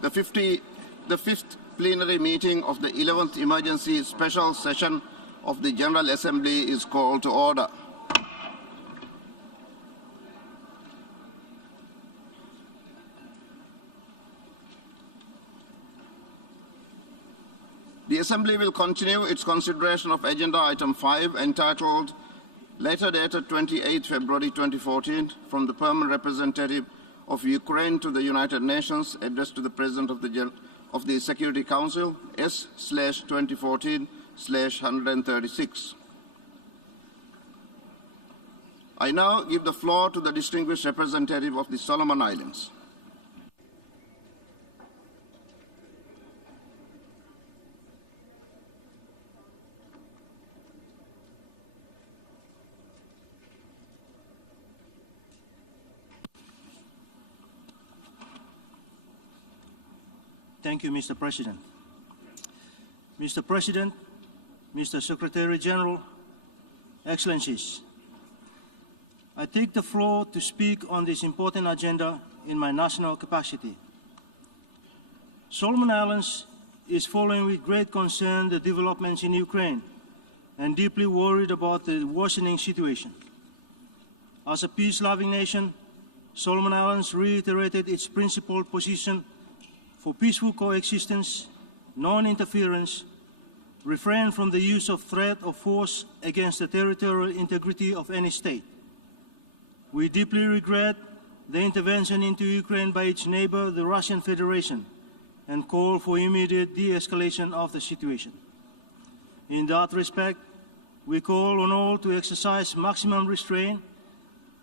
The fifth plenary meeting of the 11th Emergency Special Session of the General Assembly is called to order. The Assembly will continue its consideration of Agenda Item 5, entitled Letter dated 28 February 2014 from the Permanent Representative of Ukraine to the United Nations, addressed to the President of the Security Council, S/2014/136. I now give the floor to the distinguished representative of the Solomon Islands. Thank you, Mr. President. Mr. President, Mr. Secretary General, Excellencies, I take the floor to speak on this important agenda in my national capacity. Solomon Islands is following with great concern the developments in Ukraine and deeply worried about the worsening situation. As a peace-loving nation, Solomon Islands reiterated its principled position for peaceful coexistence, non-interference, refrain from the use of threat or force against the territorial integrity of any state. We deeply regret the intervention into Ukraine by its neighbor, the Russian Federation, and call for immediate de-escalation of the situation. In that respect, we call on all to exercise maximum restraint,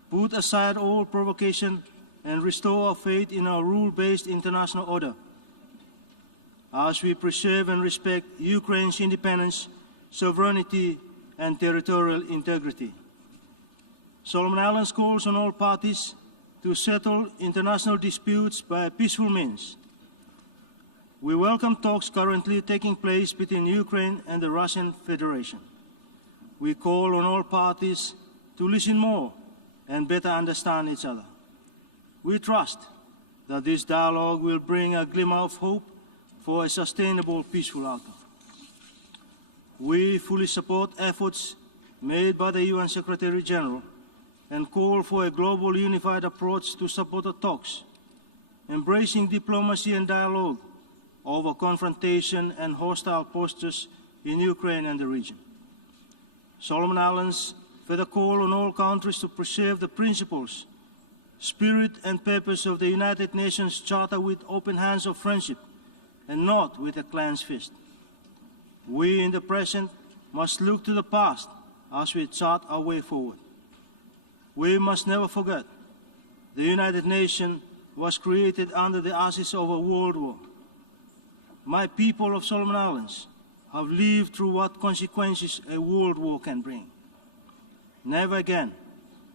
put aside all provocation, and restore our faith in our rule-based international order, as we preserve and respect Ukraine's independence, sovereignty, and territorial integrity. Solomon Islands calls on all parties to settle international disputes by peaceful means. We welcome talks currently taking place between Ukraine and the Russian Federation. We call on all parties to listen more and better understand each other. We trust that this dialogue will bring a glimmer of hope for a sustainable, peaceful outcome. We fully support efforts made by the UN Secretary General and call for a global unified approach to support the talks, embracing diplomacy and dialogue over confrontation and hostile postures in Ukraine and the region. Solomon Islands further call on all countries to preserve the principles, spirit and purpose of the United Nations Charter with open hands of friendship and not with a clenched fist. We in the present must look to the past as we chart our way forward. We must never forget the United Nations was created under the ashes of a world war. My people of Solomon Islands have lived through what consequences a world war can bring. Never again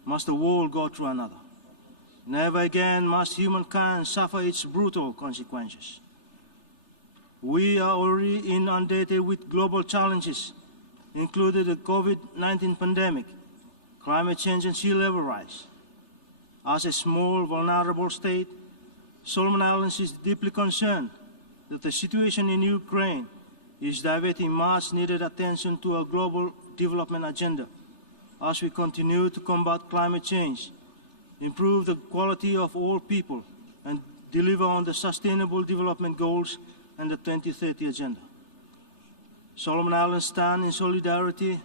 must the world go through another. Never again must humankind suffer its brutal consequences. We are already inundated with global challenges, including the COVID-19 pandemic, climate change and sea level rise. As a small, vulnerable state, Solomon Islands is deeply concerned that the situation in Ukraine is diverting much needed attention to a global development agenda as we continue to combat climate change, improve the quality of all people, and deliver on the Sustainable Development Goals and the 2030 Agenda. Solomon Islands stand in solidarity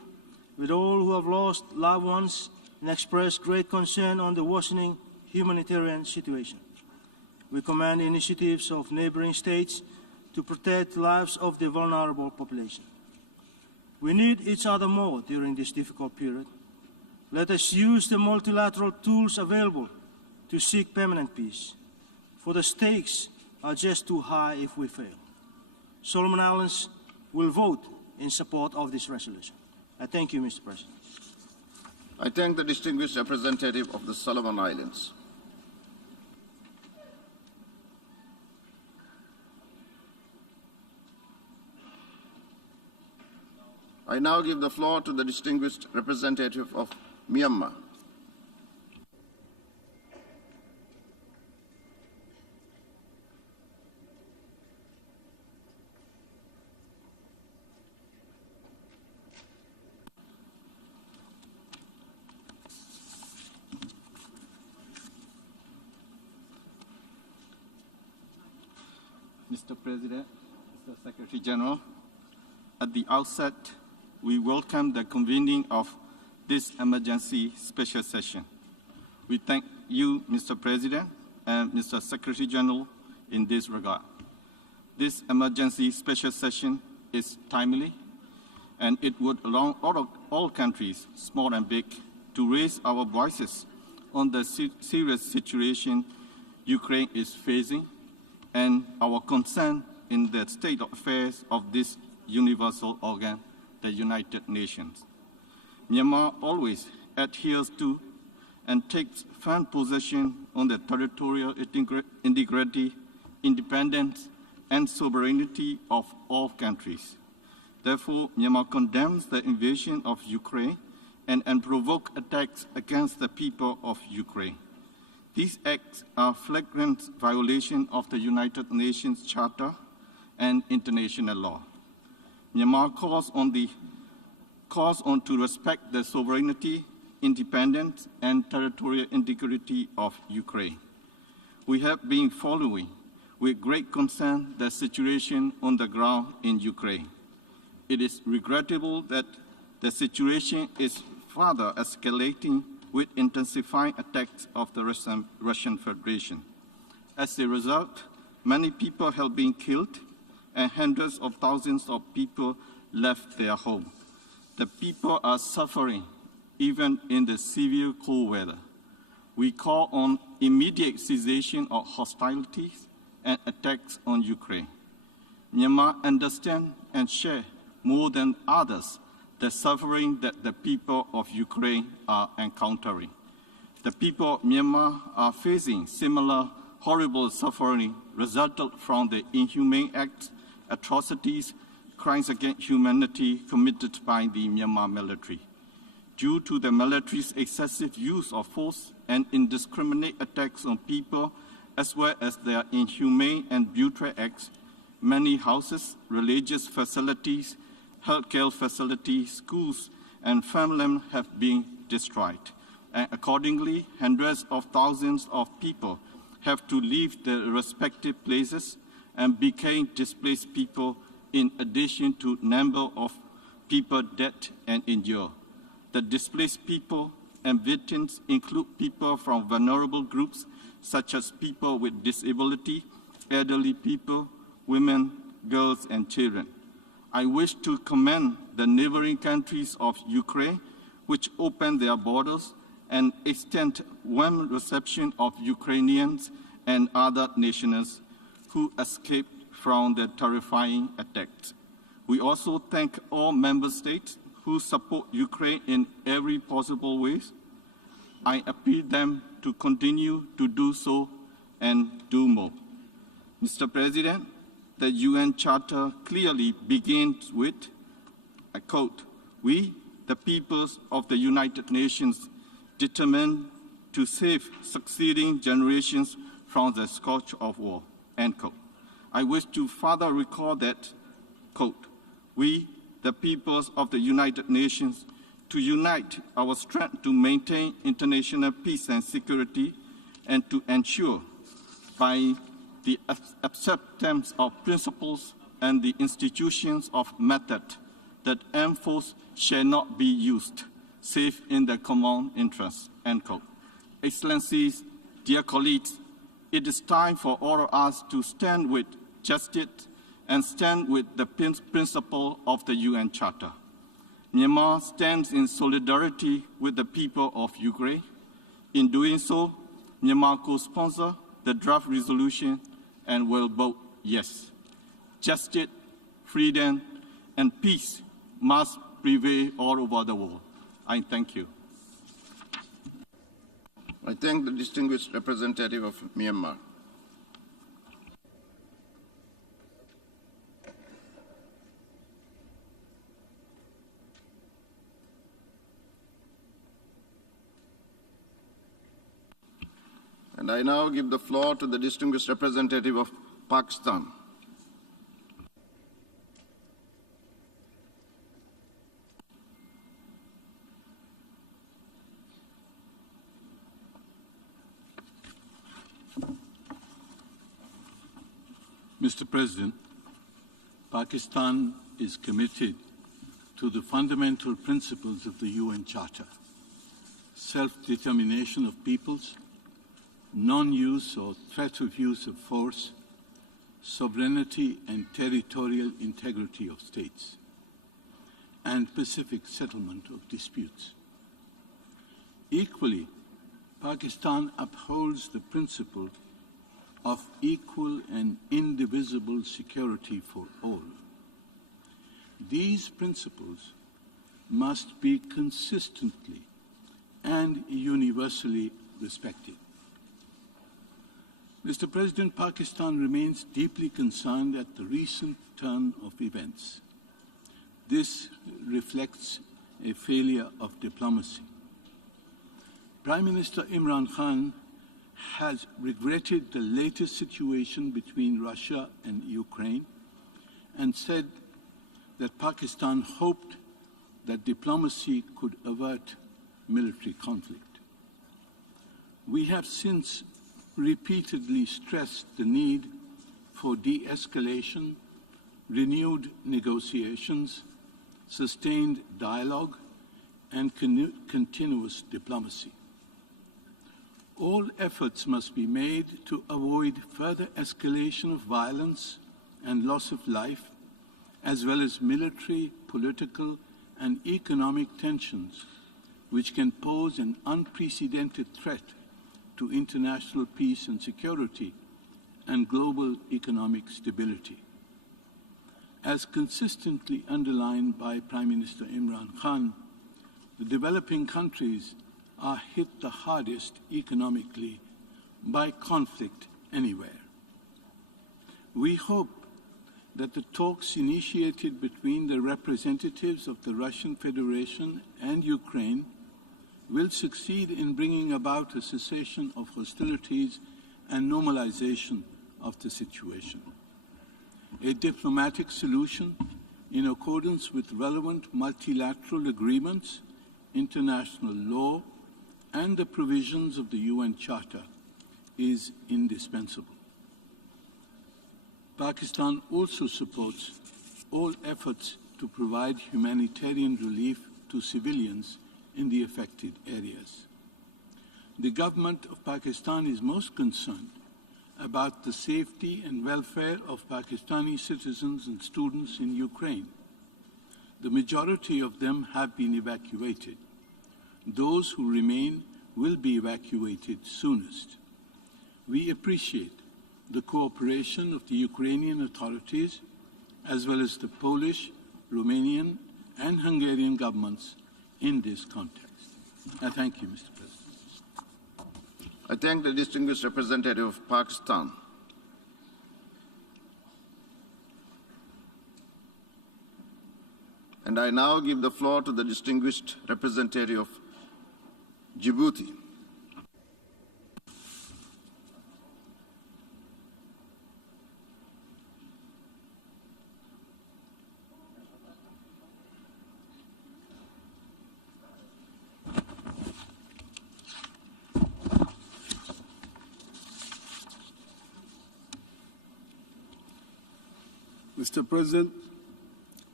with all who have lost loved ones and express great concern on the worsening humanitarian situation. We commend initiatives of neighboring states to protect the lives of the vulnerable population. We need each other more during this difficult period. Let us use the multilateral tools available to seek permanent peace, for the stakes are just too high if we fail. Solomon Islands will vote in support of this resolution. I thank you, Mr. President. I thank the distinguished representative of the Solomon Islands. I now give the floor to the distinguished representative of Myanmar. Mr. President, Mr. Secretary General, at the outset, we welcome the convening of this emergency special session. We thank you, Mr. President, and Mr. Secretary General in this regard. This emergency special session is timely, and it would allow all countries, small and big, to raise our voices on the serious situation Ukraine is facing and our concern in the state of affairs of this universal organ, the United Nations. Myanmar always adheres to and takes firm possession on the territorial integrity, independence, and sovereignty of all countries. Therefore, Myanmar condemns the invasion of Ukraine and unprovoked attacks against the people of Ukraine. These acts are flagrant violation of the United Nations Charter and international law. Myanmar calls on to respect the sovereignty, independence, and territorial integrity of Ukraine. We have been following with great concern the situation on the ground in Ukraine. It is regrettable that the situation is further escalating with intensifying attacks of the Russian Federation. As a result, many people have been killed and hundreds of thousands of people left their home. The people are suffering even in the severe cold weather. We call on immediate cessation of hostilities and attacks on Ukraine. Myanmar understands and shares more than others the suffering that the people of Ukraine are encountering. The people of Myanmar are facing similar horrible suffering resulted from the inhumane acts, atrocities, crimes against humanity committed by the Myanmar military. Due to the military's excessive use of force and indiscriminate attacks on people, as well as their inhumane and brutal acts, many houses, religious facilities, healthcare facilities, schools, and farmland have been destroyed. And accordingly, hundreds of thousands of people have to leave their respective places and became displaced people in addition to number of people dead and injured. The displaced people and victims include people from vulnerable groups such as people with disability, elderly people, women, girls, and children. I wish to commend the neighboring countries of Ukraine, which opened their borders and extend warm reception of Ukrainians and other nationals who escaped from the terrifying attacks. We also thank all member states who support Ukraine in every possible way. I appeal them to continue to do so and do more. Mr. President, the UN Charter clearly begins with, I quote, "We, the peoples of the United Nations, determined to save succeeding generations from the scourge of war," end quote. I wish to further recall that, quote, "We, the peoples of the United Nations, to unite our strength to maintain international peace and security and to ensure by the acceptance of principles and the institutions of method that armed force shall not be used, save in the common interest," end quote. Excellencies, dear colleagues, it is time for all of us to stand with justice and stand with the principle of the UN Charter. Myanmar stands in solidarity with the people of Ukraine. In doing so, Myanmar co-sponsors the draft resolution and will vote yes. Justice, freedom, and peace must prevail all over the world. I thank you. I thank the distinguished representative of Myanmar. And I now give the floor to the distinguished representative of Pakistan. Mr. President, Pakistan is committed to the fundamental principles of the UN Charter: self-determination of peoples, non-use or threat of use of force, sovereignty and territorial integrity of states, and pacific settlement of disputes. Equally, Pakistan upholds the principle of equal and indivisible security for all. These principles must be consistently and universally respected. Mr. President, Pakistan remains deeply concerned at the recent turn of events. This reflects a failure of diplomacy. Prime Minister Imran Khan has regretted the latest situation between Russia and Ukraine and said that Pakistan hoped that diplomacy could avert military conflict. We have since repeatedly stressed the need for de-escalation, renewed negotiations, sustained dialogue, and continuous diplomacy. All efforts must be made to avoid further escalation of violence and loss of life, as well as military, political, and economic tensions, which can pose an unprecedented threat to international peace and security and global economic stability. As consistently underlined by Prime Minister Imran Khan, the developing countries are hit the hardest economically by conflict anywhere. We hope that the talks initiated between the representatives of the Russian Federation and Ukraine will succeed in bringing about a cessation of hostilities and normalization of the situation. A diplomatic solution in accordance with relevant multilateral agreements, international law, and the provisions of the UN Charter is indispensable. Pakistan also supports all efforts to provide humanitarian relief to civilians in the affected areas. The government of Pakistan is most concerned about the safety and welfare of Pakistani citizens and students in Ukraine. The majority of them have been evacuated. Those who remain will be evacuated soonest. We appreciate the cooperation of the Ukrainian authorities, as well as the Polish, Romanian, and Hungarian governments in this context. I thank you, Mr. President. I thank the distinguished representative of Pakistan. And I now give the floor to the distinguished representative of Djibouti. Mr. President,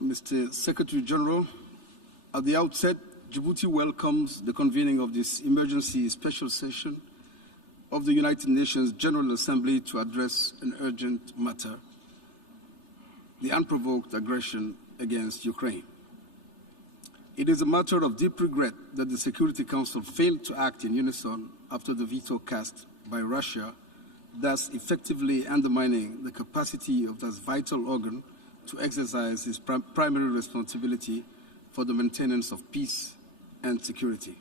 Mr. Secretary General, at the outset, Djibouti welcomes the convening of this emergency special session of the United Nations General Assembly to address an urgent matter: the unprovoked aggression against Ukraine. It is a matter of deep regret that the Security Council failed to act in unison after the veto cast by Russia, thus effectively undermining the capacity of this vital organ to exercise its primary responsibility for the maintenance of peace and security.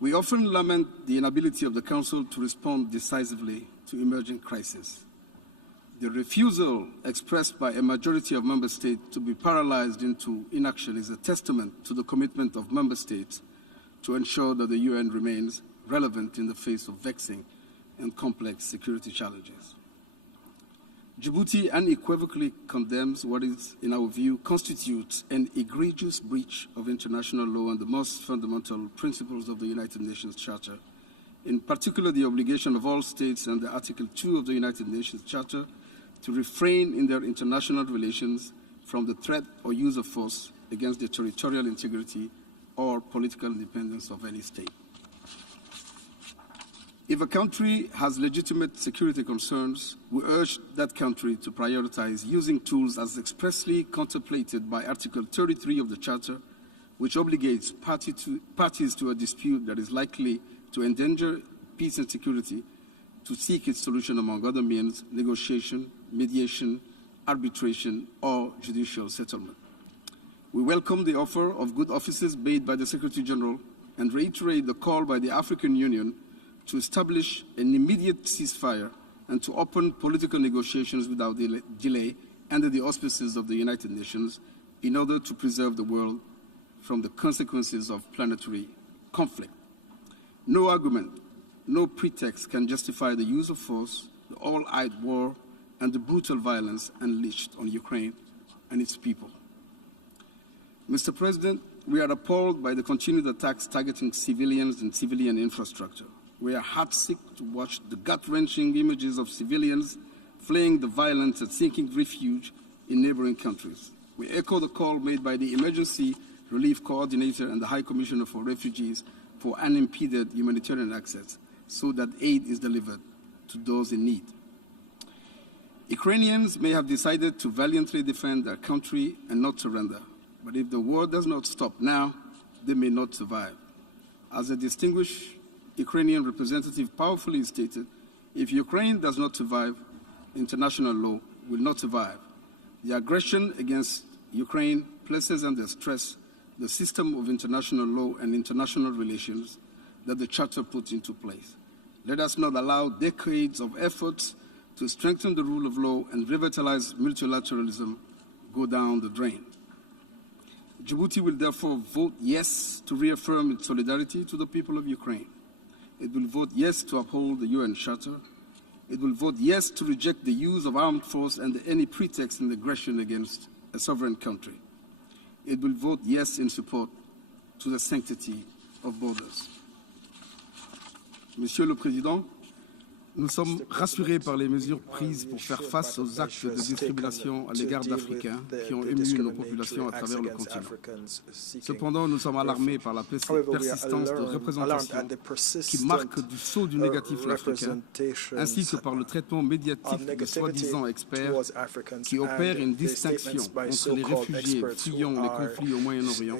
We often lament the inability of the Council to respond decisively to emerging crises. The refusal expressed by a majority of Member States to be paralyzed into inaction is a testament to the commitment of Member States to ensure that the UN remains relevant in the face of vexing and complex security challenges. Djibouti unequivocally condemns what is, in our view, constitutes an egregious breach of international law and the most fundamental principles of the United Nations Charter, in particular the obligation of all states under Article 2 of the United Nations Charter to refrain in their international relations from the threat or use of force against the territorial integrity or political independence of any state. If a country has legitimate security concerns, we urge that country to prioritize using tools as expressly contemplated by Article 33 of the Charter, which obligates parties to a dispute that is likely to endanger peace and security to seek its solution among other means, negotiation, mediation, arbitration, or judicial settlement. We welcome the offer of good offices made by the Secretary General and reiterate the call by the African Union to establish an immediate ceasefire and to open political negotiations without delay under the auspices of the United Nations in order to preserve the world from the consequences of planetary conflict. No argument, no pretext can justify the use of force, the all-out war, and the brutal violence unleashed on Ukraine and its people. Mr. President, we are appalled by the continued attacks targeting civilians and civilian infrastructure. We are heartsick to watch the gut-wrenching images of civilians fleeing the violence and seeking refuge in neighboring countries. We echo the call made by the Emergency Relief Coordinator and the High Commissioner for Refugees for unimpeded humanitarian access so that aid is delivered to those in need. Ukrainians may have decided to valiantly defend their country and not surrender, but if the war does not stop now, they may not survive. As a distinguished Ukrainian representative powerfully stated, if Ukraine does not survive, international law will not survive. The aggression against Ukraine places under stress the system of international law and international relations that the Charter puts into place. Let us not allow decades of efforts to strengthen the rule of law and revitalize multilateralism go down the drain. Djibouti will therefore vote yes to reaffirm its solidarity to the people of Ukraine. It will vote yes to uphold the UN Charter. It will vote yes to reject the use of armed force and any pretext in aggression against a sovereign country. It will vote yes in support to the sanctity of borders. Monsieur le Président, nous sommes rassurés par les mesures prises pour faire face aux actes de discrimination à l'égard d'Africains qui ont ému nos populations à travers le continent. Cependant, nous sommes alarmés par la persistance de représentation qui marque du sceau du négatif l'Africain, ainsi que par le traitement médiatique de soi-disant experts qui opèrent une distinction entre les réfugiés fuyant les conflits au Moyen-Orient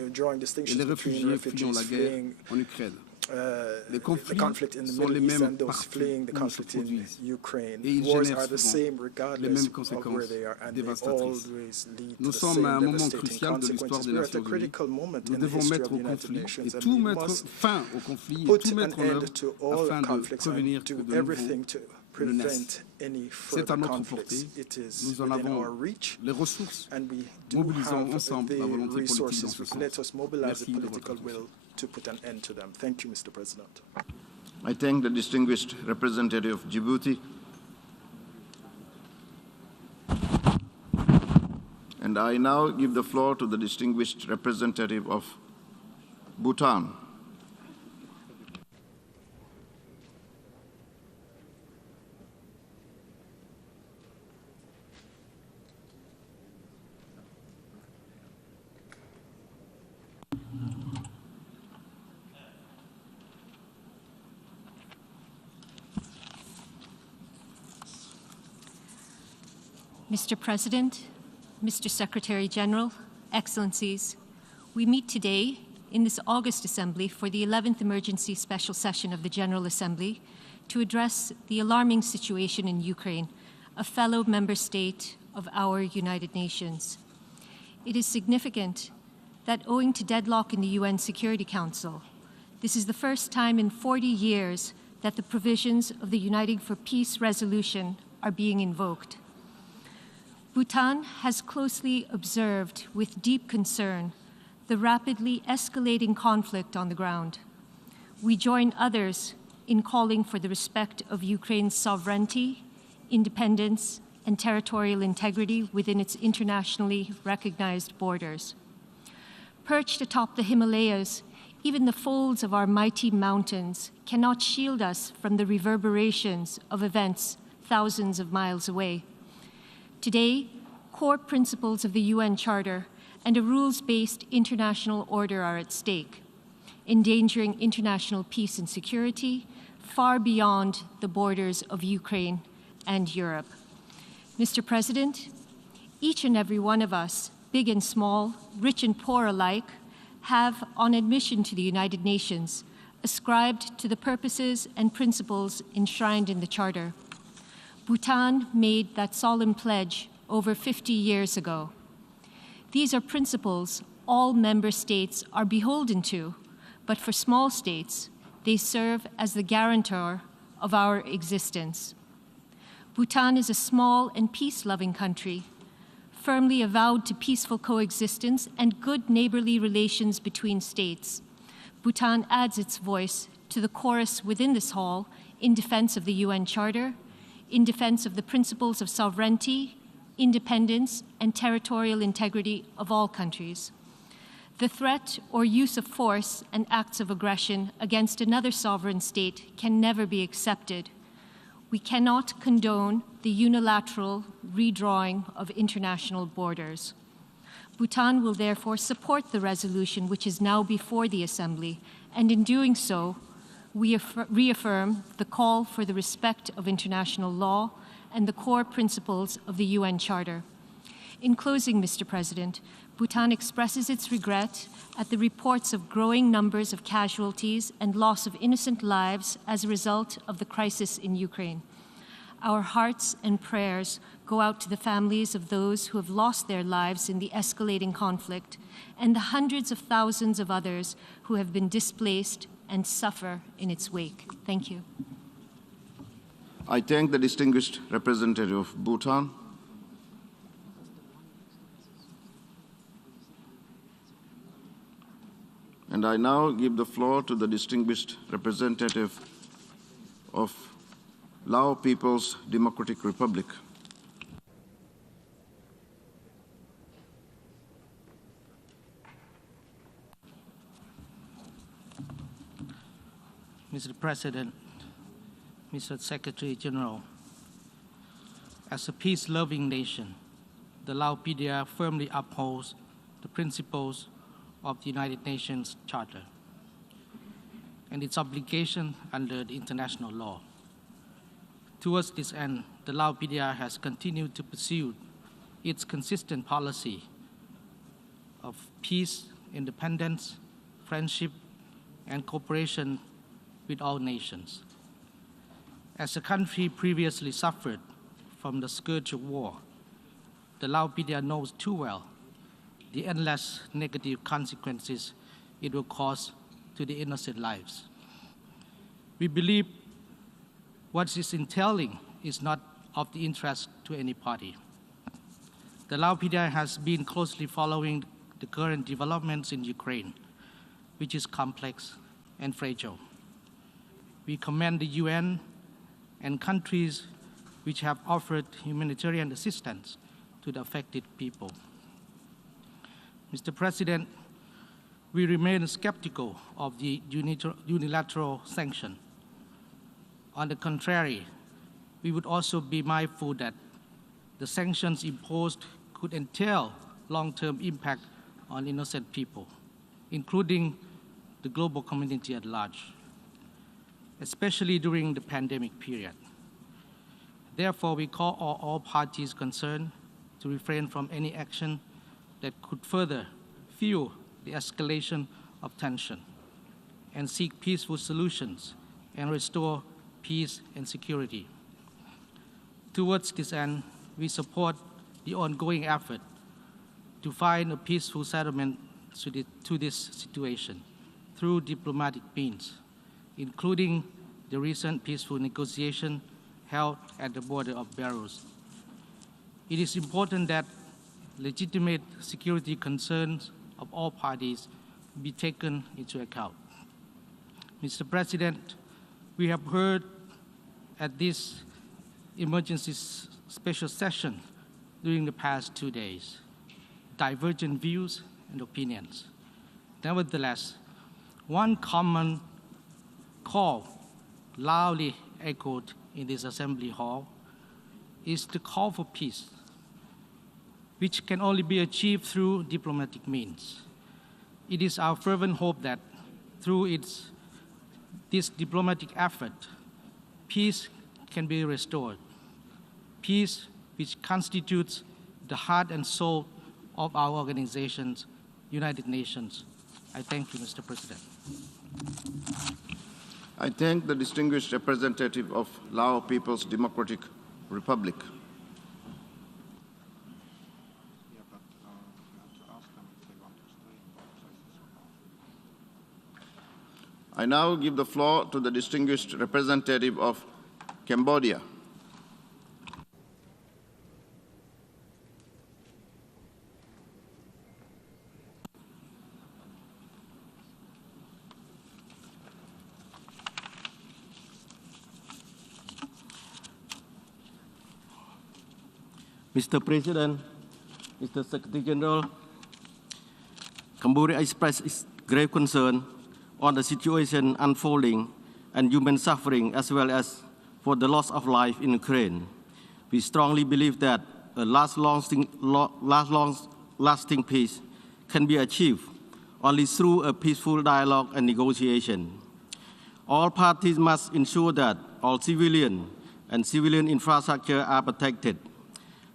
et les réfugiés fuyant la guerre en Ukraine. Les conflits sont les mêmes partout où ils se produisent et ils génèrent souvent les mêmes conséquences dévastatrices. Nous sommes à un moment crucial de l'histoire des Nations Unies. Nous devons mettre au conflit et tout mettre fin au conflit et tout mettre en œuvre afin de prévenir que de nouveau ne naisse. C'est à notre portée. Nous en avons les ressources. Mobilisons ensemble la volonté politique dans ce sens. Merci de votre attention. To put an end to them. Thank you, Mr. President. I thank the distinguished representative of Djibouti. And I now give the floor to the distinguished representative of Bhutan. Mr. President, Mr. Secretary General, Excellencies, we meet today in this August Assembly for the 11th Emergency Special Session of the General Assembly to address the alarming situation in Ukraine, a fellow member state of our United Nations. It is significant that owing to deadlock in the UN Security Council, this is the first time in 40 years that the provisions of the Uniting for Peace resolution are being invoked. Bhutan has closely observed with deep concern the rapidly escalating conflict on the ground. We join others in calling for the respect of Ukraine's sovereignty, independence, and territorial integrity within its internationally recognized borders. Perched atop the Himalayas, even the folds of our mighty mountains cannot shield us from the reverberations of events thousands of miles away. Today, core principles of the UN Charter and a rules-based international order are at stake, endangering international peace and security far beyond the borders of Ukraine and Europe. Mr. President, each and every one of us, big and small, rich and poor alike, have, on admission to the United Nations, ascribed to the purposes and principles enshrined in the Charter. Bhutan made that solemn pledge over 50 years ago. These are principles all member states are beholden to, but for small states, they serve as the guarantor of our existence. Bhutan is a small and peace-loving country, firmly avowed to peaceful coexistence and good neighborly relations between states. Bhutan adds its voice to the chorus within this hall in defense of the UN Charter, in defense of the principles of sovereignty, independence, and territorial integrity of all countries. The threat or use of force and acts of aggression against another sovereign state can never be accepted. We cannot condone the unilateral redrawing of international borders. Bhutan will therefore support the resolution which is now before the Assembly, and in doing so, we reaffirm the call for the respect of international law and the core principles of the UN Charter. In closing, Mr. President, Bhutan expresses its regret at the reports of growing numbers of casualties and loss of innocent lives as a result of the crisis in Ukraine. Our hearts and prayers go out to the families of those who have lost their lives in the escalating conflict and the hundreds of thousands of others who have been displaced and suffer in its wake. Thank you. I thank the distinguished representative of Bhutan. And I now give the floor to the distinguished representative of Lao People's Democratic Republic. Mr. President, Mr. Secretary General, as a peace-loving nation, the Lao PDR firmly upholds the principles of the United Nations Charter and its obligation under the international law. Towards this end, the Lao PDR has continued to pursue its consistent policy of peace, independence, friendship, and cooperation with all nations. As a country previously suffered from the scourge of war, the Lao PDR knows too well the endless negative consequences it will cause to the innocent lives. We believe what is entailing is not of the interest to any party. The Lao PDR has been closely following the current developments in Ukraine, which is complex and fragile. We commend the UN and countries which have offered humanitarian assistance to the affected people. Mr. President, we remain skeptical of the unilateral sanction. On the contrary, we would also be mindful that the sanctions imposed could entail long-term impact on innocent people, including the global community at large, especially during the pandemic period. Therefore, we call on all parties concerned to refrain from any action that could further fuel the escalation of tension and seek peaceful solutions and restore peace and security. Towards this end, we support the ongoing effort to find a peaceful settlement to this situation through diplomatic means, including the recent peaceful negotiation held at the border of Belarus. It is important that legitimate security concerns of all parties be taken into account. Mr. President, we have heard at this emergency special session during the past 2 days divergent views and opinions. Nevertheless, one common call loudly echoed in this assembly hall is the call for peace which can only be achieved through diplomatic means. It is our fervent hope that through this diplomatic effort, peace can be restored. Peace which constitutes the heart and soul of our organizations, United Nations. I thank you, Mr. President. I thank the distinguished representative of Lao People's Democratic Republic. I now give the floor to the distinguished representative of Cambodia. Mr. President, Mr. Secretary General, Cambodia expressed its grave concern on the situation unfolding and human suffering, as well as for the loss of life in Ukraine. We strongly believe that a lasting peace can be achieved only through a peaceful dialogue and negotiation. All parties must ensure that all civilian and civilian infrastructure are protected.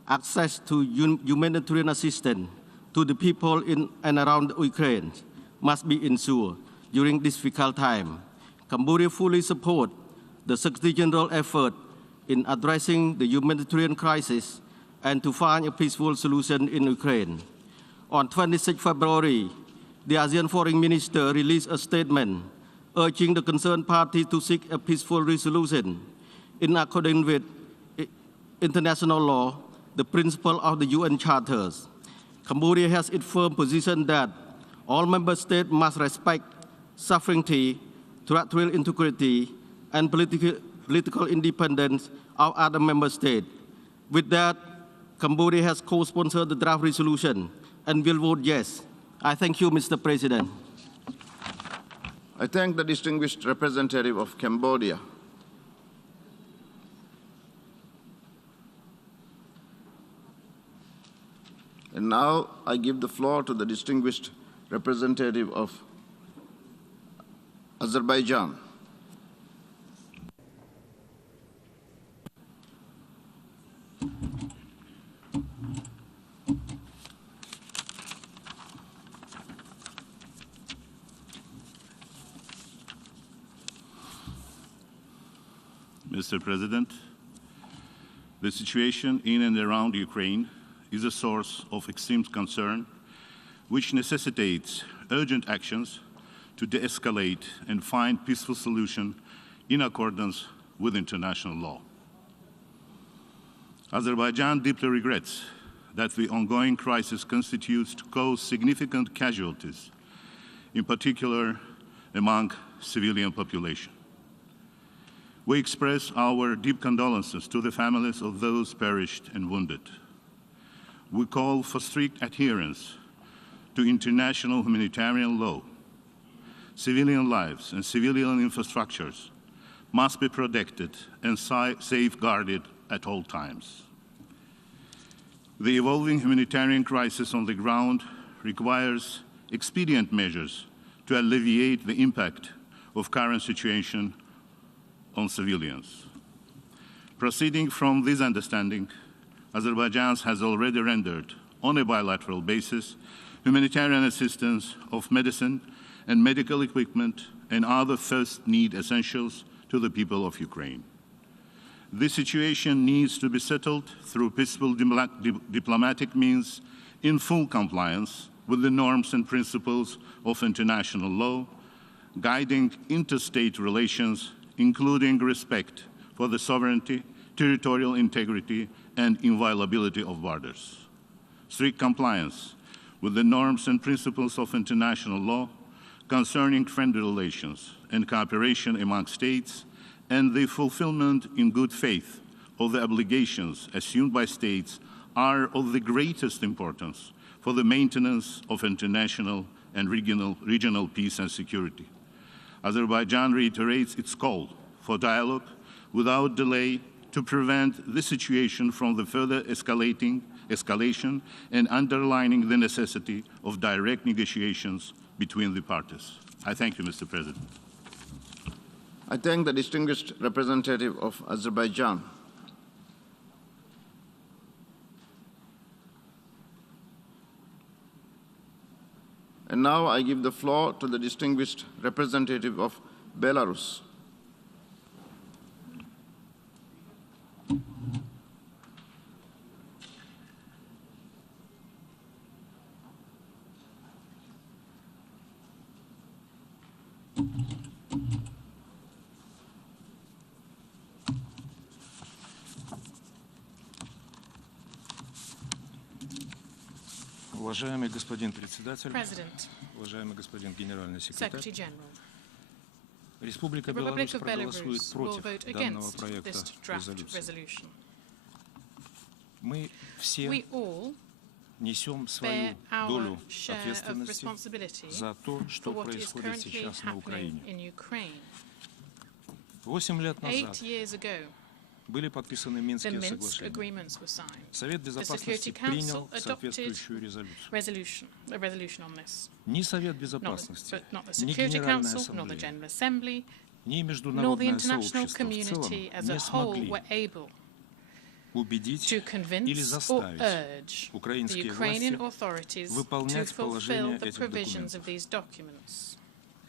Access to humanitarian assistance to the people in and around Ukraine must be ensured during this difficult time. Cambodia fully supports the Secretary General's effort in addressing the humanitarian crisis and to find a peaceful solution in Ukraine. On 26 February, the ASEAN Foreign Minister released a statement urging the concerned parties to seek a peaceful resolution in accordance with international law, the principle of the UN charters. Cambodia has its firm position that all member states must respect sovereignty, territorial integrity, and political independence of other member states. With that, Cambodia has co-sponsored the draft resolution and will vote yes. I thank you, Mr. President. I thank the distinguished representative of Cambodia. And now I give the floor to the distinguished representative of Azerbaijan. Mr. President, the situation in and around Ukraine is a source of extreme concern, which necessitates urgent actions to de-escalate and find peaceful solution in accordance with international law. Azerbaijan deeply regrets that the ongoing crisis continues to cause significant casualties, in particular among civilian population. We express our deep condolences to the families of those perished and wounded. We call for strict adherence to international humanitarian law. Civilian lives and civilian infrastructures must be protected and safeguarded at all times. The evolving humanitarian crisis on the ground requires expedient measures to alleviate the impact of current situation on civilians. Proceeding from this understanding, Azerbaijan has already rendered, on a bilateral basis, humanitarian assistance of medicine and medical equipment and other first need essentials to the people of Ukraine. This situation needs to be settled through peaceful diplomatic means in full compliance with the norms and principles of international law, guiding interstate relations, including respect for the sovereignty, territorial integrity, and inviolability of borders. Strict compliance with the norms and principles of international law concerning friendly relations and cooperation among states, and the fulfillment in good faith of the obligations assumed by states are of the greatest importance for the maintenance of international and regional peace and security. Azerbaijan reiterates its call for dialogue without delay to prevent this situation from the further escalation and underlining the necessity of direct negotiations between the parties. I thank you, Mr. President. I thank the distinguished representative of Azerbaijan. And now I give the floor to the distinguished representative of Belarus. Уважаемый господин председатель, President, уважаемый господин генеральный секретарь, Secretary General, Республика the Беларусь Republic of проголосует Belarus will против vote данного against проекта this draft резолюции. resolution. Мы все We all несем свою bear our долю share of ответственности responsibility за то, for что what is происходит currently сейчас на happening Украине. in Ukraine. 8 лет 8 назад years ago, были подписаны the Минские Minsk соглашения. agreements were signed. Совет The Безопасности Security принял Council соответствующую резолюцию. a resolution on this. Ни Совет Not Безопасности, the ни Security Генеральная Council, nor the Ассамблея, General Assembly, ни nor the международное international сообщество в community целом as a не whole смогли were able убедить to или convince or заставить urge the украинские Ukrainian власти authorities to выполнять положения fulfill the этих provisions документов. of these documents.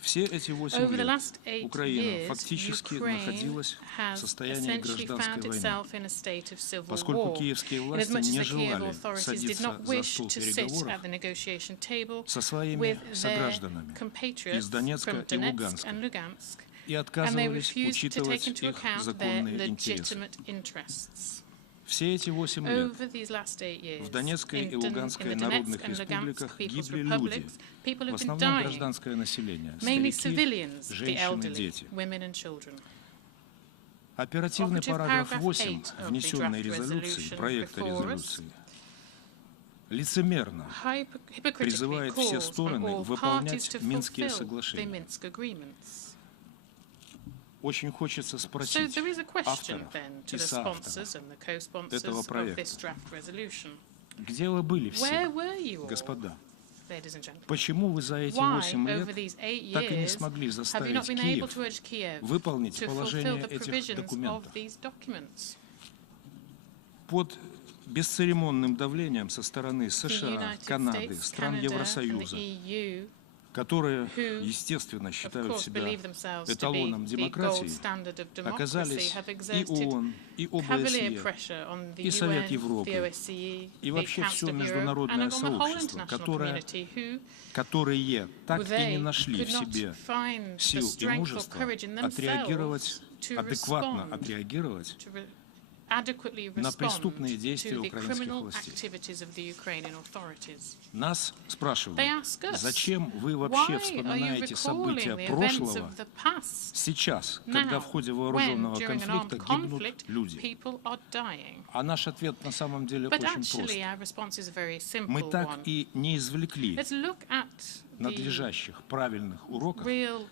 Все эти 8 Over the лет last 8 Украина years, фактически Ukraine находилась в has состоянии essentially гражданской found войны, itself in a state of civil поскольку war, киевские in as власти much as не the Kiev желали authorities did садиться not за wish стол to sit переговоров at the negotiation table со своими with their согражданами compatriots из Донецка from и Donetsk Луганска and Lugansk, и and they отказывались refused to take учитывать into их account their законные интересы. legitimate interests. Все эти 8 лет Over these last 8 years, в Донецкой и in Луганской the народных Donetsk and Lugansk республиках People's гибли люди, Republics, people в have been основном dying, гражданское население, mainly старики, civilians, the женщины, elderly, дети. women and children. Оперативный Operative параграф paragraph 8 8 of the внесенной draft резолюции, resolution проекта before us резолюции, лицемерно hypocritically призывает все calls on стороны all parties выполнять to Минские fulfill the соглашения. Minsk agreements. Очень хочется So спросить there is a question авторов then и to the соавторов, sponsors and the co-sponsors этого of проекта. this draft resolution. где вы были все, Where were you all, господа? ladies and gentlemen? Почему вы за эти Why, 8 over лет these 8 так и не years, смогли have you заставить not been able Киев to urge Kiev выполнить to fulfill положения the этих provisions of документов? these documents? Под бесцеремонным давлением со стороны The США, United Канады, States, стран Canada, and Евросоюза, the EU, которые, who, естественно, of считают course, себя believe themselves to be эталоном the gold демократии, standard of democracy, оказались have и exerted ООН, и cavalier ОБСЕ, pressure on the и Совет UN, Европы, the OSCE, и the вообще Council все of Europe, международное and on the whole сообщество, international community, которые так и they не нашли could в not себе find the сил и strength or мужества courage in отреагировать, themselves to адекватно respond, отреагировать adequately на respond преступные действия to the украинских criminal властей. activities of the Ukrainian authorities. Нас спрашивают, They ask us, зачем вы why вообще are you вспоминаете события recalling the events прошлого of the past сейчас, когда now, в ходе when, вооруженного during an конфликта armed гибнут conflict, люди? people are dying? А наш ответ на самом деле But очень actually, прост. our response is a very Мы simple так one. и не извлекли Let's look at the надлежащих, правильных уроков real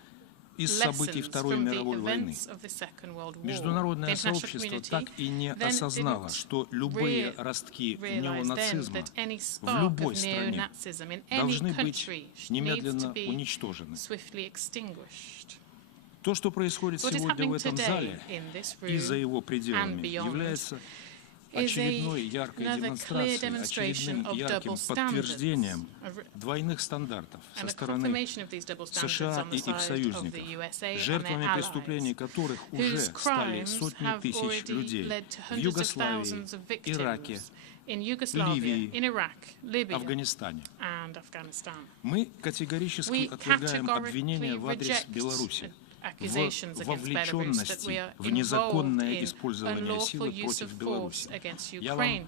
из событий lessons Второй from the мировой войны. events of the Second World War. Международное The international сообщество community так и не then осознало, didn't что любые ростки realize then неонацизма that any в spark любой of стране neo-Nazism in any должны быть country needs немедленно to be уничтожены. swiftly extinguished. То, что происходит What is сегодня в happening этом today зале in this и за room его and пределами beyond является is очередной яркой another clear демонстрацией, demonstration очередным of ярким double standards, подтверждением двойных стандартов со and a стороны confirmation of these double standards США on и the их side of союзников, the USA and жертвами their преступлений allies, которых уже whose стали crimes сотни have тысяч already людей led to в hundreds of Югославии, thousands of Ираке, victims in Yugoslavia, Ливии, in Iraq, Libya, Афганистане. and Afghanistan. Мы категорически We отвергаем обвинения categorically в адрес reject Беларуси accusations в against Belarus that вовлеченности we are в незаконное involved in использование силы unlawful use против of Беларуси. force against Я Ukraine. вам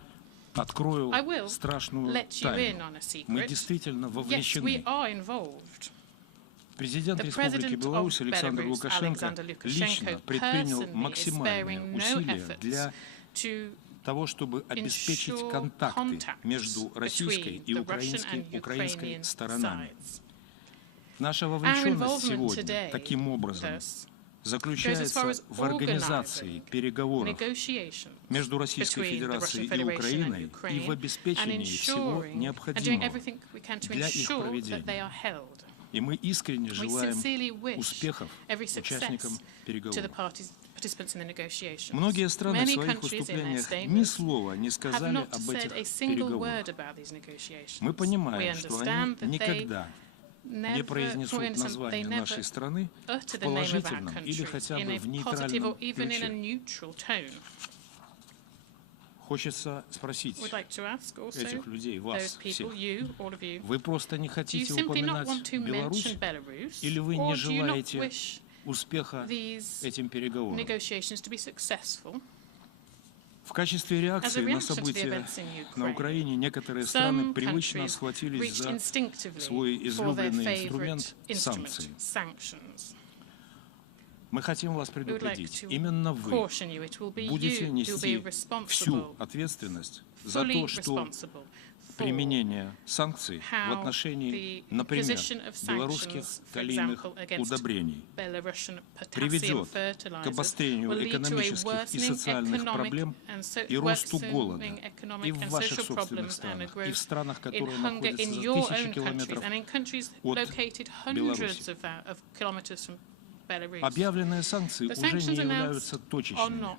открою I will страшную let you in тайну. on a secret. Мы действительно Yes, we вовлечены. are involved. Президент The Республики President Беларусь of Александр Belarus, Лукашенко Alexander Lukashenko, лично предпринял personally is максимальные sparing no усилия efforts для to того, чтобы обеспечить ensure контакты contacts между российской и between the Russian and украинской Ukrainian сторонами. sides. Наша Our вовлеченность involvement сегодня today, таким образом thus, заключается в организации переговоров между Российской Федерацией и Украиной и в обеспечении всего необходимого для их проведения. И мы искренне желаем успехов участникам переговоров. Многие страны в своих выступлениях ни слова не сказали об этих переговорах. Мы понимаем, что они никогда не произнесут название нашей страны в положительном или хотя бы в нейтральном ключе. Хочется спросить этих людей, вас всех, вы просто не хотите упоминать Беларусь, или вы не желаете успеха этим переговорам? В качестве реакции на события на Украине некоторые страны привычно схватились за свой излюбленный инструмент – санкции. Мы хотим вас предупредить, именно вы будете нести всю ответственность за то, что применение санкций в отношении, например, белорусских калийных удобрений приведет к обострению экономических и социальных проблем и росту голода и в ваших собственных странах, и в странах, которые находятся за тысячи километров от Беларуси. Объявленные санкции уже не являются точечными.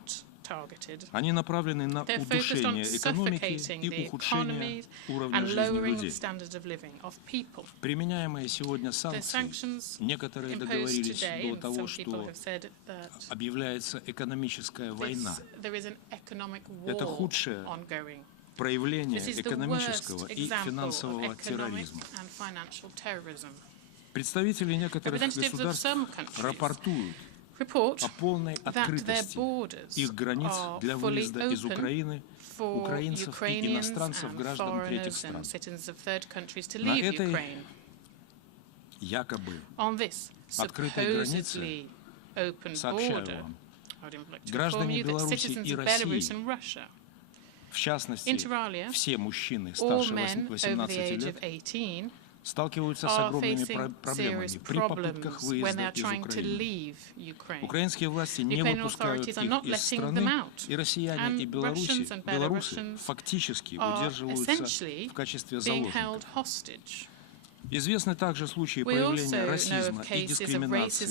Они направлены на удушение экономики и ухудшение уровня жизни людей. Применяемые сегодня санкции, некоторые договорились до того, что объявляется экономическая война. Это худшее проявление экономического и финансового терроризма. Представители некоторых государств рапортуют о полной открытости их границ для выезда из Украины украинцев и иностранцев, граждан третьих стран. На этой якобы открытой границе, сообщаю вам, граждане Беларуси и России, в частности, все мужчины старше 18 лет, сталкиваются с огромными проблемами при попытках выезда из Украины. Украинские власти не выпускают их из страны, и россияне и белорусы фактически удерживаются в качестве заложников. Известны также случаи проявления расизма и дискриминации,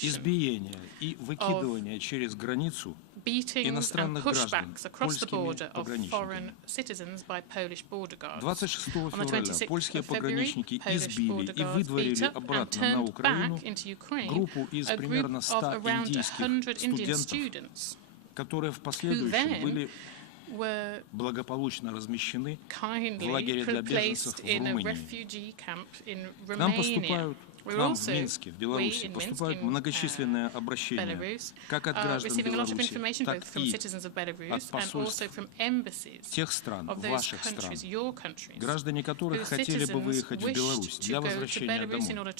избиения и выкидывания через границу иностранных граждан польскими пограничниками. 26 февраля польские пограничники избили и выдворили обратно на Украину группу из примерно 100 индийских студентов, которые в последующем были благополучно размещены в лагере для беженцев в Румынии. К нам в Минске, в Беларуси, поступают многочисленные обращения как от граждан Беларуси, так и от посольств тех стран, ваших стран, граждане которых хотели бы выехать в Беларусь для возвращения домой.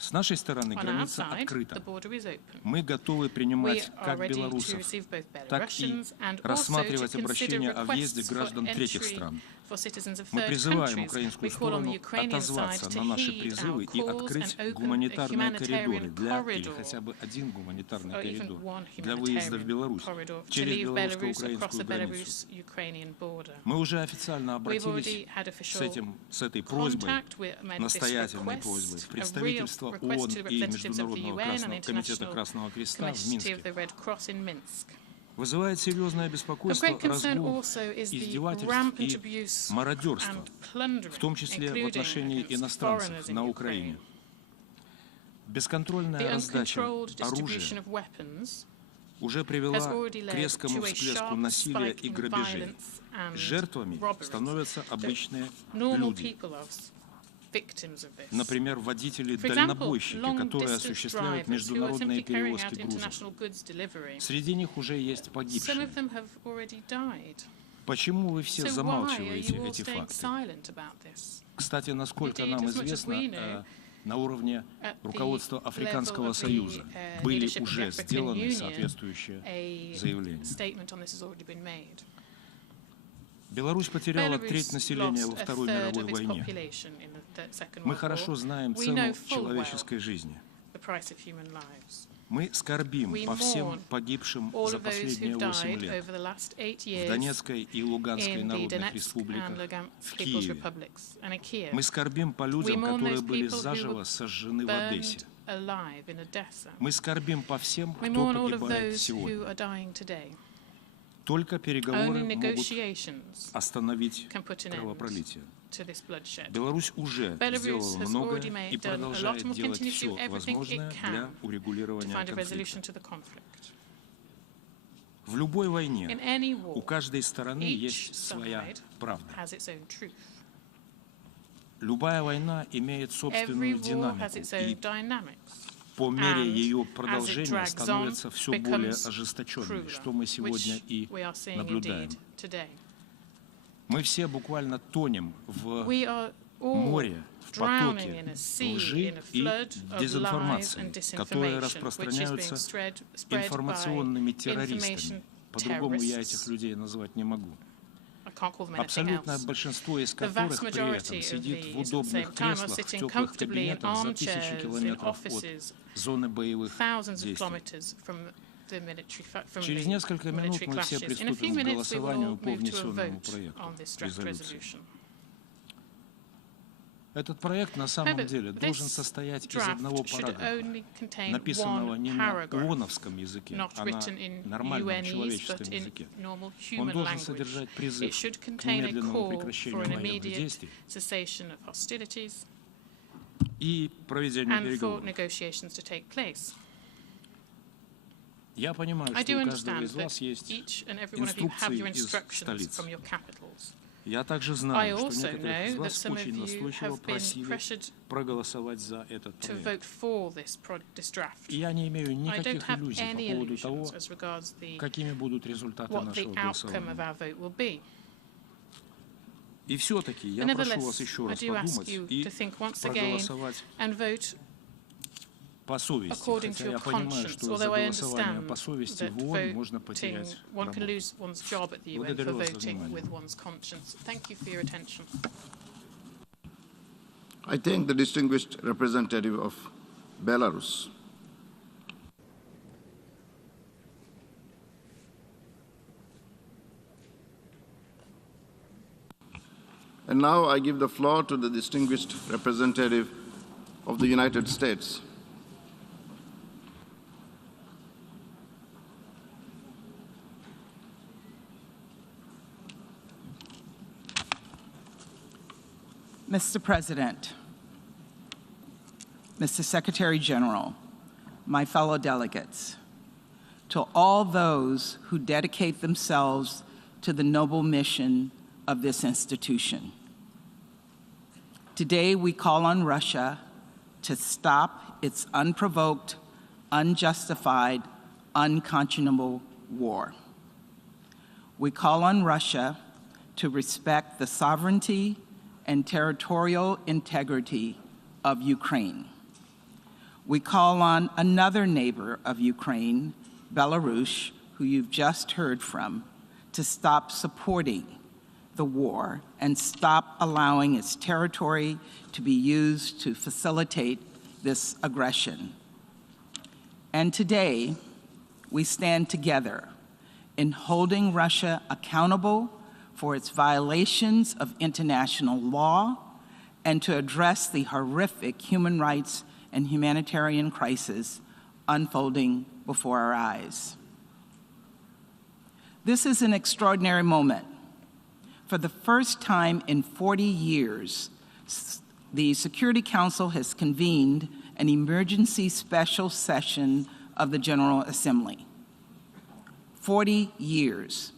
С нашей стороны граница открыта. Мы готовы принимать как белорусов, так и рассматривать обращения о въезде граждан третьих стран. Мы призываем украинскую сторону отозваться на наши призывы и открыть гуманитарные коридоры или хотя бы один гуманитарный коридор для выезда в Беларусь через белорусско-украинскую границу. Мы уже официально обратились с этой просьбой, настоятельной просьбой, в представительство ООН и Международного комитета Красного Креста в Минске. Вызывает серьезное беспокойство разгул издевательств и мародерства, в том числе в отношении иностранцев на Украине. Бесконтрольная раздача оружия уже привела к резкому всплеску насилия и грабежей. Жертвами становятся обычные люди. Например, водители-дальнобойщики, которые осуществляют международные перевозки грузов. Среди них уже есть погибшие. Почему вы все замалчиваете эти факты? Кстати, насколько нам известно, на уровне руководства Африканского Союза были уже сделаны соответствующие заявления. Беларусь потеряла треть населения во Второй мировой войне. Мы хорошо знаем цену человеческой жизни. price of human lives. Мы скорбим по всем погибшим за последние 8 лет в Донецкой и Луганской народных республиках, в Киеве. Мы скорбим по людям, которые были заживо сожжены в Одессе. Мы скорбим по всем, кто погибает сегодня. Только переговоры могут остановить кровопролитие. Беларусь уже сделала многое и продолжает делать все возможное для урегулирования конфликта. В любой войне у каждой стороны есть своя правда. Любая война имеет собственную динамику, и по мере ее продолжения становится все более ожесточенной, что мы сегодня и наблюдаем. Мы все буквально тонем в море, в потоке лжи и дезинформации, которые распространяются информационными террористами. По-другому я этих людей назвать не могу. Абсолютное большинство из которых при этом сидит в удобных креслах, в теплых кабинетах за тысячи километров от зоны боевых действий. Через несколько минут мы все приступим к голосованию по внесенному проекту резолюции. Этот проект на самом деле должен состоять из одного параграфа, написанного не на ООНовском языке, а на нормальном человеческом языке. Он должен содержать призыв к немедленному прекращению военных действий и проведению переговоров. Я понимаю, что у каждого из вас есть инструкции из столиц. Я также знаю, что некоторых из вас очень настойчиво просили проголосовать за этот проект. И я не имею никаких иллюзий по поводу того, какими будут результаты нашего голосования. И все-таки я прошу вас еще раз подумать и проголосовать по совести, хотя я понимаю, что за голосование по совести в ООН можно потерять работу. Благодарю вас за внимание. I thank the distinguished representative of Belarus. And now I give the floor to the distinguished representative of the United States. Mr. President, Mr. Secretary General, my fellow delegates, to all those who dedicate themselves to the noble mission of this institution. Today, we call on Russia to stop its unprovoked, unjustified, unconscionable war. We call on Russia to respect the sovereignty and territorial integrity of Ukraine. We call on another neighbor of Ukraine, Belarus, who you've just heard from, to stop supporting the war and stop allowing its territory to be used to facilitate this aggression. And today, we stand together in holding Russia accountable for its violations of international law and to address the horrific human rights and humanitarian crisis unfolding before our eyes. This is an extraordinary moment. For the first time in 40 years, the Security Council has convened an emergency special session of the General Assembly. 40 years.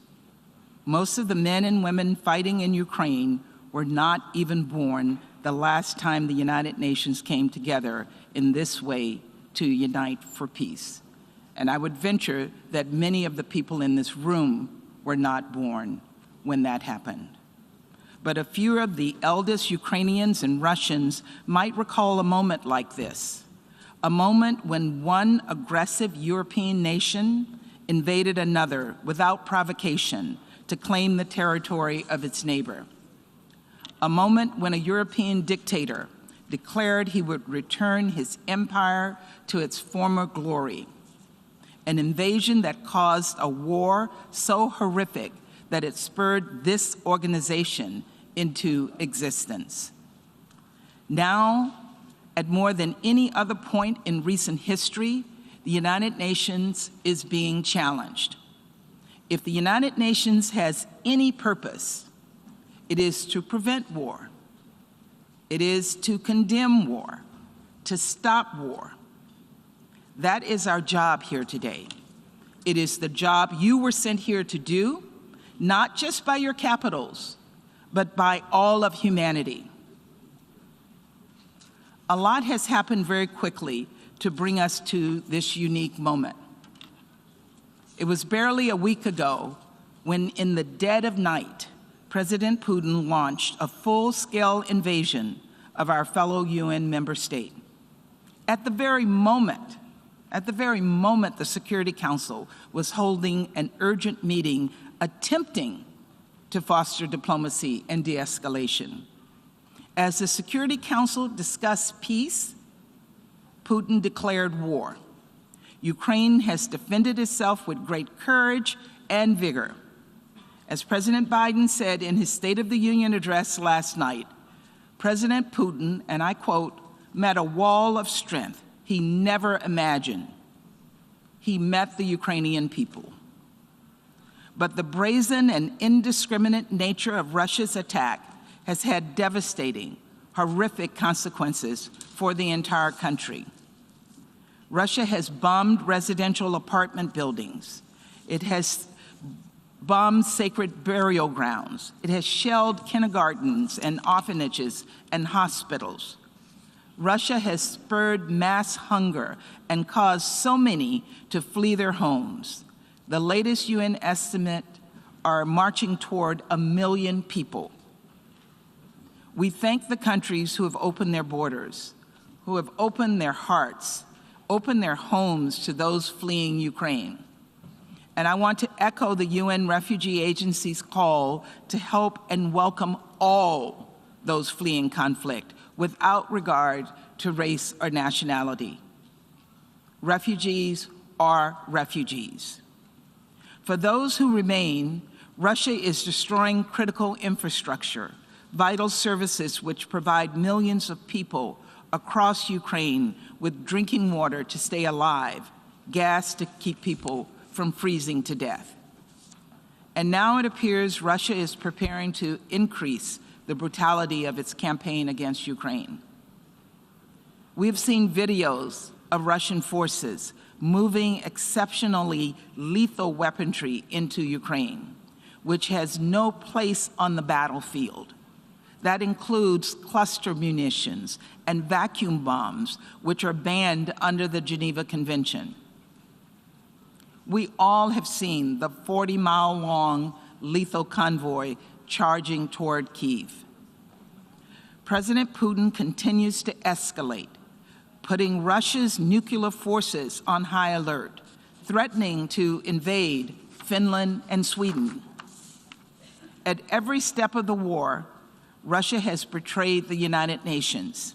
Most of the men and women fighting in Ukraine were not even born the last time the United Nations came together in this way to unite for peace. And I would venture that many of the people in this room were not born when that happened. But a few of the eldest Ukrainians and Russians might recall a moment like this, a moment when one aggressive European nation invaded another without provocation to claim the territory of its neighbor. A moment when a European dictator declared he would return his empire to its former glory. An invasion that caused a war so horrific that it spurred this organization into existence. Now, at more than any other point in recent history, the United Nations is being challenged. If the United Nations has any purpose, it is to prevent war. It is to condemn war, to stop war. That is our job here today. It is the job you were sent here to do, not just by your capitals, but by all of humanity. A lot has happened very quickly to bring us to this unique moment. It was barely a week ago when, in the dead of night, President Putin launched a full-scale invasion of our fellow UN member state. At the very moment the Security Council was holding an urgent meeting attempting to foster diplomacy and de-escalation. As the Security Council discussed peace, Putin declared war. Ukraine has defended itself with great courage and vigor. As President Biden said in his State of the Union address last night, President Putin, and I quote, met a wall of strength he never imagined. He met the Ukrainian people. But the brazen and indiscriminate nature of Russia's attack has had devastating, horrific consequences for the entire country. Russia has bombed residential apartment buildings. It has bombed sacred burial grounds. It has shelled kindergartens and orphanages and hospitals. Russia has spurred mass hunger and caused so many to flee their homes. The latest UN estimate are marching toward 1 million people. We thank the countries who have opened their borders, who have opened their hearts, opened their homes to those fleeing Ukraine. And I want to echo the UN Refugee Agency's call to help and welcome all those fleeing conflict without regard to race or nationality. Refugees are refugees. For those who remain, Russia is destroying critical infrastructure, vital services which provide millions of people across Ukraine with drinking water to stay alive, gas to keep people from freezing to death. And now it appears Russia is preparing to increase the brutality of its campaign against Ukraine. We have seen videos of Russian forces moving exceptionally lethal weaponry into Ukraine, which has no place on the battlefield. That includes cluster munitions and vacuum bombs, which are banned under the Geneva Convention. We all have seen the 40-mile-long lethal convoy charging toward Kyiv. President Putin continues to escalate, putting Russia's nuclear forces on high alert, threatening to invade Finland and Sweden. At every step of the war, Russia has betrayed the United Nations.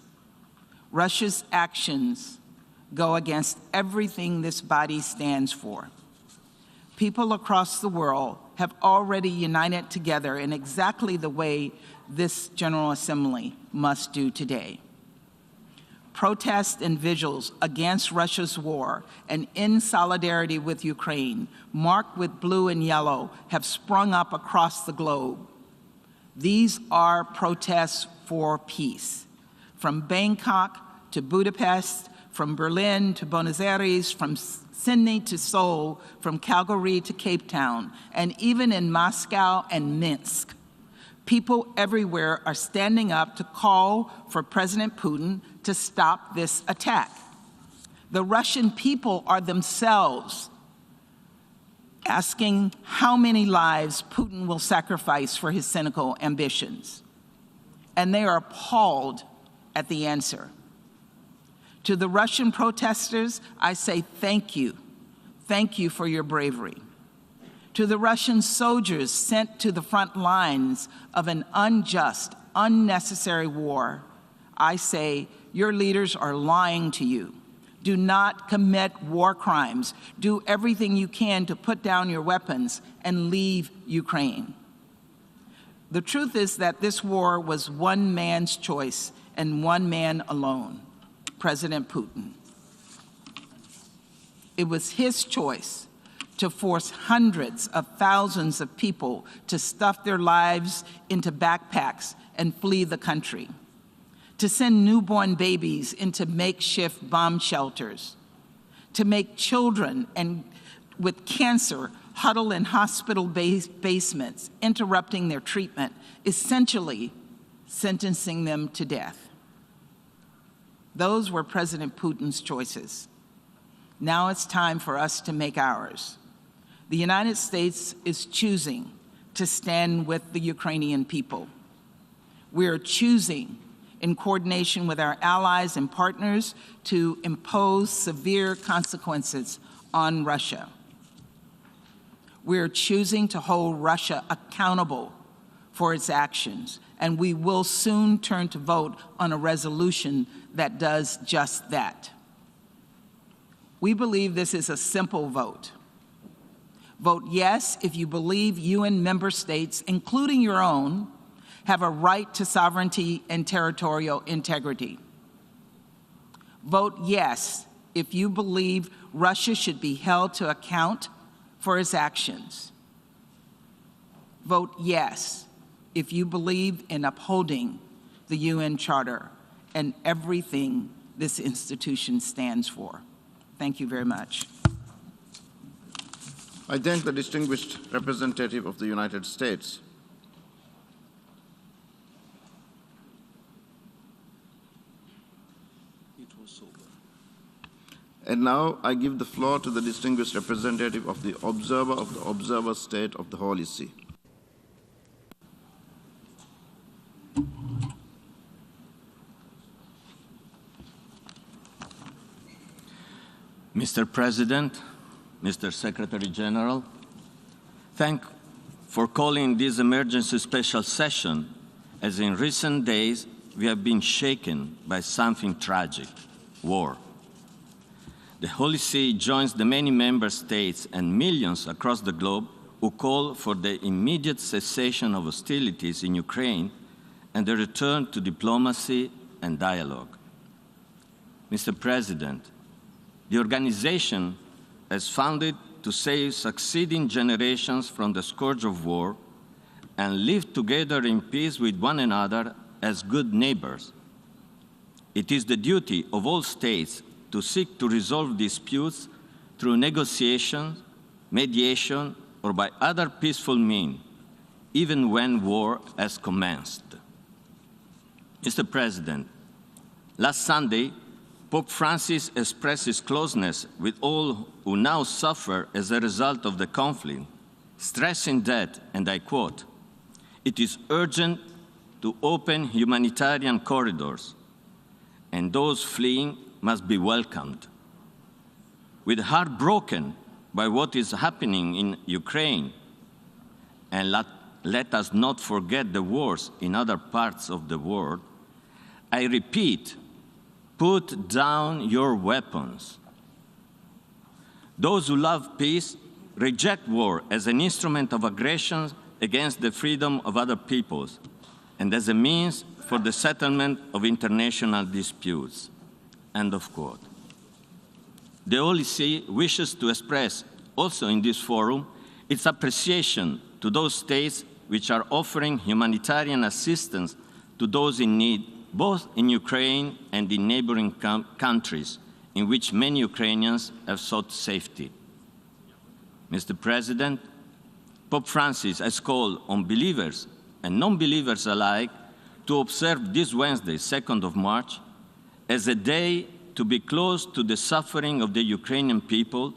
Russia's actions go against everything this body stands for. People across the world have already united together in exactly the way this General Assembly must do today. Protests and vigils against Russia's war and in solidarity with Ukraine, marked with blue and yellow, have sprung up across the globe. These are protests for peace. From Bangkok to Budapest, from Berlin to Buenos Aires, from Sydney to Seoul, from Calgary to Cape Town, and even in Moscow and Minsk, people everywhere are standing up to call for President Putin to stop this attack. The Russian people are themselves asking how many lives Putin will sacrifice for his cynical ambitions. And they are appalled at the answer. To the Russian protesters, I say thank you. Thank you for your bravery. To the Russian soldiers sent to the front lines of an unjust, unnecessary war, I say, your leaders are lying to you. Do not commit war crimes. Do everything you can to put down your weapons and leave Ukraine. The truth is that this war was one man's choice and one man alone, President Putin. It was his choice to force hundreds of thousands of people to stuff their lives into backpacks and flee the country, to send newborn babies into makeshift bomb shelters, to make children with cancer huddle in hospital basements, interrupting their treatment, essentially sentencing them to death. Those were President Putin's choices. Now it's time for us to make ours. The United States is choosing to stand with the Ukrainian people. We are choosing, in coordination with our allies and partners, to impose severe consequences on Russia. We are choosing to hold Russia accountable for its actions, and we will soon turn to vote on a resolution that does just that. We believe this is a simple vote. Vote yes if you believe UN member states, including your own, have a right to sovereignty and territorial integrity. Vote yes if you believe Russia should be held to account for its actions. Vote yes if you believe in upholding the UN Charter and everything this institution stands for. Thank you very much. I thank the distinguished representative of the United States. And now I give the floor to the distinguished representative of the Observer State of the Holy See. Mr. President, Mr. Secretary General, thank you for calling this emergency special session, as in recent days we have been shaken by something tragic, war. The Holy See joins the many member states and millions across the globe who call for the immediate cessation of hostilities in Ukraine and the return to diplomacy and dialogue. Mr. President, the organization is founded to save succeeding generations from the scourge of war and live together in peace with one another as good neighbors. It is the duty of all states to seek to resolve disputes through negotiation, mediation, or by other peaceful means, even when war has commenced. Mr. President, last Sunday, Pope Francis expressed his closeness with all who now suffer as a result of the conflict, stressing that, and I quote, "It is urgent to open humanitarian corridors, and those fleeing must be welcomed. With heart broken by what is happening in Ukraine, and let us not forget the wars in other parts of the world, I repeat, put down your weapons. Those who love peace reject war as an instrument of aggression against the freedom of other peoples and as a means for the settlement of international disputes." End of quote. The Holy See wishes to express, also in this forum, its appreciation to those states which are offering humanitarian assistance to those in need, both in Ukraine and in neighboring countries, in which many Ukrainians have sought safety. Mr. President, Pope Francis has called on believers and non-believers alike to observe this Wednesday, 2nd of March, as a day to be close to the suffering of the Ukrainian people,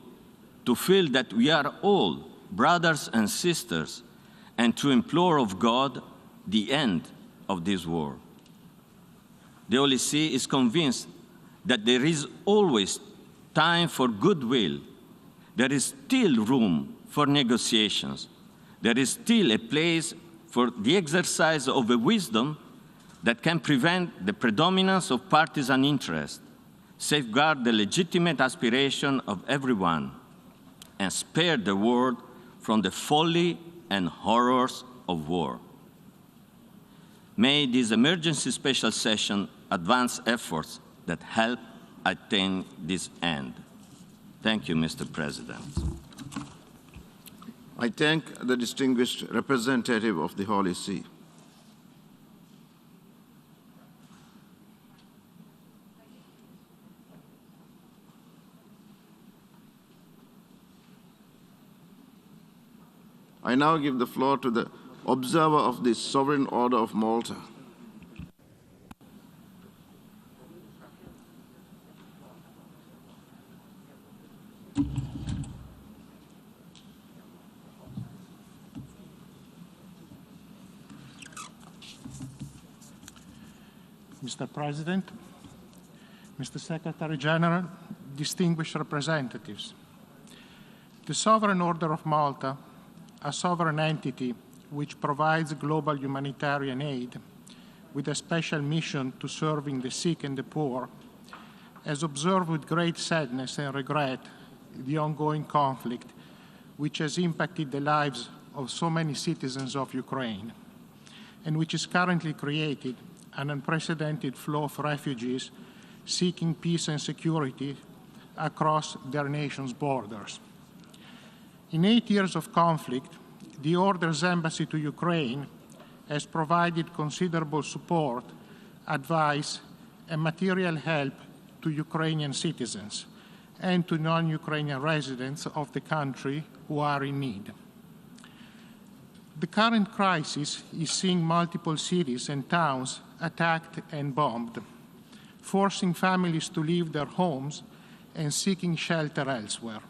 to feel that we are all brothers and sisters, and to implore of God the end of this war. The Holy See is convinced that there is always time for goodwill. There is still room for negotiations. There is still a place for the exercise of a wisdom that can prevent the predominance of partisan interest, safeguard the legitimate aspiration of everyone, and spare the world from the folly and horrors of war. May this emergency special session advance efforts that help attain this end. Thank you, Mr. President. I thank the distinguished representative of the Holy See. I now give the floor to the observer of the Sovereign Order of Malta. Mr. President, Mr. Secretary General, distinguished representatives, the Sovereign Order of Malta, a sovereign entity which provides global humanitarian aid with a special mission to serving the sick and the poor, has observed with great sadness and regret the ongoing conflict which has impacted the lives of so many citizens of Ukraine and which is currently created an unprecedented flow of refugees seeking peace and security across their nation's borders. In 8 years of conflict, the Order's embassy to Ukraine has provided considerable support, advice, and material help to Ukrainian citizens and to non-Ukrainian residents of the country who are in need. The current crisis is seeing multiple cities and towns attacked and bombed, forcing families to leave their homes and seeking shelter elsewhere.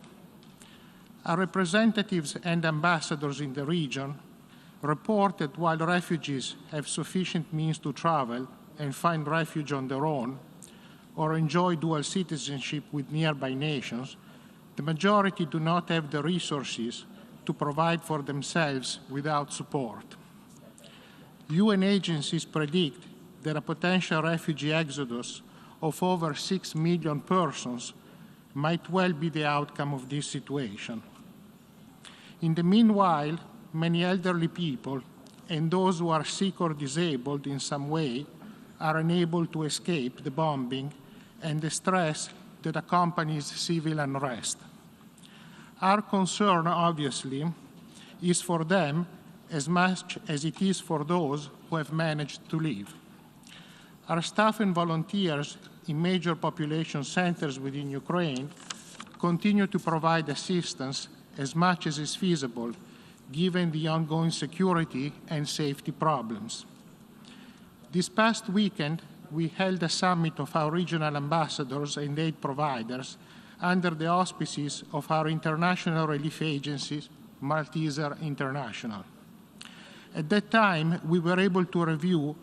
Our representatives and ambassadors in the region report that while refugees have sufficient means to travel and find refuge on their own or enjoy dual citizenship with nearby nations, the majority do not have the resources to provide for themselves without support. UN agencies predict that a potential refugee exodus of over 6 million persons might well be the outcome of this situation. In the meanwhile, many elderly people and those who are sick or disabled in some way are unable to escape the bombing and the stress that accompanies civil unrest. Our concern, obviously, is for them as much as it is for those who have managed to leave. Our staff and volunteers in major population centers within Ukraine continue to provide assistance as much as is feasible, given the ongoing security and safety problems. This past weekend, we held a summit of our regional ambassadors and aid providers under the auspices of our international relief agency, Malteser International. At that time, we were able to review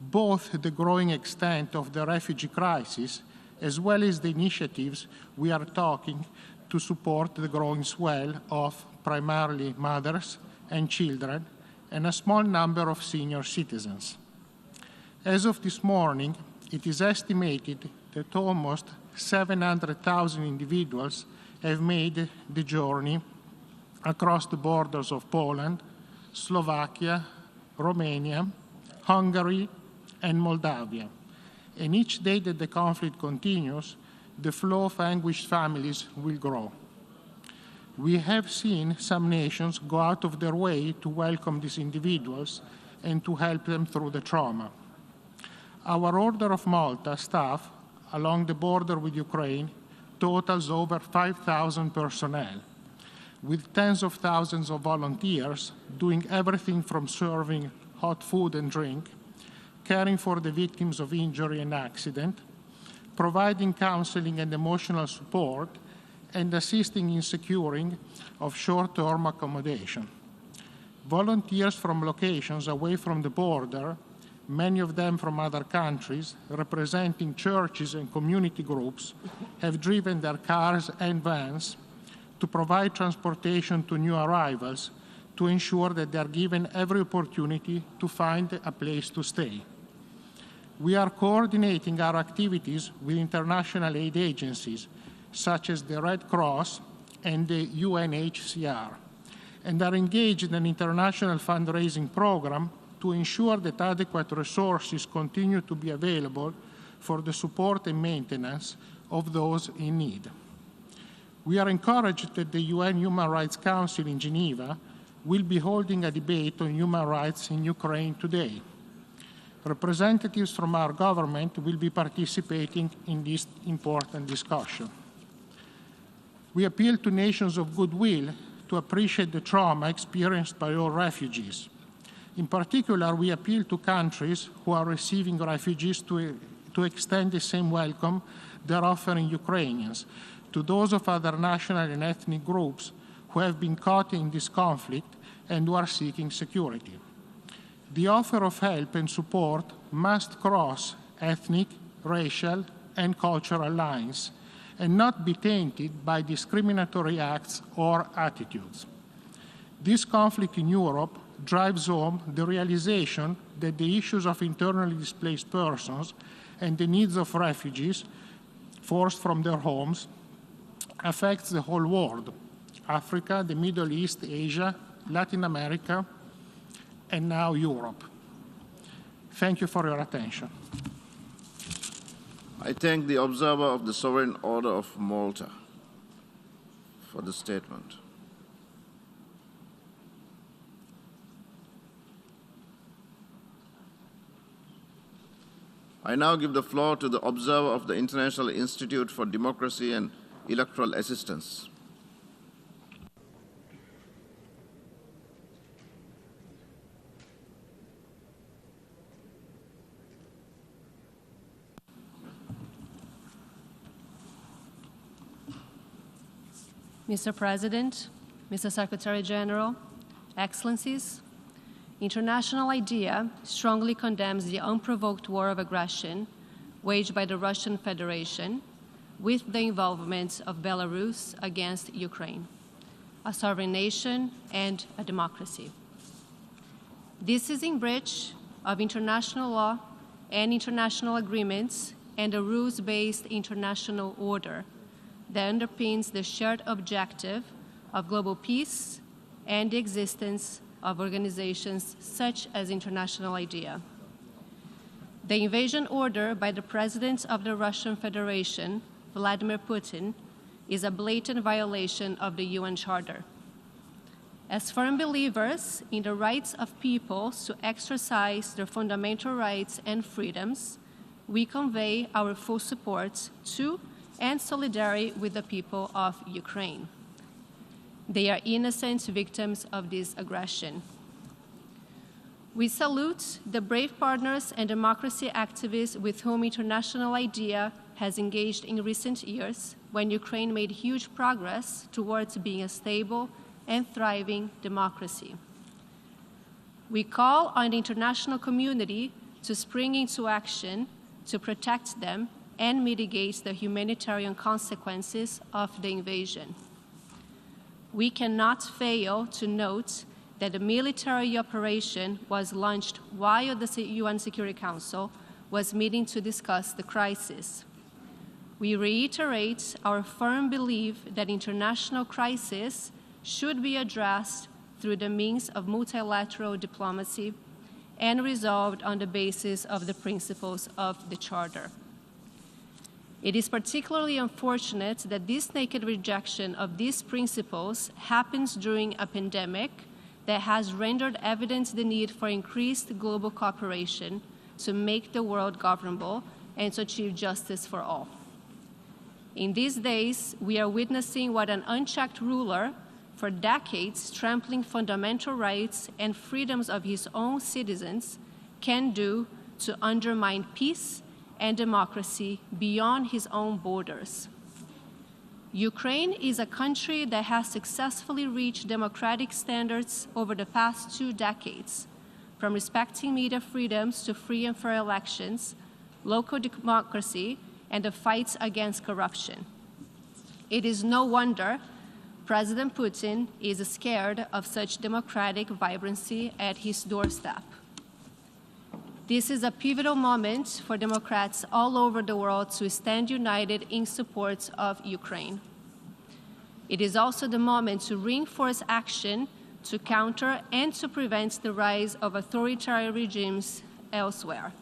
both the growing extent of the refugee crisis as well as the initiatives we are taking to support the growing swell of primarily mothers and children and a small number of senior citizens. As of this morning, it is estimated that almost 700,000 individuals have made the journey across the borders of Poland, Slovakia, Romania, Hungary, and Moldavia. And each day that the conflict continues, the flow of anguished families will grow. We have seen some nations go out of their way to welcome these individuals and to help them through the trauma. Our Order of Malta staff along the border with Ukraine totals over 5,000 personnel, with tens of thousands of volunteers doing everything from serving hot food and drink, caring for the victims of injury and accident, providing counseling and emotional support, and assisting in securing of short-term accommodation. Volunteers from locations away from the border, many of them from other countries, representing churches and community groups, have driven their cars and vans to provide transportation to new arrivals to ensure that they are given every opportunity to find a place to stay. We are coordinating our activities with international aid agencies, such as the Red Cross and the UNHCR, and are engaged in an international fundraising program to ensure that adequate resources continue to be available for the support and maintenance of those in need. We are encouraged that the UN Human Rights Council in Geneva will be holding a debate on human rights in Ukraine today. Representatives from our government will be participating in this important discussion. We appeal to nations of goodwill to appreciate the trauma experienced by all refugees. In particular, we appeal to countries who are receiving refugees to extend the same welcome they're offering Ukrainians, to those of other national and ethnic groups who have been caught in this conflict and who are seeking security. The offer of help and support must cross ethnic, racial, and cultural lines and not be tainted by discriminatory acts or attitudes. This conflict in Europe drives home the realization that the issues of internally displaced persons and the needs of refugees forced from their homes affects the whole world: Africa, the Middle East, Asia, Latin America, and now Europe. Thank you for your attention. I thank the observer of the Sovereign Order of Malta for the statement. I now give the floor to the observer of the International Institute for Democracy and Electoral Assistance. Mr. President, Mr. Secretary General, Excellencies, International IDEA strongly condemns the unprovoked war of aggression waged by the Russian Federation with the involvement of Belarus against Ukraine, a sovereign nation and a democracy. This is in breach of international law and international agreements and a rules-based international order that underpins the shared objective of global peace and the existence of organizations such as International IDEA. The invasion order by the President of the Russian Federation, Vladimir Putin, is a blatant violation of the UN Charter. As firm believers in the rights of peoples to exercise their fundamental rights and freedoms, we convey our full support to and solidarity with the people of Ukraine. They are innocent victims of this aggression. We salute the brave partners and democracy activists with whom International IDEA has engaged in recent years when Ukraine made huge progress towards being a stable and thriving democracy. We call on the international community to spring into action to protect them and mitigate the humanitarian consequences of the invasion. We cannot fail to note that the military operation was launched while the UN Security Council was meeting to discuss the crisis. We reiterate our firm belief that international crises should be addressed through the means of multilateral diplomacy and resolved on the basis of the principles of the Charter. It is particularly unfortunate that this naked rejection of these principles happens during a pandemic that has rendered evident the need for increased global cooperation to make the world governable and to achieve justice for all. In these days, we are witnessing what an unchecked ruler, for decades trampling fundamental rights and freedoms of his own citizens, can do to undermine peace and democracy beyond his own borders. Ukraine is a country that has successfully reached democratic standards over the past 2 decades, from respecting media freedoms to free and fair elections, local democracy, and the fights against corruption. It is no wonder President Putin is scared of such democratic vibrancy at his doorstep. This is a pivotal moment for Democrats all over the world to stand united in support of Ukraine. It is also the moment to reinforce action to counter and to prevent the rise of authoritarian regimes elsewhere,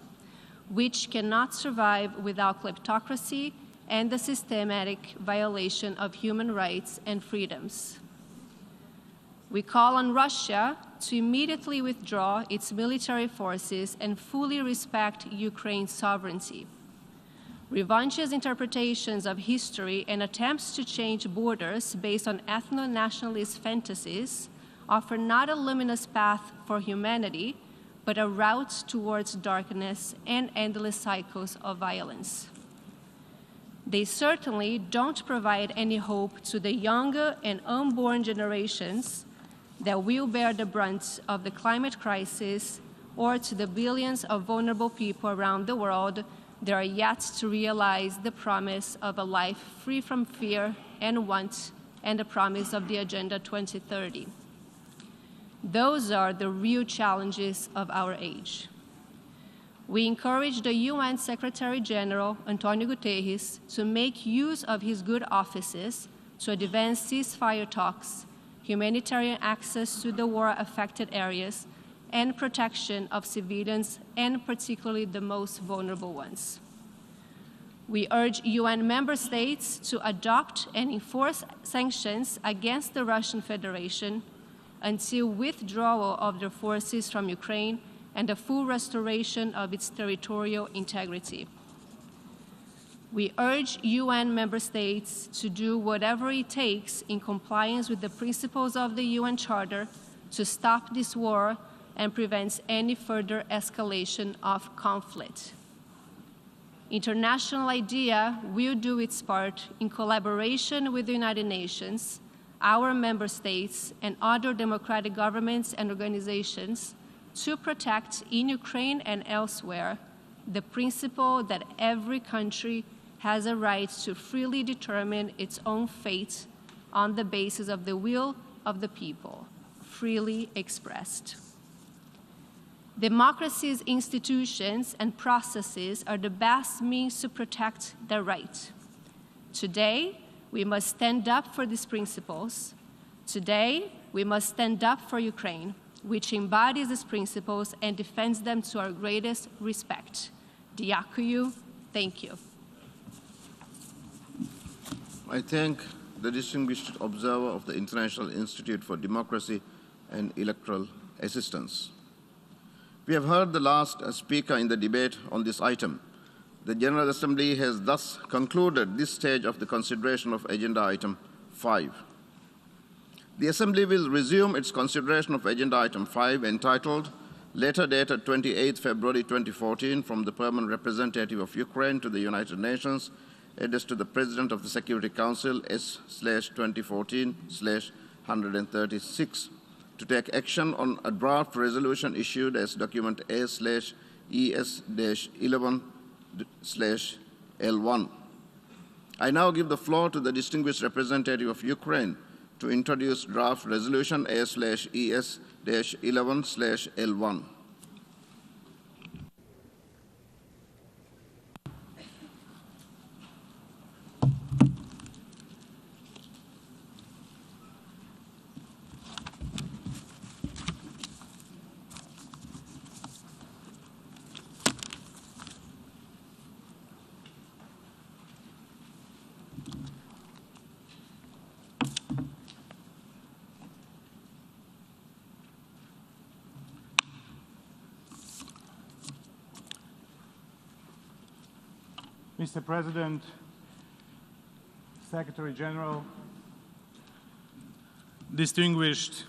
which cannot survive without kleptocracy and the systematic violation of human rights and freedoms. We call on Russia to immediately withdraw its military forces and fully respect Ukraine's sovereignty. Revanchist interpretations of history and attempts to change borders based on ethno-nationalist fantasies offer not a luminous path for humanity, but a route towards darkness and endless cycles of violence. They certainly don't provide any hope to the younger and unborn generations that will bear the brunt of the climate crisis, or to the billions of vulnerable people around the world that are yet to realize the promise of a life free from fear and want, and the promise of the Agenda 2030. Those are the real challenges of our age. We encourage the UN Secretary General, Antonio Guterres, to make use of his good offices to advance ceasefire talks, humanitarian access to the war-affected areas, and protection of civilians, and particularly the most vulnerable ones. We urge UN member states to adopt and enforce sanctions against the Russian Federation until withdrawal of their forces from Ukraine and the full restoration of its territorial integrity. We urge UN member states to do whatever it takes in compliance with the principles of the UN Charter to stop this war and prevent any further escalation of conflict. International IDEA will do its part in collaboration with the United Nations, our member states, and other democratic governments and organizations to protect in Ukraine and elsewhere the principle that every country has a right to freely determine its own fate on the basis of the will of the people, freely expressed. Democracy's institutions and processes are the best means to protect that right. Today, we must stand up for these principles. Today, we must stand up for Ukraine, which embodies these principles and defends them to our greatest respect. Diakuyu, thank you. I thank the distinguished observer of the International Institute for Democracy and Electoral Assistance. We have heard the last speaker in the debate on this item. The General Assembly has thus concluded this stage of the consideration of Agenda Item 5. The Assembly will resume its consideration of Agenda Item 5, entitled Letter dated 28 February 2014 from the Permanent Representative of Ukraine to the United Nations, addressed to the President of the Security Council S/2014/136, to take action on a draft resolution issued as document A/ES-11/L1. I now give the floor to the distinguished representative of Ukraine to introduce draft resolution A/ES-11/L1. Mr. President, Secretary General, distinguished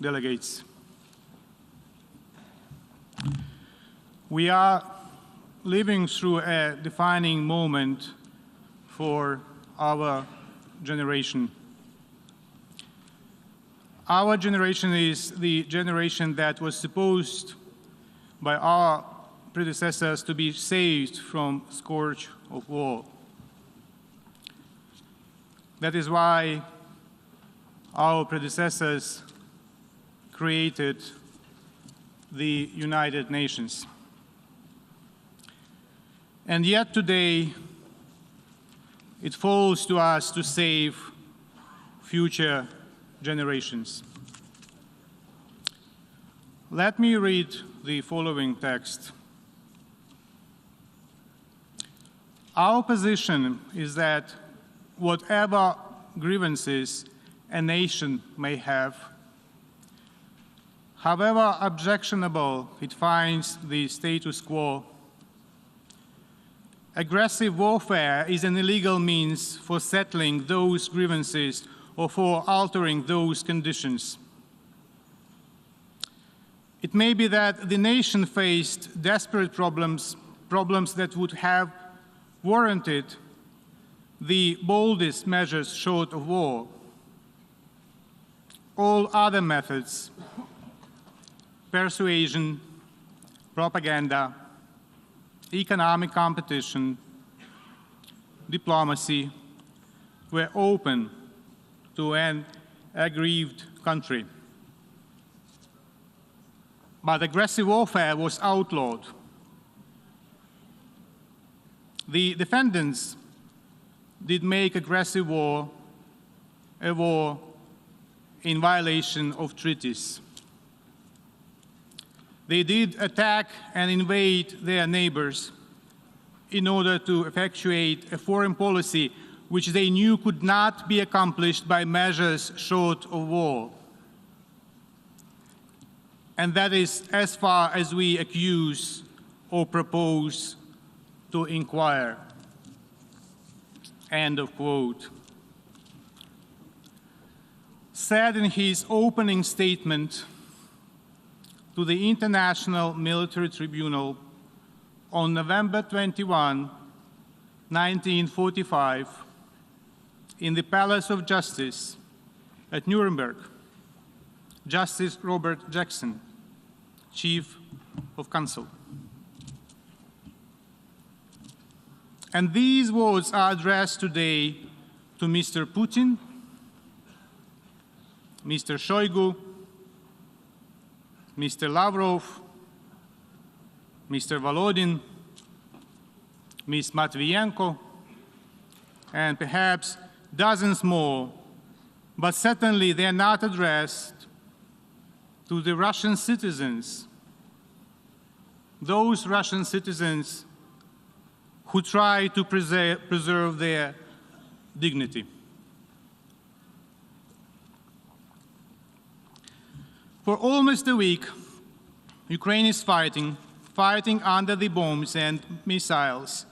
delegates. We are living through a defining moment for our generation. Our generation is the generation that was supposed by our predecessors to be saved from scourge of war. That is why our predecessors created the United Nations. And yet today, it falls to us to save future generations. Let me read the following text. Our position is that whatever grievances a nation may have, however objectionable it finds the status quo, aggressive warfare is an illegal means for settling those grievances or for altering those conditions. It may be that the nation faced desperate problems that would have warranted the boldest measures short of war. All other methods, persuasion, propaganda, economic competition, diplomacy, were open to an aggrieved country. But aggressive warfare was outlawed. The defendants did make aggressive war a war in violation of treaties. They did attack and invade their neighbors in order to effectuate a foreign policy which they knew could not be accomplished by measures short of war. And that is as far as we accuse or propose to inquire. End of quote. Said in his opening statement to the International Military Tribunal on November 21, 1945, in the Palace of Justice at Nuremberg, Justice Robert Jackson, Chief of Counsel. And these words are addressed today to Mr. Putin, Mr. Shoigu, Mr. Lavrov, Mr. Volodin, Ms. Matvienko, and perhaps dozens more, but certainly they are not addressed to the Russian citizens, those Russian citizens who try to preserve their dignity. For almost a week, Ukraine is fighting under the bombs and missiles,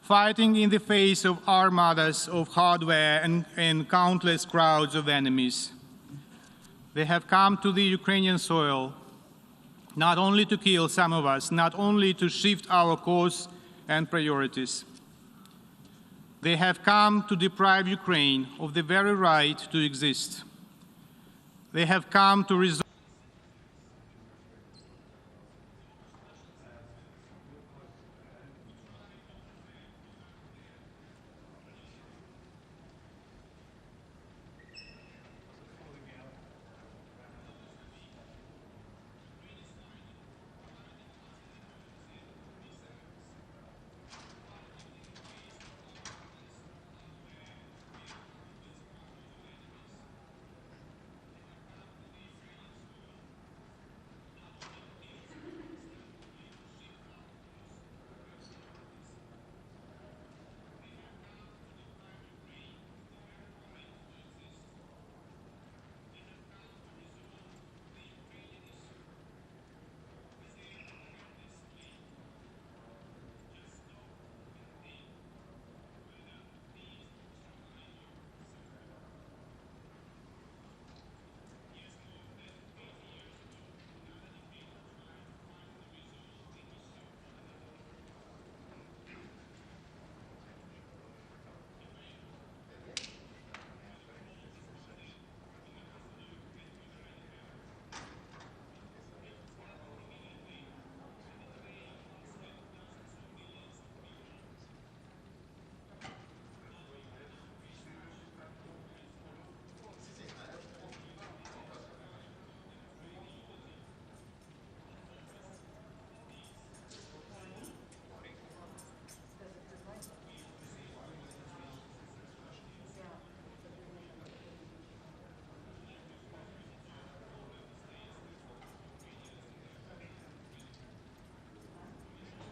fighting in the face of armadas of hardware and countless crowds of enemies. They have come to the Ukrainian soil not only to kill some of us, not only to shift our course and priorities. They have come to deprive Ukraine of the very right to exist. They have come to resolve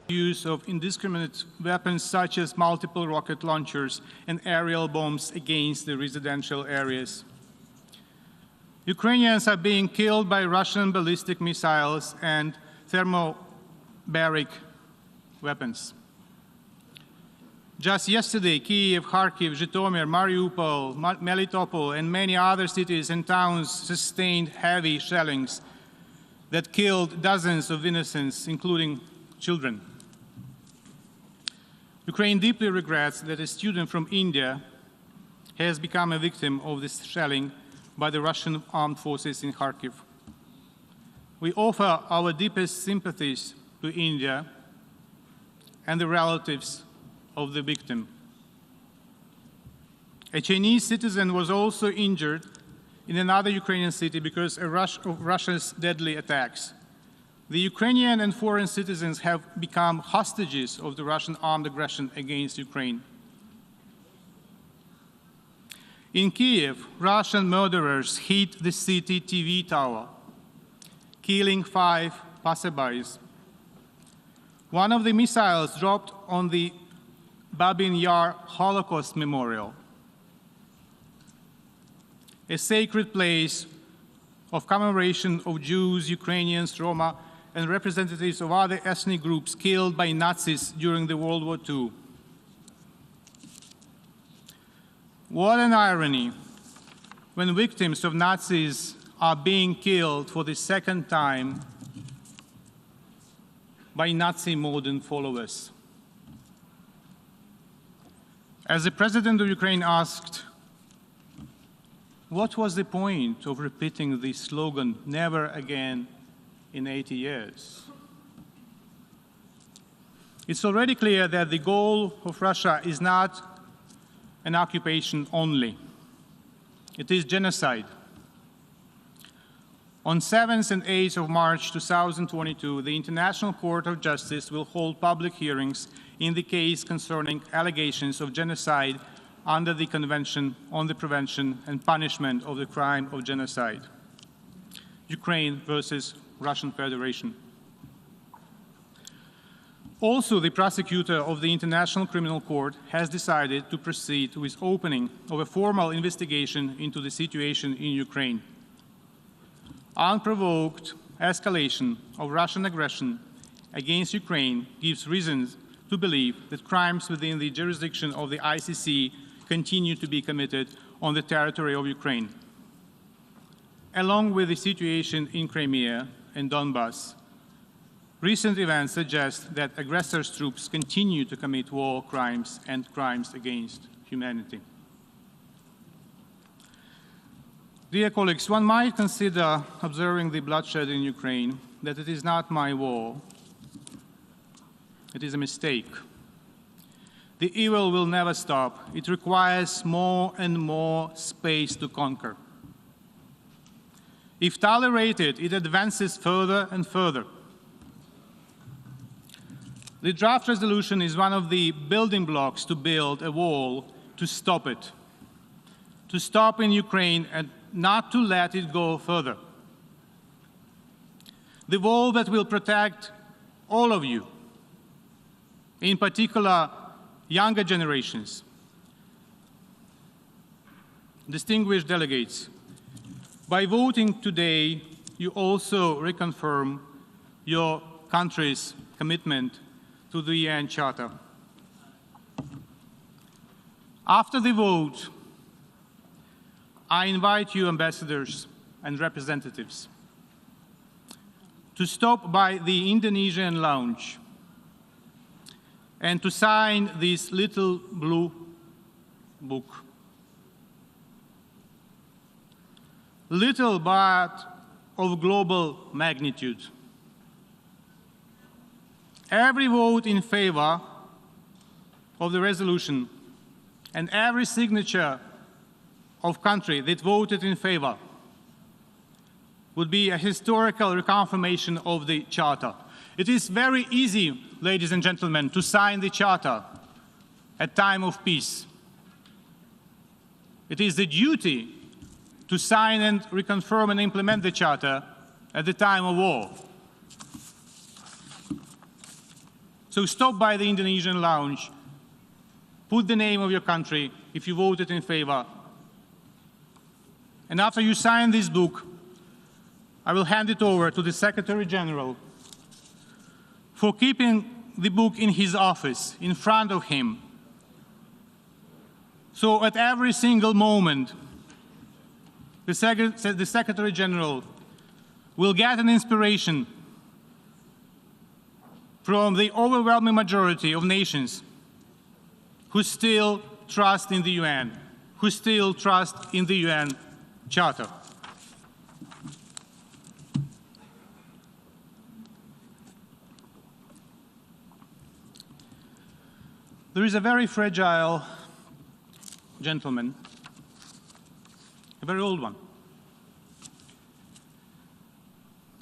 use of indiscriminate weapons such as multiple rocket launchers and aerial bombs against the residential areas. Ukrainians are being killed by Russian ballistic missiles and thermobaric weapons. Just yesterday, Kyiv, Kharkiv, Zhytomyr, Mariupol, Melitopol, and many other cities and towns sustained heavy shellings that killed dozens of innocents, including children. Ukraine deeply regrets that a student from India has become a victim of this shelling by the Russian armed forces in Kharkiv. We offer our deepest sympathies to India and the relatives of the victim. A Chinese citizen was also injured in another Ukrainian city because of Russia's deadly attacks. The Ukrainian and foreign citizens have become hostages of the Russian armed aggression against Ukraine. In Kyiv, Russian murderers hit the city TV tower, killing 5 passerbys. One of the missiles dropped on the Babin Yar Holocaust Memorial, a sacred place of commemoration of Jews, Ukrainians, Roma, and representatives of other ethnic groups killed by Nazis during the World War II. What an irony when victims of Nazis are being killed for the second time by Nazi modern followers. As the President of Ukraine asked, what was the point of repeating the slogan, never again, in 80 years? It's already clear that the goal of Russia is not an occupation only. It is genocide. On 7th and 8th of March 2022, the International Court of Justice will hold public hearings in the case concerning allegations of genocide under the Convention on the Prevention and Punishment of the Crime of Genocide, Ukraine versus Russian Federation. Also, the prosecutor of the International Criminal Court has decided to proceed with opening of a formal investigation into the situation in Ukraine. Unprovoked escalation of Russian aggression against Ukraine gives reasons to believe that crimes within the jurisdiction of the ICC continue to be committed on the territory of Ukraine. Along with the situation in Crimea and Donbass, recent events suggest that aggressors' troops continue to commit war crimes and crimes against humanity. Dear colleagues, one might consider observing the bloodshed in Ukraine that it is not my war. It is a mistake. The evil will never stop. It requires more and more space to conquer. If tolerated, it advances further and further. The draft resolution is one of the building blocks to build a wall to stop it, to stop in Ukraine and not to let it go further. The wall that will protect all of you, in particular younger generations. Distinguished delegates, by voting today, you also reconfirm your country's commitment to the UN Charter. After the vote, I invite you, ambassadors and representatives, to stop by the Indonesian lounge and to sign this little blue book. Little but of global magnitude. Every vote in favor of the resolution and every signature of country that voted in favor would be a historical reconfirmation of the Charter. It is very easy, ladies and gentlemen, to sign the Charter at time of peace. It is the duty to sign and reconfirm and implement the Charter at the time of war. So stop by the Indonesian lounge, put the name of your country if you voted in favor, and after you sign this book, I will hand it over to the Secretary General for keeping the book in his office, in front of him. So at every single moment, the Secretary General will get an inspiration from the overwhelming majority of nations who still trust in the UN, who still trust in the UN Charter. There is a very fragile gentleman, a very old one.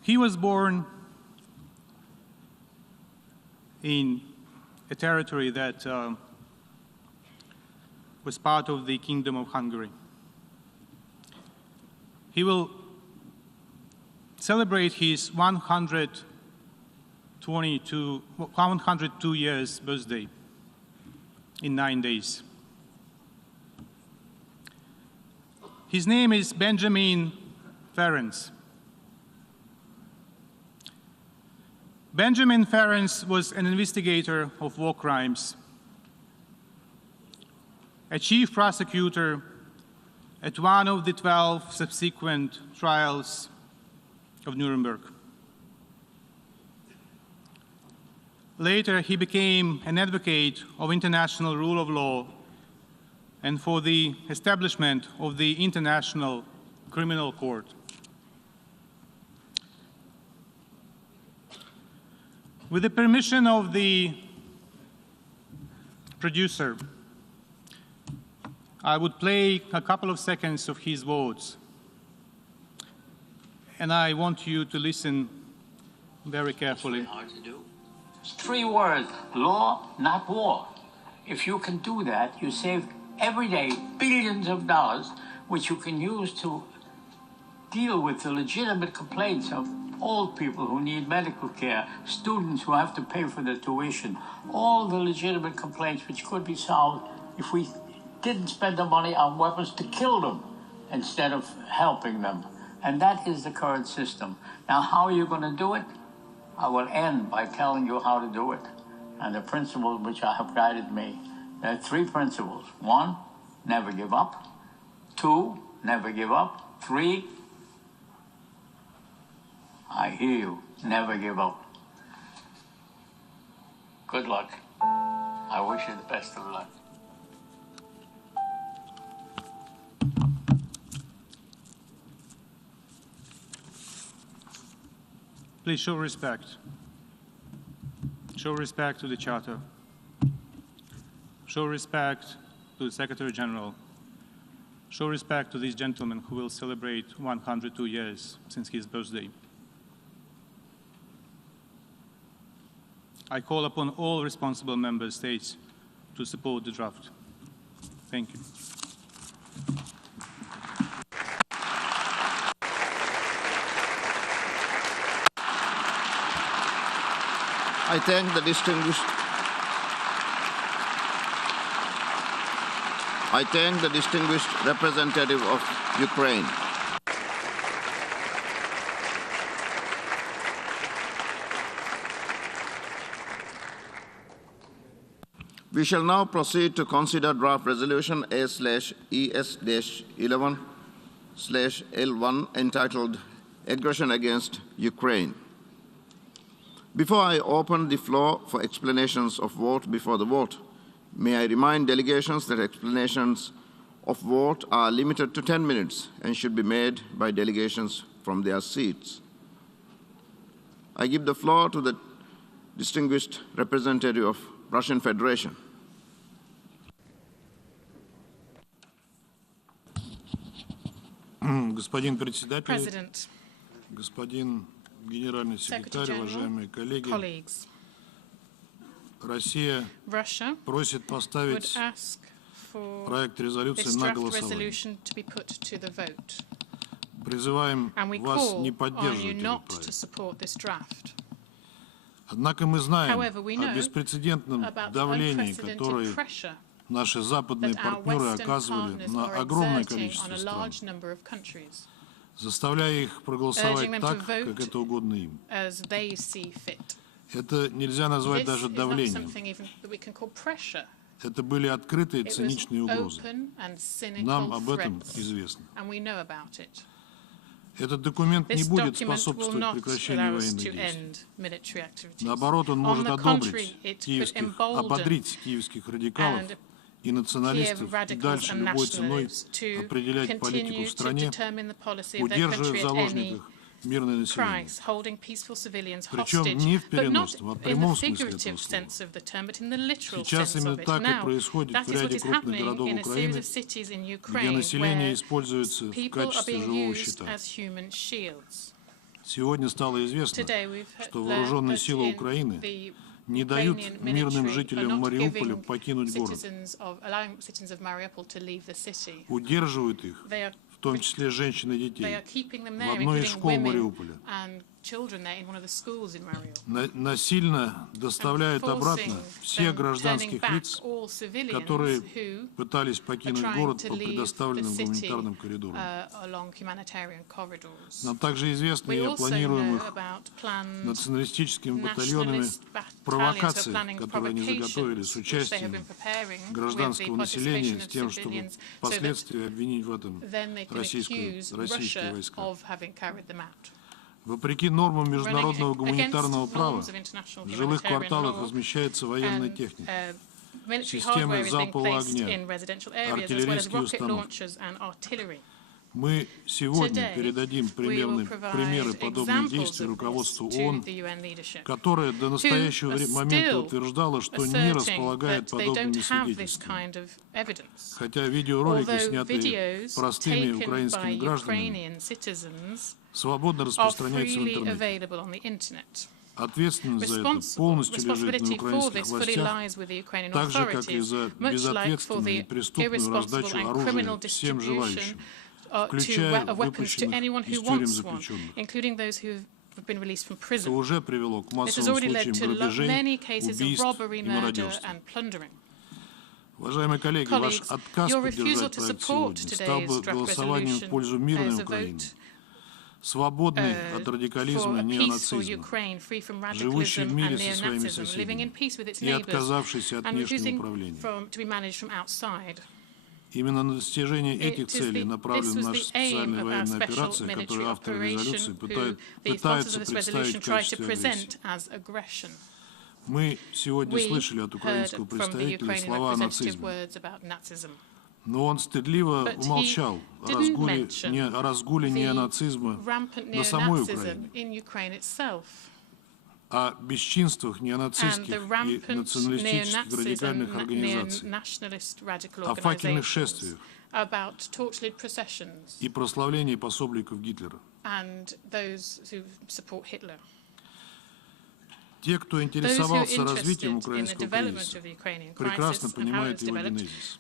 He was born in a territory that was part of the Kingdom of Hungary. He will celebrate his 102 years birthday in 9 days. His name is Benjamin Ferenc. Benjamin Ferenc was an investigator of war crimes, a chief prosecutor at one of the 12 subsequent trials of Nuremberg. Later, he became an advocate of international rule of law and for the establishment of the International Criminal Court. With the permission of the producer, I would play a couple of seconds of his words, and I want you to listen very carefully. Hard to do. It's 3 words: law, not war. If you can do that, you save every day billions of dollars, which you can use to deal with the legitimate complaints of old people who need medical care, students who have to pay for their tuition, all the legitimate complaints which could be solved if we didn't spend the money on weapons to kill them instead of helping them. And that is the current system. Now, how are you going to do it? I will end by telling you how to do it and the principles which have guided me. There are 3 principles. 1, never give up. 2, never give up. 3, I hear you, never give up. Good luck. I wish you the best of luck. Please show respect. Show respect to the Charter. Show respect to the Secretary General. Show respect to this gentleman who will celebrate 102 years since his birthday. I call upon all responsible member states to support the draft. Thank you. I thank the distinguished representative of Ukraine. We shall now proceed to consider draft resolution A/ES-11/L1 entitled Aggression Against Ukraine. Before I open the floor for explanations of vote before the vote, may I remind delegations that explanations of vote are limited to 10 minutes and should be made by delegations from their seats. I give the floor to the distinguished representative of Russian Federation. Господин председатель, господин генеральный секретарь, уважаемые коллеги, Россия просит поставить проект резолюции на голосование. Призываем вас не поддерживать этот проект. Однако мы знаем However, we о know беспрецедентном about the давлении, unprecedented которое pressure наши западные that our партнеры Western оказывали partners на are огромное exerting количество on a стран, large number of countries, заставляя их urging проголосовать them to так, как vote это угодно им. as they see fit. Это нельзя назвать This даже is not давлением. something even that we can call pressure. Это были открытые It was циничные угрозы. open and cynical Нам об этом threats, известно. and we know about it. Этот документ не This будет document will способствовать not прекращению allow us военных to действий. end military activities. Наоборот, он On может the одобрить contrary, it could киевских, embolden ободрить киевских радикалов and и националистов Kiev и radicals дальше and любой ценой nationalists to определять политику continue в to стране, determine the policy of their удерживая в country at any заложниках мирное население. price, holding peaceful civilians Причем hostage, не в but not переносном, а в in the прямом смысле figurative этого слова. sense of the term, but in the literal Сейчас sense именно of it. так и Now, происходит that в is what ряде is крупных happening городов in a series Украины, of cities in где Ukraine, население where используется в people are качестве being живого used щита. as human shields. Сегодня стало известно, Today we've что learned вооруженные that силы in Украины the не дают Ukrainian мирным military are жителям not Мариуполя giving покинуть город, allowing citizens of Mariupol to leave the city. удерживают их, They are в том числе женщин и They детей, are keeping them в there, одной из including школ women Мариуполя. and children there in one of the schools in Mariupol. Насильно доставляют обратно всех гражданских лиц, которые пытались покинуть город по предоставленным гуманитарным коридорам. Нам также известно и о планируемых националистическими батальонами провокаций, которые они заготовили с участием гражданского населения с тем, чтобы впоследствии обвинить в этом российские войска. Вопреки нормам международного гуманитарного права, в жилых кварталах размещается военная техника, системы залпового огня, артиллерийские установки. Мы сегодня передадим примеры подобных действий руководству ООН, которое до настоящего момента утверждало, что не располагает подобными свидетельствами. Хотя видеоролики, снятые простыми украинскими гражданами, свободно распространяются в интернете. Ответственность за это полностью лежит на украинских властях, так же, как и за безответственную и преступную раздачу оружия всем желающим, включая выпущенных из тюрем заключенных. Это уже привело к массовым случаям грабежей, убийств и мародерства. Уважаемые коллеги, ваш отказ поддержать проект сегодня стал бы голосованием в пользу мирной Украины, свободной от радикализма и неонацизма, живущей в мире со своими соседями и отказавшейся от внешнего управления. Именно на достижение этих целей направлена наша специальная военная операция, которую авторы резолюции пытаются представить в качестве агрессии. Мы сегодня слышали от украинского представителя слова о нацизме, но он стыдливо умолчал о разгуле неонацизма на самой Украине, о бесчинствах неонацистских и националистических радикальных организаций, о факельных шествиях и прославлении пособников Гитлера. Те, кто интересовался развитием украинского кризиса, прекрасно понимают его генезис.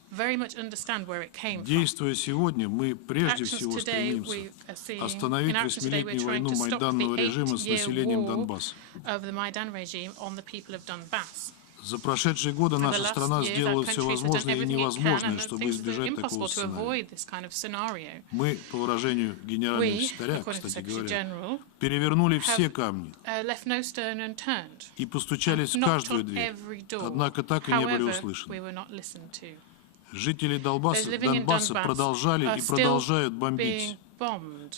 Действуя сегодня, мы прежде всего стремимся остановить восьмилетнюю войну майданного режима с населением Донбасса. За прошедшие годы наша страна сделала все возможное и невозможное, чтобы избежать такого сценария. Мы, по выражению генерального секретаря, кстати говоря, перевернули все камни и постучались в каждую дверь, однако так и не были услышаны. Жители Донбасса продолжали и продолжают бомбить,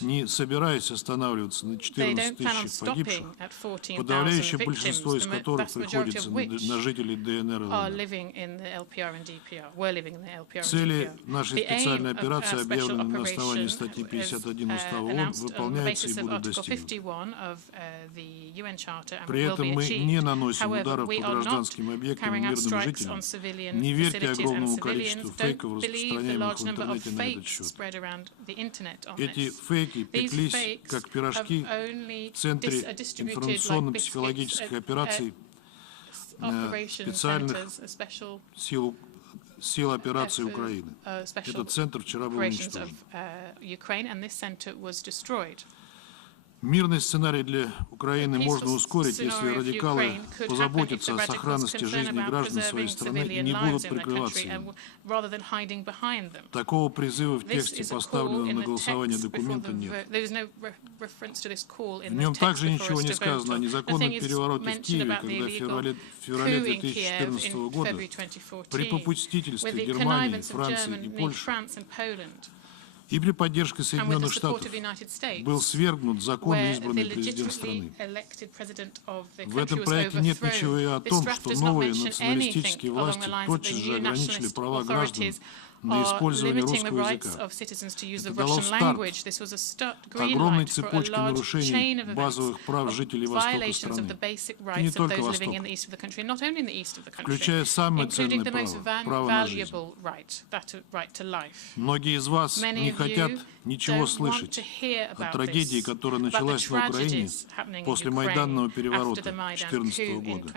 не собираясь останавливаться на 14 тысячах погибших, подавляющее большинство из которых приходится на жителей ДНР и ЛНР. Цели нашей специальной операции, объявленные на основании статьи 51 Устава ООН, выполняются и будут достигнуты. При этом мы не наносим ударов по гражданским объектам и мирным жителям. Не верьте огромному количеству фейков, распространяемых в интернете на этот счет. Эти фейки пеклись, как пирожки, в Центре информационно-психологических операций специальных сил операции Украины. Этот центр вчера был уничтожен. Мирный сценарий для Украины можно ускорить, если радикалы позаботятся о сохранности жизни граждан своей страны и не будут прикрываться им. Такого призыва в тексте поставленного на голосование документа нет. В нем также ничего не сказано о незаконном перевороте в Киеве, когда в феврале 2014 года при попустительстве Германии, Франции и Польши и при поддержке Соединенных Штатов был свергнут законно избранный президент страны. В этом проекте нет ничего и о том, что новые националистические власти тотчас же ограничили права граждан на использование русского языка. Это дало старт огромной цепочке нарушений базовых прав жителей Востока страны, и не только Востока, включая самое ценное право на жизнь. Многие из вас не хотят ничего слышать о трагедии, которая началась на Украине после Майданного переворота 2014 года,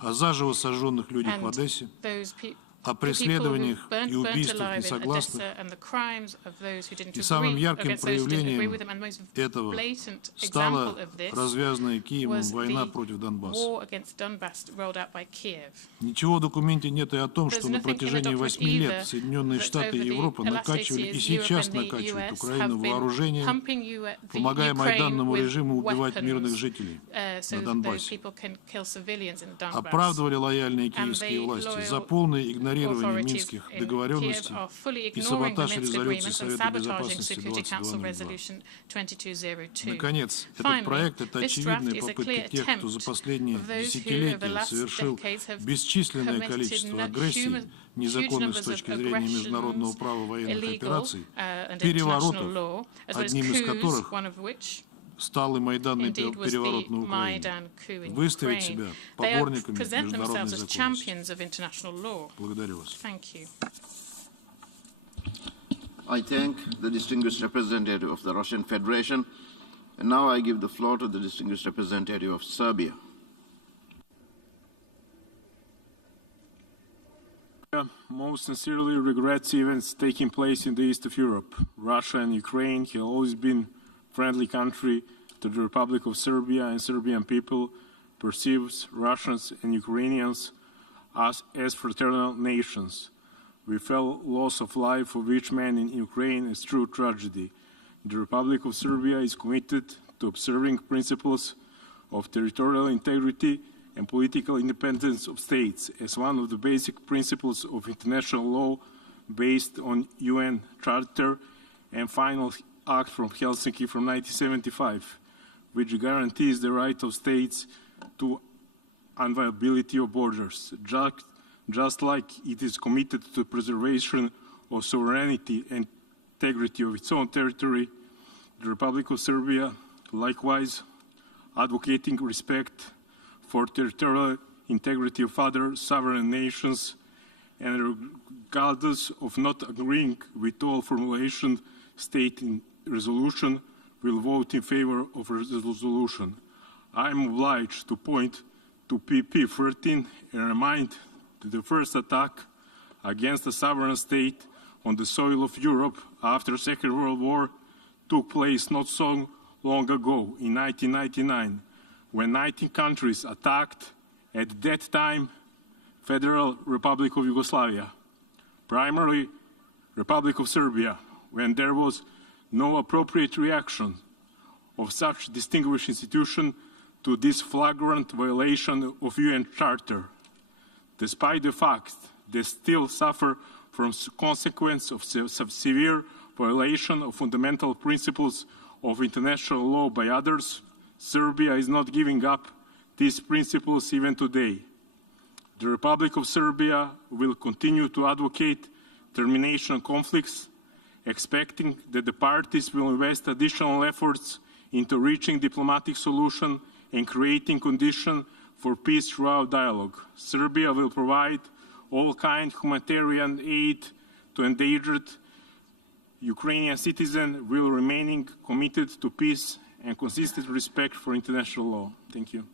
о заживо сожженных людях в Одессе, о преследованиях и убийствах несогласных. И самым ярким проявлением этого стала развязанная Киевом война против Донбасса. Ничего в документе нет и о том, что на протяжении 8 лет Соединенные Штаты и Европа накачивали и сейчас накачивают Украину вооружением, помогая майданному режиму убивать мирных жителей на Донбассе. Оправдывали лояльные киевские власти за полное игнорирование минских договоренностей и саботаж резолюции Совета Безопасности 2202. Наконец, этот проект — это очевидные попытки тех, кто за последние десятилетия совершил бесчисленное количество агрессий, незаконных с точки зрения международного права военных операций, переворотов, одним из которых стал и майданный переворот на Украине, выставить себя поборниками международной законности. Благодарю вас. I thank the distinguished representative of the Russian Federation, and now I give the floor to the distinguished representative of Serbia. Most sincerely regrets events taking place in the east of Europe. Russia and Ukraine have always been friendly country to the Republic of Serbia, and Serbian people perceives Russians and Ukrainians as fraternal nations. We felt loss of life of each man in Ukraine is true tragedy. The Republic of Serbia is committed to observing principles of territorial integrity and political independence of states as one of the basic principles of international law based on UN Charter and final Act from Helsinki from 1975, which guarantees the right of states to inviolability of borders, just like it is committed to the preservation of sovereignty and integrity of its own territory. The Republic of Serbia, likewise, advocating respect for territorial integrity of other sovereign nations, and regardless of not agreeing with all formulation state in resolution, will vote in favor of the resolution. I am obliged to point to PP 13 and remind that the first attack against a sovereign state on the soil of Europe after the Second World War took place not so long ago, in 1999, when 19 countries attacked, at that time, Federal Republic of Yugoslavia, primarily Republic of Serbia, when there was no appropriate reaction of such distinguished institution to this flagrant violation of UN Charter, despite the fact they still suffer from consequence of severe violation of fundamental principles of international law by others. Serbia is not giving up these principles even today. The Republic of Serbia will continue to advocate termination of conflicts, expecting that the parties will invest additional efforts into reaching diplomatic solution and creating conditions for peace throughout dialogue. Serbia will provide all kind of humanitarian aid to endangered Ukrainian citizens while remaining committed to peace and consistent respect for international law. Thank you.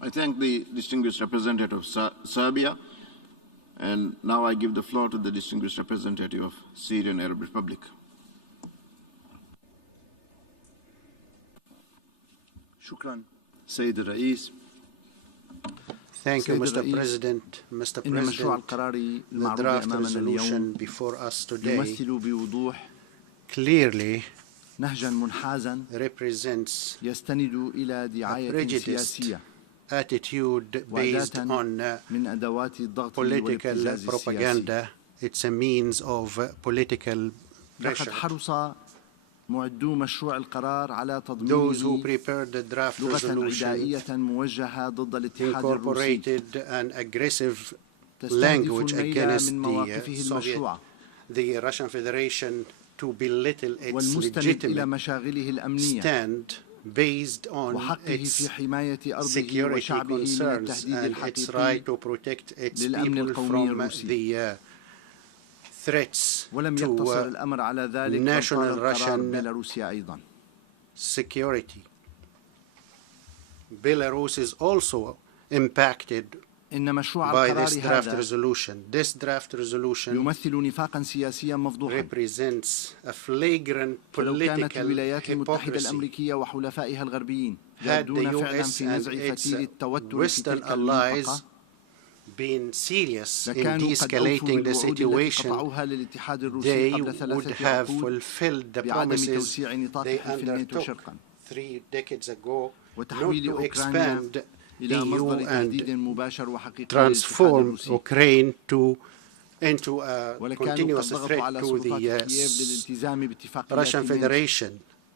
I thank the distinguished representative of Serbia, and now I give the floor to the distinguished representative of Syrian Arab Republic. Sayyid Rais. Thank you, Mr. President. Mr. President, the draft resolution before us today clearly represents a prejudiced attitude based on political propaganda. It's a means of political pressure. معدو مشروع القرار على Those who تضمينه prepared the draft لغة resolution عدائية موجهة ضد الاتحاد الروسي incorporated an aggressive تستهدف language النيل against من مواقفه المشروعة the Russian Federation to belittle its والمستند إلى legitimate مشاغله الأمنية stand based on وحقه its في حماية أرضه security وشعبه من concerns التهديد and its الحقيقي right to protect its للأمن people القومي from الروسي. the threats ولم to يقتصر الأمر على ذلك national وطال قرار Russian بيلاروسيا أيضا. security. Belarus is also impacted إن مشروع by القرار this draft هذا resolution. This draft resolution يمثل نفاقا سياسيا مفضوحا. represents a flagrant فلو كانت political الولايات المتحدة hypocrisy. الأمريكية وحلفائها الغربيين Had the يعدون فعلا US في and نزع its فتيل التوتر في Western تلك allies المنطقة been serious in لكانوا قد أوفوا de-escalating the بالوعود التي situation, قطعوها للاتحاد الروسي they قبل would 3 have عقود fulfilled the بعدم promises توسيع نطاق they حلف الناتو undertook شرقا 3 decades ago, not وتحويل to أوكرانيا expand إلى EU مصدر and تهديد مباشر وحقيقي للاتحاد transform الروسي. Ukraine into a ولكانوا قد continuous ضغطوا threat على to سلطات the كييف للالتزام باتفاقيات Russian مينسك Federation,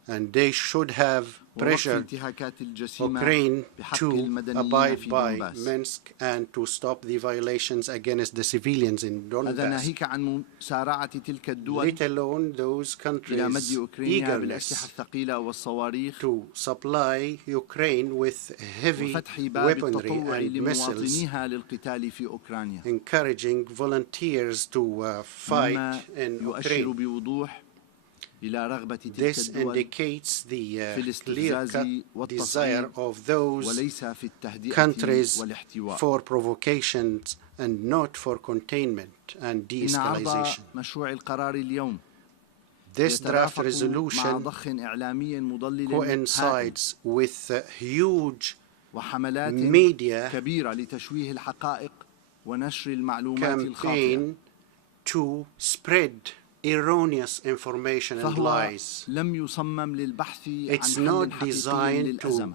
and they should have ووقف pressured الانتهاكات الجسيمة Ukraine بحق to المدنيين abide في by دونباس. Minsk and to stop the violations against the civilians in هذا Donbass, ناهيك عن مسارعة تلك الدول let alone those إلى مد countries' أوكرانيا بالأسلحة eagerness الثقيلة والصواريخ to supply Ukraine with heavy وفتح باب weaponry التطوع and missiles, لمواطنيها للقتال في أوكرانيا encouraging volunteers to fight مما in يؤشر Ukraine. بوضوح إلى رغبة تلك This الدول indicates the في الاستفزاز clear-cut desire والتصعيد of those وليس في التهدئة countries والاحتواء. for provocations and not for containment and إن عرض de-escalation. مشروع القرار اليوم This draft مع resolution ضخ إعلامي مضلل coincides with huge وحملات media كبيرة لتشويه الحقائق ونشر المعلومات الخاطئة. campaign to spread erroneous information and فهو lies. لم يصمم للبحث عن It's حل not حقيقي designed to للأزمة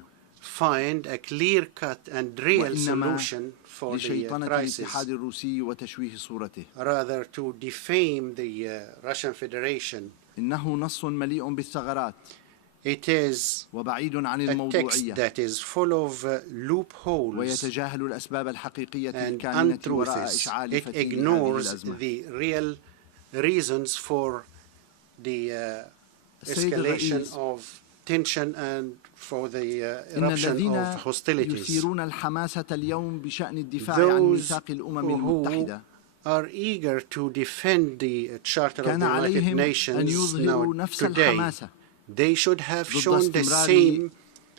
find a clear-cut and real وإنما solution for the لشيطنة crisis, الاتحاد الروسي وتشويه صورته. rather to defame the Russian Federation. إنه نص مليء بالثغرات It is وبعيد عن a text الموضوعية that is full of loopholes ويتجاهل الأسباب الحقيقية and الكامنة وراء untruths. إشعال It فتيل هذه ignores الأزمة. the real reasons for the السيد escalation الرئيس، of tension and for the إن eruption الذين of hostilities. يثيرون الحماسة اليوم بشأن الدفاع عن Those ميثاق الأمم who المتحدة are eager to defend the Charter of كان the United عليهم أن Nations يظهروا now نفس today. الحماسة They should have ضد shown the استمرار same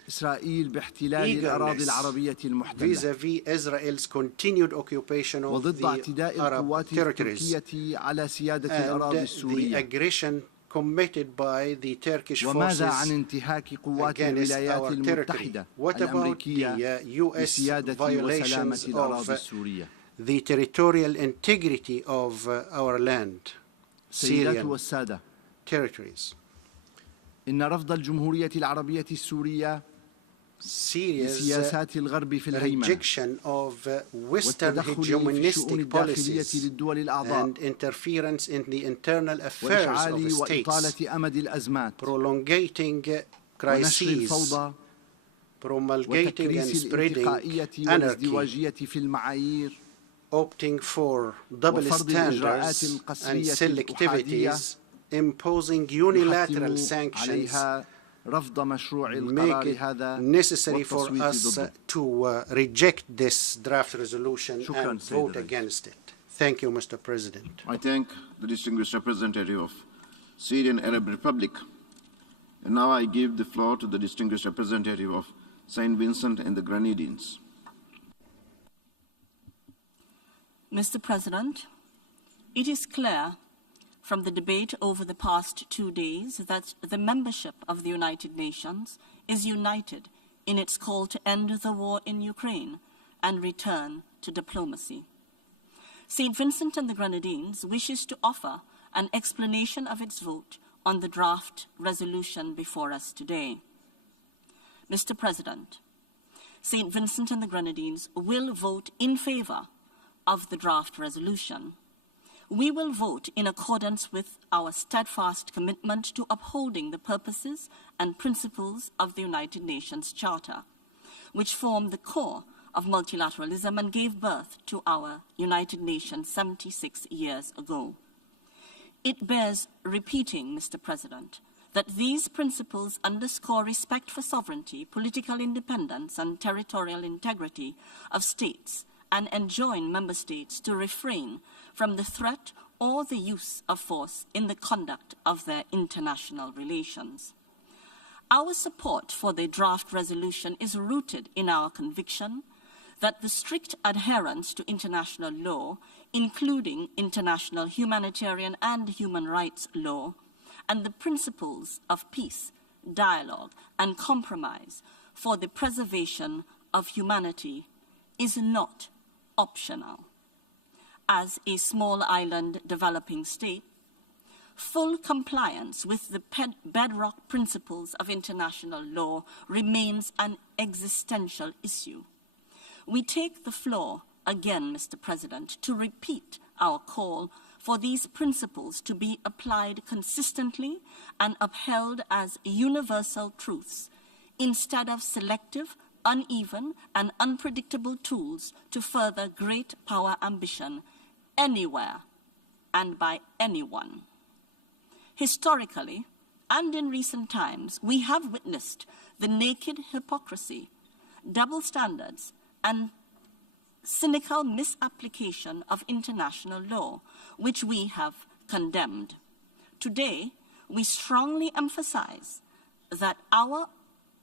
إسرائيل باحتلال الأراضي العربية المحتلة vis-à-vis Israel's continued occupation of وضد the اعتداء Arab القوات territories التركية على سيادة and الأراضي the السورية. aggression committed by the Turkish وماذا forces عن انتهاك قوات against الولايات our territory? المتحدة What about الأمريكية the US بسيادة وسلامة violations الأراضي of السورية؟ the territorial integrity of our land, سيدات Syrian والسادة، territories? إن رفض الجمهورية العربية السورية لسياسات الغرب في الهيمنة rejection of Western والتدخل في الشؤون hegemonistic الداخلية policies للدول الأعضاء and interference in the internal affairs وإشعال of states, وإطالة أمد الأزمات prolongating ونشر crises, الفوضى promulgating and وتكريس spreading الانتقائية anarchy, والازدواجية في المعايير opting for double وفرض الإجراءات standards and القسرية selectivities, الأحادية imposing unilateral يحتم sanctions, عليها رفض مشروع make القرار it هذا necessary for والتصويت us ضده. to reject this draft resolution شكراً and سيد vote الرئيس. against it. Thank you, Mr. President. I thank the distinguished representative of Syrian Arab Republic. And now I give the floor to the distinguished representative of St. Vincent and the Grenadines. Mr. President, it is clear from the debate over the past 2 days that the membership of the United Nations is united in its call to end the war in Ukraine and return to diplomacy. St. Vincent and the Grenadines wishes to offer an explanation of its vote on the draft resolution before us today. Mr. President, St. Vincent and the Grenadines will vote in favor of the draft resolution. We will vote in accordance with our steadfast commitment to upholding the purposes and principles of the United Nations Charter, which form the core of multilateralism and gave birth to our United Nations 76 years ago. It bears repeating, Mr. President, that these principles underscore respect for sovereignty, political independence, and territorial integrity of states and enjoin member states to refrain from the threat or the use of force in the conduct of their international relations. Our support for the draft resolution is rooted in our conviction that the strict adherence to international law, including international humanitarian and human rights law, and the principles of peace, dialogue, and compromise for the preservation of humanity is not optional. As a small island developing state, full compliance with the bedrock principles of international law remains an existential issue. We take the floor again, Mr. President, to repeat our call for these principles to be applied consistently and upheld as universal truths instead of selective, uneven, and unpredictable tools to further great power ambition anywhere and by anyone. Historically, and in recent times, we have witnessed the naked hypocrisy, double standards, and cynical misapplication of international law, which we have condemned. Today, we strongly emphasize that our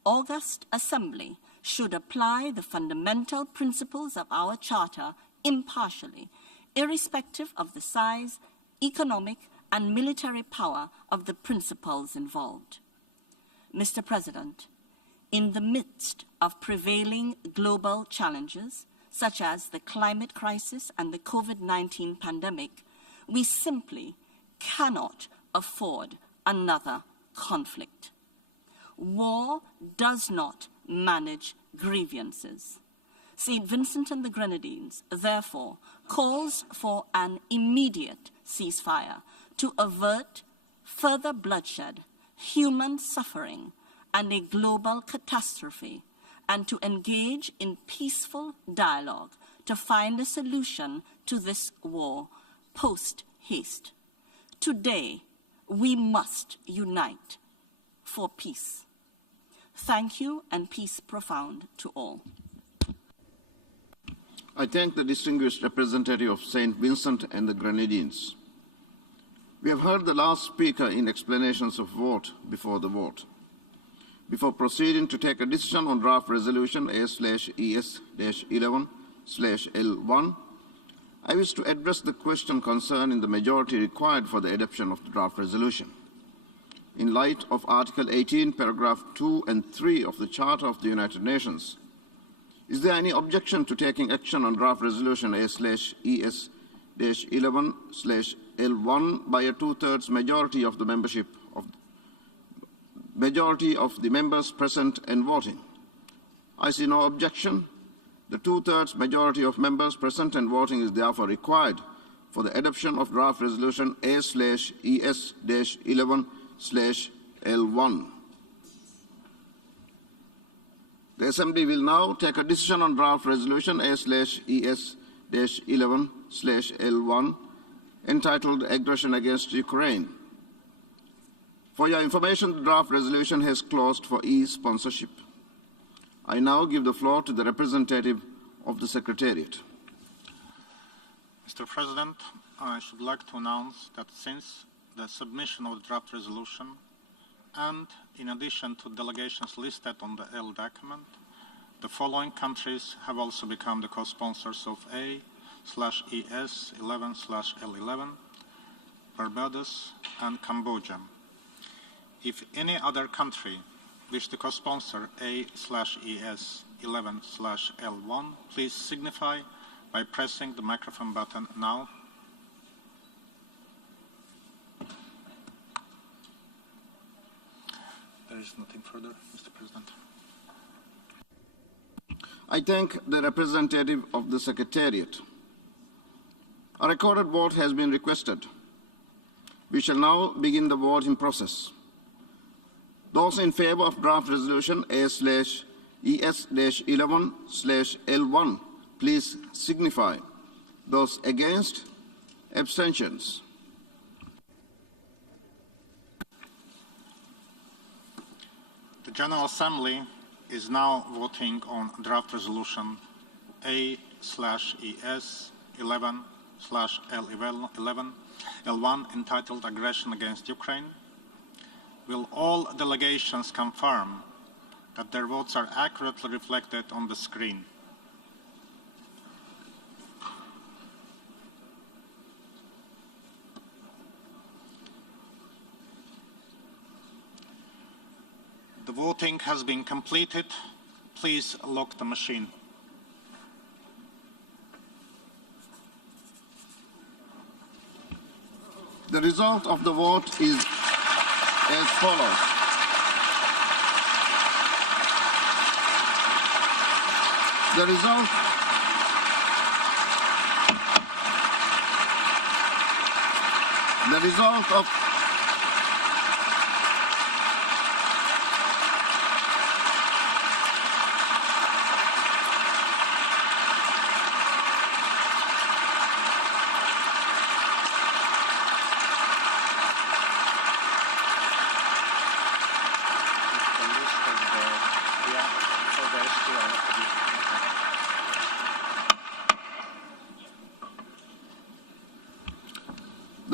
august assembly should apply the fundamental principles of our charter impartially, irrespective of the size, economic, and military power of the principles involved. Mr. President, in the midst of prevailing global challenges, such as the climate crisis and the COVID-19 pandemic, we simply cannot afford another conflict. War does not manage grievances. St. Vincent and the Grenadines, therefore, calls for an immediate ceasefire to avert further bloodshed, human suffering, and a global catastrophe, and to engage in peaceful dialogue to find a solution to this war post-haste. Today, we must unite for peace. Thank you, and peace profound to all. I thank the distinguished representative of St. Vincent and the Grenadines. We have heard the last speaker in explanations of vote before the vote. Before proceeding to take a decision on draft resolution A/ES-11/L1, I wish to address the question concerning the majority required for the adoption of the draft resolution. In light of Article 18, paragraph 2 and 3 of the Charter of the United Nations, is there any objection to taking action on draft resolution A/ES-11/L1 by a two-thirds majority of the members present and voting? I see no objection. The two-thirds majority of members present and voting is therefore required for the adoption of draft resolution A/ES-11/L1. The Assembly will now take a decision on draft resolution A/ES-11/L1 entitled Aggression Against Ukraine. For your information, the draft resolution has closed for e-sponsorship. I now give the floor to the representative of the Secretariat. Mr. President, I should like to announce that since the submission of the draft resolution, and in addition to delegations listed on the L document, the following countries have also become the co-sponsors of A/ES-11/L11, Barbados and Cambodia. If any other country wish to co-sponsor A/ES11/L1, please signify by pressing the microphone button now. There is nothing further, Mr. President. I thank the representative of the Secretariat. A recorded vote has been requested. We shall now begin the voting process. Those in favor of draft resolution A/ES-11/L1, please signify. Those against, abstentions. The General Assembly is now voting on draft resolution A/ES-11/L1 entitled Aggression Against Ukraine. Will all delegations confirm that their votes are accurately reflected on the screen? The voting has been completed. Please lock the machine. The result of the vote is as follows. The result of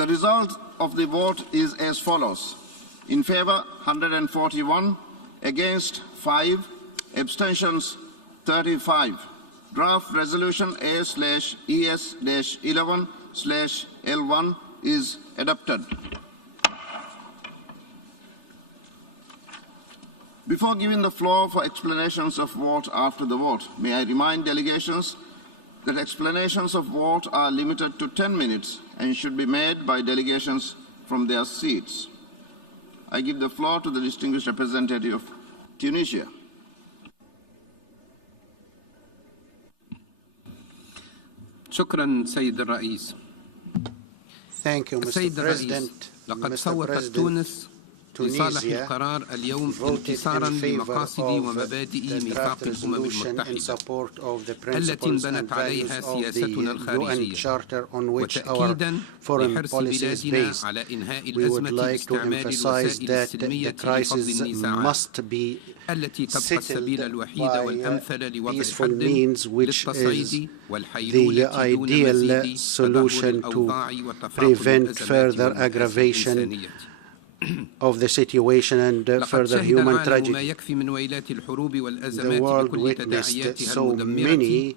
The result of the vote is as follows. In favor, 141, against 5, abstentions 35. Draft resolution A/ES-11/L1 is adopted. Before giving the floor for explanations of vote after the vote, may I remind delegations that explanations of vote are limited to 10 minutes and should be made by delegations from their seats. I give the floor to the distinguished representative of Tunisia. شكرا سيد الرئيس. Thank you, Mr. President. لقد صوتت تونس لصالح القرار اليوم انتصارا لمقاصد ومبادئ ميثاق الأمم المتحدة التي انبنت عليها سياستنا الخارجية وتأكيدا لحرص بلادنا على إنهاء الأزمة باستعمال الوسائل السلمية لفض النزاعات التي تبقى السبيل الوحيد والأمثل لوضع حد للتصعيد والحيلولة دون مزيد تدهور الأوضاع وتفاقم الأزمات الإنسانية. Of the situation and further human tragedy. The world witnessed so many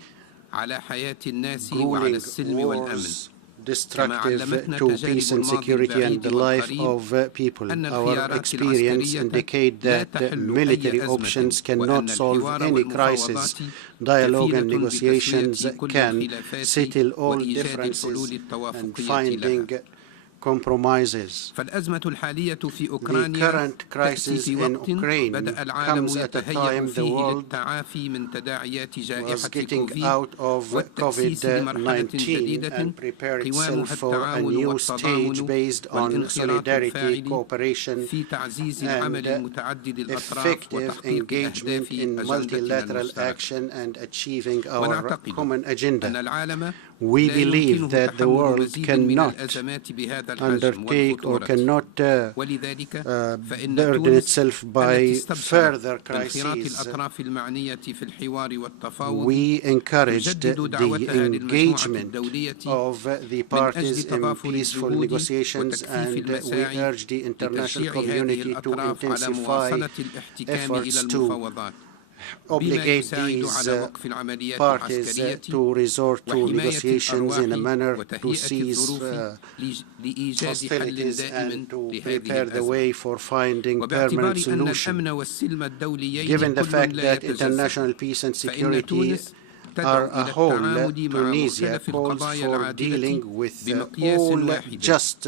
grueling wars destructive to peace and security and the life of people. Our experience indicates that military options cannot solve any crisis. Dialogue and negotiations can settle all differences and finding compromises. The current crisis in Ukraine comes at a time the world was getting out of COVID-19 and prepare itself for a new stage based on solidarity, cooperation, and effective engagement in multilateral action and achieving our common agenda. We believe that the world cannot undertake or cannot burden itself by further crises. We encouraged the engagement of the parties in peaceful negotiations and we urge the international community to intensify efforts to obligate these parties to resort to negotiations in a manner to cease hostilities and to prepare the way for finding permanent solution. Given the fact that international peace and security are a whole, Tunisia calls for dealing with all just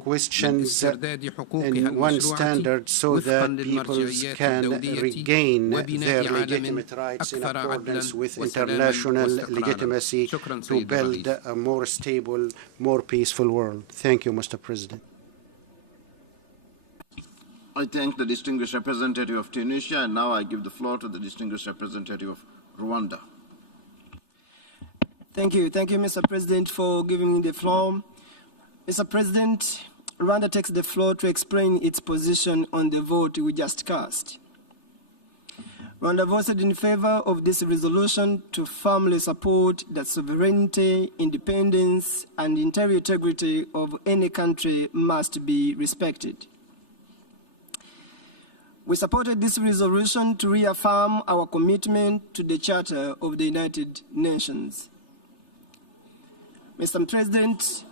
questions in one standard so that peoples can regain their legitimate rights in accordance with international legitimacy to build a more stable, more peaceful world. Thank you, Mr. President. I thank the distinguished representative of Tunisia, and now I give the floor to the distinguished representative of Rwanda. Thank you. Thank you, Mr. President, for giving me the floor. Mr. President, Rwanda takes the floor to explain its position on the vote we just cast. Rwanda voted in favor of this resolution to firmly support the sovereignty, independence, and interior integrity of any country must be respected. We supported this resolution to reaffirm our commitment to the Charter of the United Nations. Mr. President,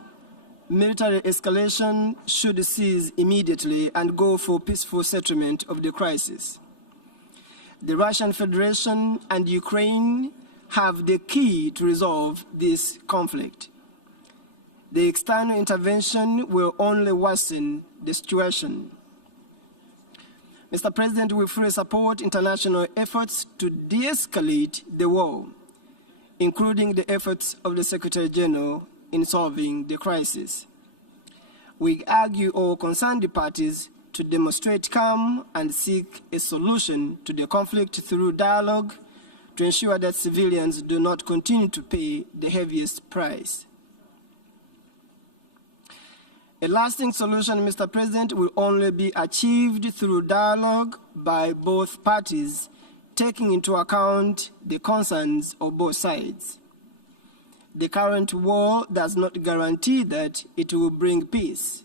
military escalation should cease immediately and go for peaceful settlement of the crisis. The Russian Federation and Ukraine have the key to resolve this conflict. The external intervention will only worsen the situation. Mr. President, we fully support international efforts to de-escalate the war, including the efforts of the Secretary General in solving the crisis. We urge all concerned parties to demonstrate calm and seek a solution to the conflict through dialogue to ensure that civilians do not continue to pay the heaviest price. A lasting solution, Mr. President, will only be achieved through dialogue by both parties, taking into account the concerns of both sides. The current war does not guarantee that it will bring peace.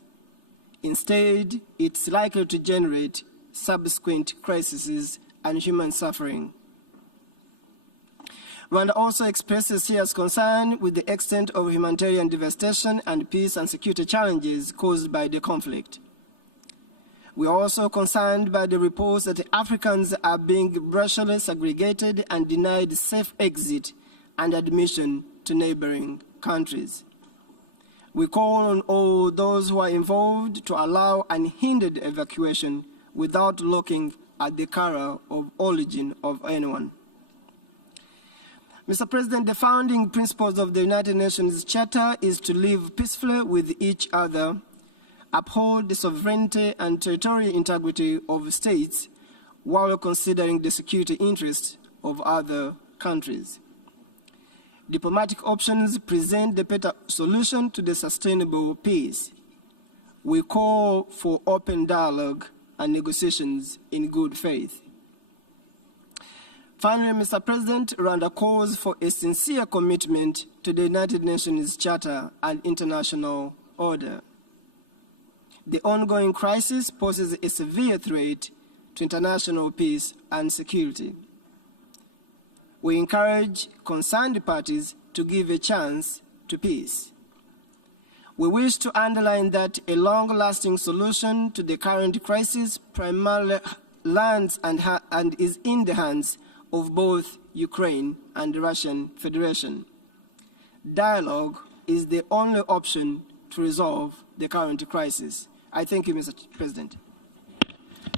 Instead, it's likely to generate subsequent crises and human suffering. Rwanda also expresses serious concern with the extent of humanitarian devastation and peace and security challenges caused by the conflict. We are also concerned by the reports that Africans are being brutally segregated and denied safe exit and admission to neighboring countries. We call on all those who are involved to allow unhindered evacuation without looking at the color of origin of anyone. Mr. President, the founding principles of the United Nations Charter is to live peacefully with each other, uphold the sovereignty and territorial integrity of states while considering the security interests of other countries. Diplomatic options present the better solution to the sustainable peace. We call for open dialogue and negotiations in good faith. Finally, Mr. President, Rwanda calls for a sincere commitment to the United Nations Charter and international order. The ongoing crisis poses a severe threat to international peace and security. We encourage concerned parties to give a chance to peace. We wish to underline that a long-lasting solution to the current crisis primarily lands and is in the hands of both Ukraine and the Russian Federation. Dialogue is the only option to resolve the current crisis. I thank you, Mr. President.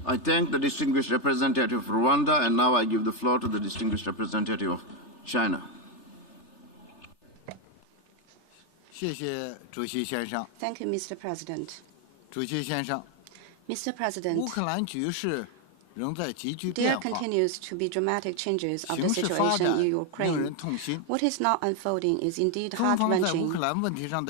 I thank the distinguished representative of Rwanda, and now I give the floor to the distinguished representative of China. Thank you, Mr. President. 主席先生， Mr. President, 乌克兰局势 there continues to be dramatic changes of the situation in Ukraine. What is now unfolding is indeed heart-wrenching.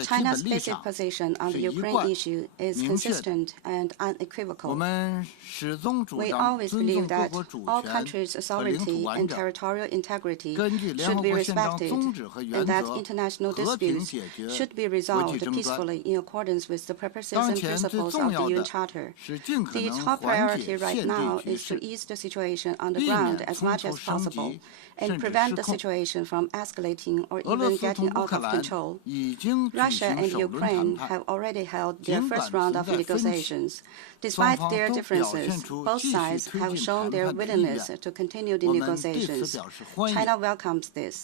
China's basic position on the Ukraine issue is consistent and unequivocal. We always believe that all countries' sovereignty and territorial integrity should be respected, and that international disputes should be resolved peacefully in accordance with the purposes and principles of the UN Charter. The top priority right now is to ease the situation on the ground as much as possible and prevent the situation from escalating or even getting out of control. Russia and Ukraine have already held their first round of negotiations. Despite their differences, both sides have shown their willingness to continue the negotiations. China welcomes this.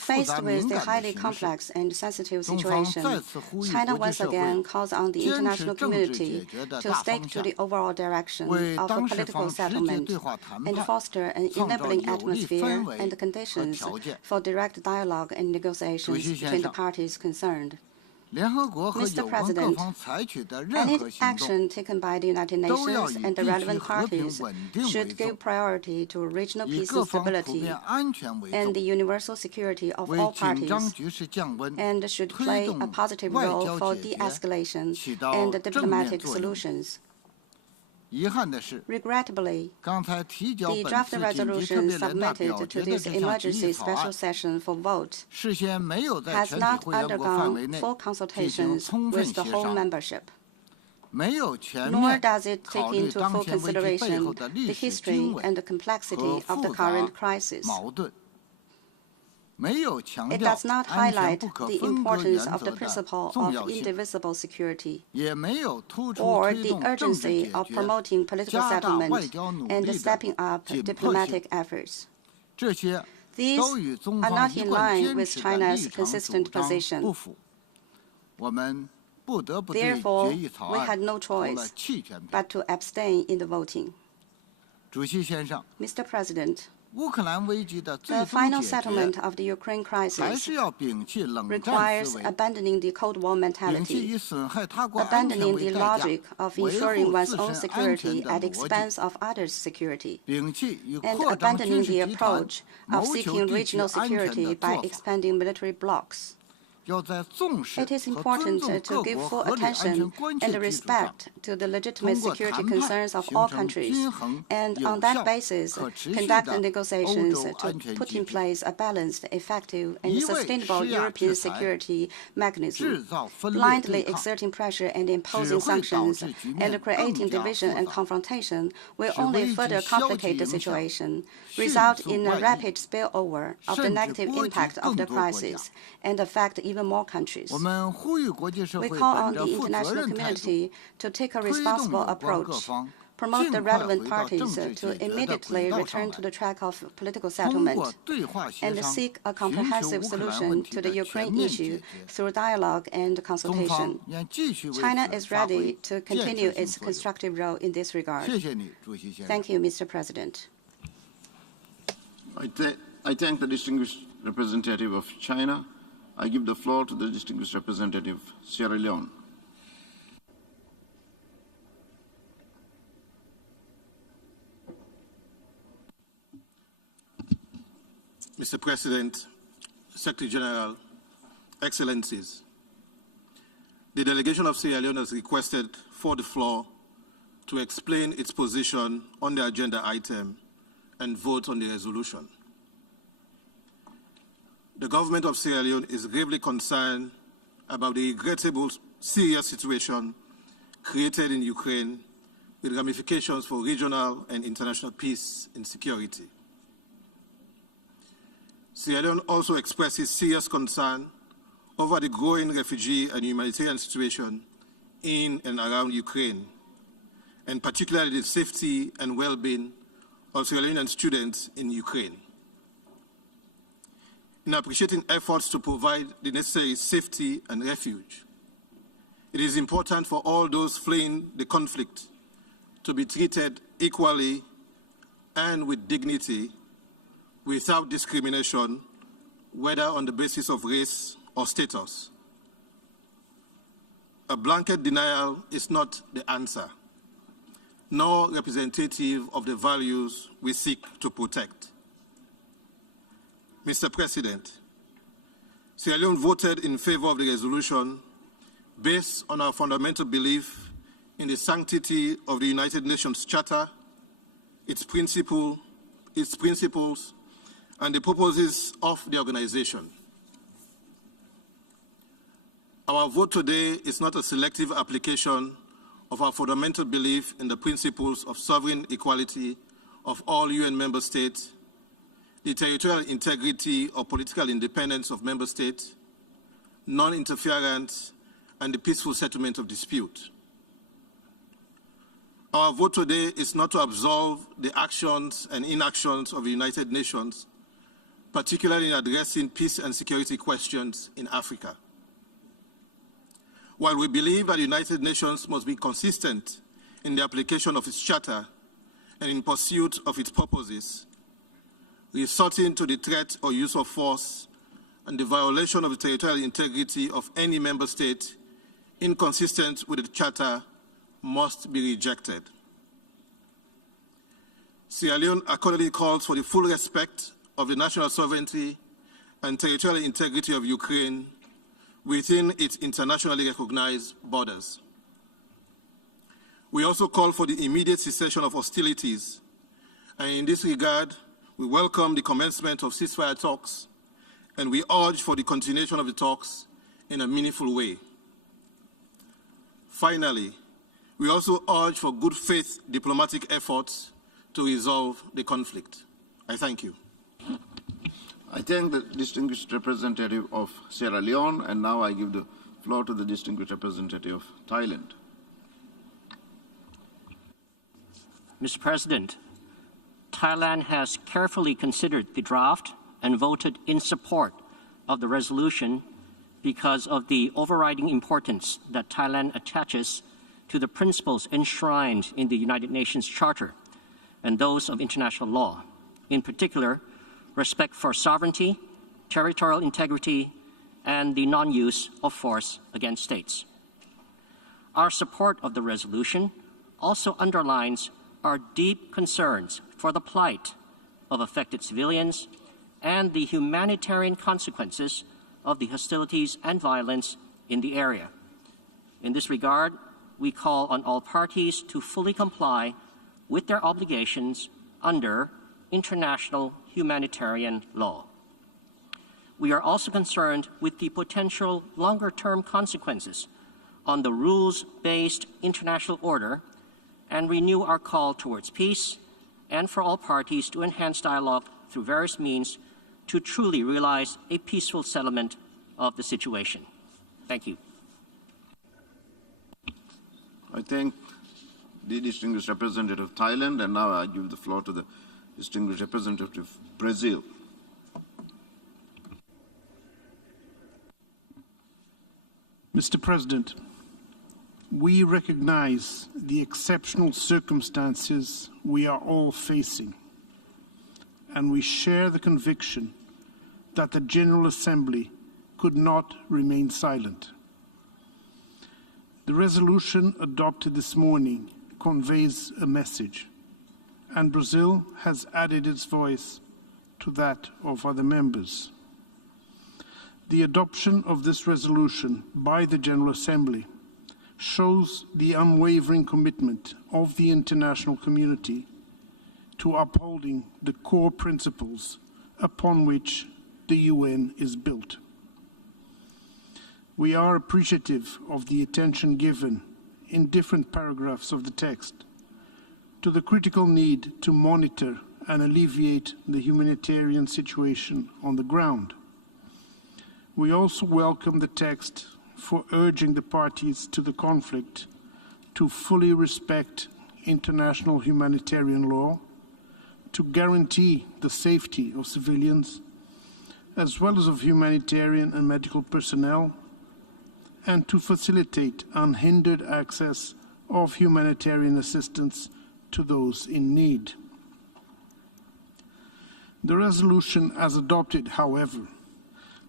Faced with the highly complex and sensitive situation, China once again calls on the international community to stick to the overall direction of a political settlement and foster an enabling atmosphere and conditions for direct dialogue and negotiations between the parties concerned. Mr. President, any action taken by the United Nations and the relevant parties should give priority to regional peace and stability and the universal security of all parties, and should play a positive role for de-escalation and diplomatic solutions. Regrettably, the draft resolution submitted to this emergency special session for vote has not undergone full consultations with the whole membership, nor does it take into full consideration the history and the complexity of the current crisis. It does not highlight the importance of the principle of indivisible security or the urgency of promoting political settlement and stepping up diplomatic efforts. These are not in line with China's consistent position. Therefore, we had no choice but to abstain in the voting. Mr. President, the final settlement of the Ukraine crisis requires abandoning the Cold War mentality, abandoning the logic of ensuring one's own security at the expense of others' security, and abandoning the approach of seeking regional security by expanding military blocs. It is important to give full attention and respect to the legitimate security concerns of all countries, and on that basis, conduct negotiations to put in place a balanced, effective, and sustainable European security mechanism. Blindly exerting pressure and imposing sanctions and creating division and confrontation will only further complicate the situation, result in a rapid spillover of the negative impact of the crisis, and affect even more countries. We call on the international community to take a responsible approach, promote the relevant parties to immediately return to the track of political settlement, and seek a comprehensive solution to the Ukraine issue through dialogue and consultation. China is ready to continue its constructive role in this regard. Thank you, Mr. President. I thank the distinguished representative of China. I give the floor to the distinguished representative, Sierra Leone. Mr. President, Secretary General, Excellencies, the delegation of Sierra Leone has requested for the floor to explain its position on the agenda item and vote on the resolution. The government of Sierra Leone is gravely concerned about the regrettable, serious situation created in Ukraine with ramifications for regional and international peace and security. Sierra Leone also expresses serious concern over the growing refugee and humanitarian situation in and around Ukraine, and particularly the safety and well-being of Sierra Leonean students in Ukraine. In appreciating efforts to provide the necessary safety and refuge, it is important for all those fleeing the conflict to be treated equally and with dignity, without discrimination, whether on the basis of race or status. A blanket denial is not the answer, nor representative of the values we seek to protect. Mr. President, Sierra Leone voted in favor of the resolution based on our fundamental belief in the sanctity of the United Nations Charter, its principles, and the purposes of the organization. Our vote today is not a selective application of our fundamental belief in the principles of sovereign equality of all UN member states, the territorial integrity or political independence of member states, non-interference, and the peaceful settlement of dispute. Our vote today is not to absolve the actions and inactions of the United Nations, particularly in addressing peace and security questions in Africa. While we believe that the United Nations must be consistent in the application of its charter and in pursuit of its purposes, resorting to the threat or use of force and the violation of the territorial integrity of any member state inconsistent with the charter must be rejected. Sierra Leone accordingly calls for the full respect of the national sovereignty and territorial integrity of Ukraine within its internationally recognized borders. We also call for the immediate cessation of hostilities, and in this regard, we welcome the commencement of ceasefire talks, and we urge for the continuation of the talks in a meaningful way. Finally, we also urge for good faith diplomatic efforts to resolve the conflict. I thank you. I thank the distinguished representative of Sierra Leone, and now I give the floor to the distinguished representative of Thailand. Mr. President, Thailand has carefully considered the draft and voted in support of the resolution because of the overriding importance that Thailand attaches to the principles enshrined in the United Nations Charter and those of international law, in particular, respect for sovereignty, territorial integrity, and the non-use of force against states. Our support of the resolution also underlines our deep concerns for the plight of affected civilians and the humanitarian consequences of the hostilities and violence in the area. In this regard, we call on all parties to fully comply with their obligations under international humanitarian law. We are also concerned with the potential longer-term consequences on the rules-based international order and renew our call towards peace and for all parties to enhance dialogue through various means to truly realize a peaceful settlement of the situation. Thank you. I thank the distinguished representative of Thailand, and now I give the floor to the distinguished representative of Brazil. Mr. President, we recognize the exceptional circumstances we are all facing, and we share the conviction that the General Assembly could not remain silent. The resolution adopted this morning conveys a message, and Brazil has added its voice to that of other members. The adoption of this resolution by the General Assembly shows the unwavering commitment of the international community to upholding the core principles upon which the UN is built. We are appreciative of the attention given in different paragraphs of the text to the critical need to monitor and alleviate the humanitarian situation on the ground. We also welcome the text for urging the parties to the conflict to fully respect international humanitarian law, to guarantee the safety of civilians, as well as of humanitarian and medical personnel, and to facilitate unhindered access of humanitarian assistance to those in need. The resolution as adopted, however,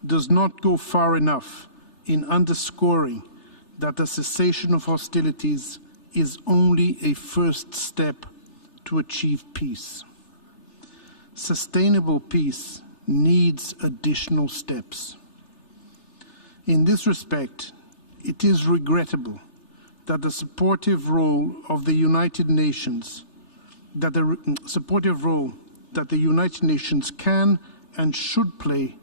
does not go far enough in underscoring that the cessation of hostilities is only a first step to achieve peace. Sustainable peace needs additional steps. In this respect, it is regrettable that the supportive role of the United Nations, that the United Nations can and should play,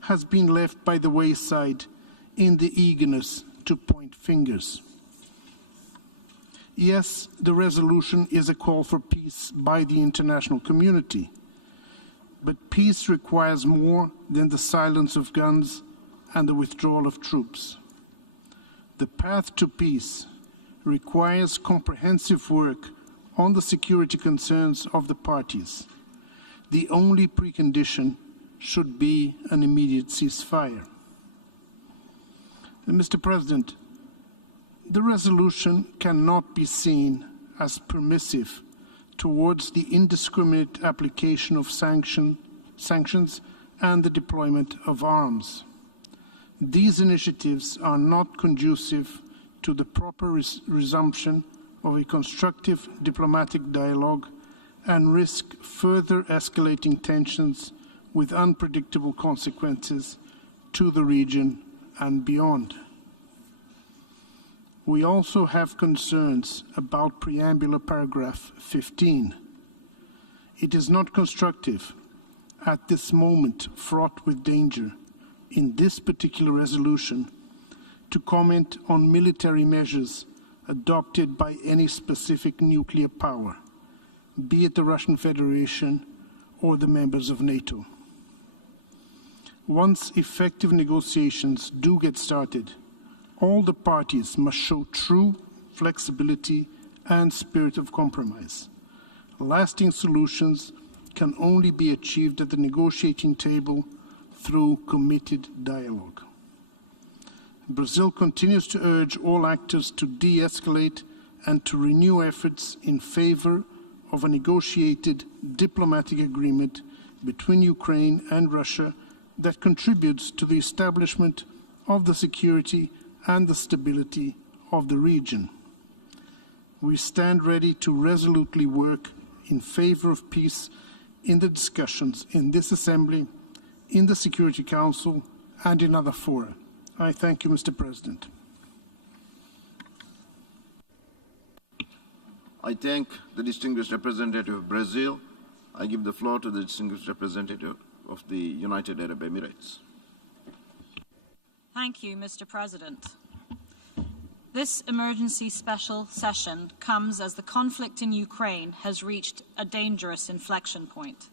has been left by the wayside in the eagerness to point fingers. Yes, the resolution is a call for peace by the international community, but peace requires more than the silence of guns and the withdrawal of troops. The path to peace requires comprehensive work on the security concerns of the parties. The only precondition should be an immediate ceasefire. Mr. President, the resolution cannot be seen as permissive towards the indiscriminate application of sanctions and the deployment of arms. These initiatives are not conducive to the proper resumption of a constructive diplomatic dialogue and risk further escalating tensions with unpredictable consequences to the region and beyond. We also have concerns about preambular paragraph 15. It is not constructive at this moment fraught with danger in this particular resolution to comment on military measures adopted by any specific nuclear power, be it the Russian Federation or the members of NATO. Once effective negotiations do get started, all the parties must show true flexibility and spirit of compromise. Lasting solutions can only be achieved at the negotiating table through committed dialogue. Brazil continues to urge all actors to de-escalate and to renew efforts in favor of a negotiated diplomatic agreement between Ukraine and Russia that contributes to the establishment of the security and the stability of the region. We stand ready to resolutely work in favor of peace in the discussions in this Assembly, in the Security Council, and in other fora. I thank you, Mr. President. I thank the distinguished representative of Brazil. I give the floor to the distinguished representative of the United Arab Emirates. Thank you, Mr. President. This emergency special session comes as the conflict in Ukraine has reached a dangerous inflection point.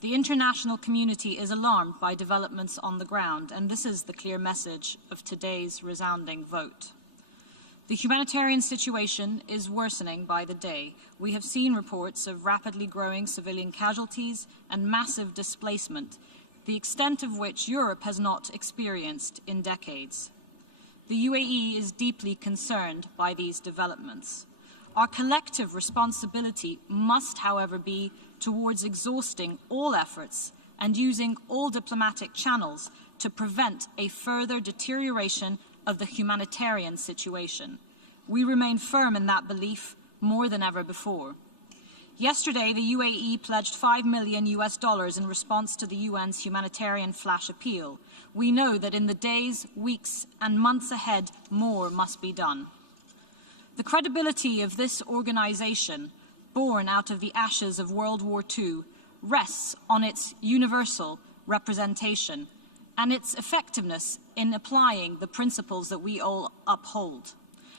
The international community is alarmed by developments on the ground, and this is the clear message of today's resounding vote. The humanitarian situation is worsening by the day. We have seen reports of rapidly growing civilian casualties and massive displacement, the extent of which Europe has not experienced in decades. The UAE is deeply concerned by these developments. Our collective responsibility must, however, be towards exhausting all efforts and using all diplomatic channels to prevent a further deterioration of the humanitarian situation. We remain firm in that belief more than ever before. Yesterday, the UAE pledged $5 million in response to the UN's humanitarian flash appeal. We know that in the days, weeks, and months ahead, more must be done. The credibility of this organization, born out of the ashes of World War II, rests on its universal representation and its effectiveness in applying the principles that we all uphold.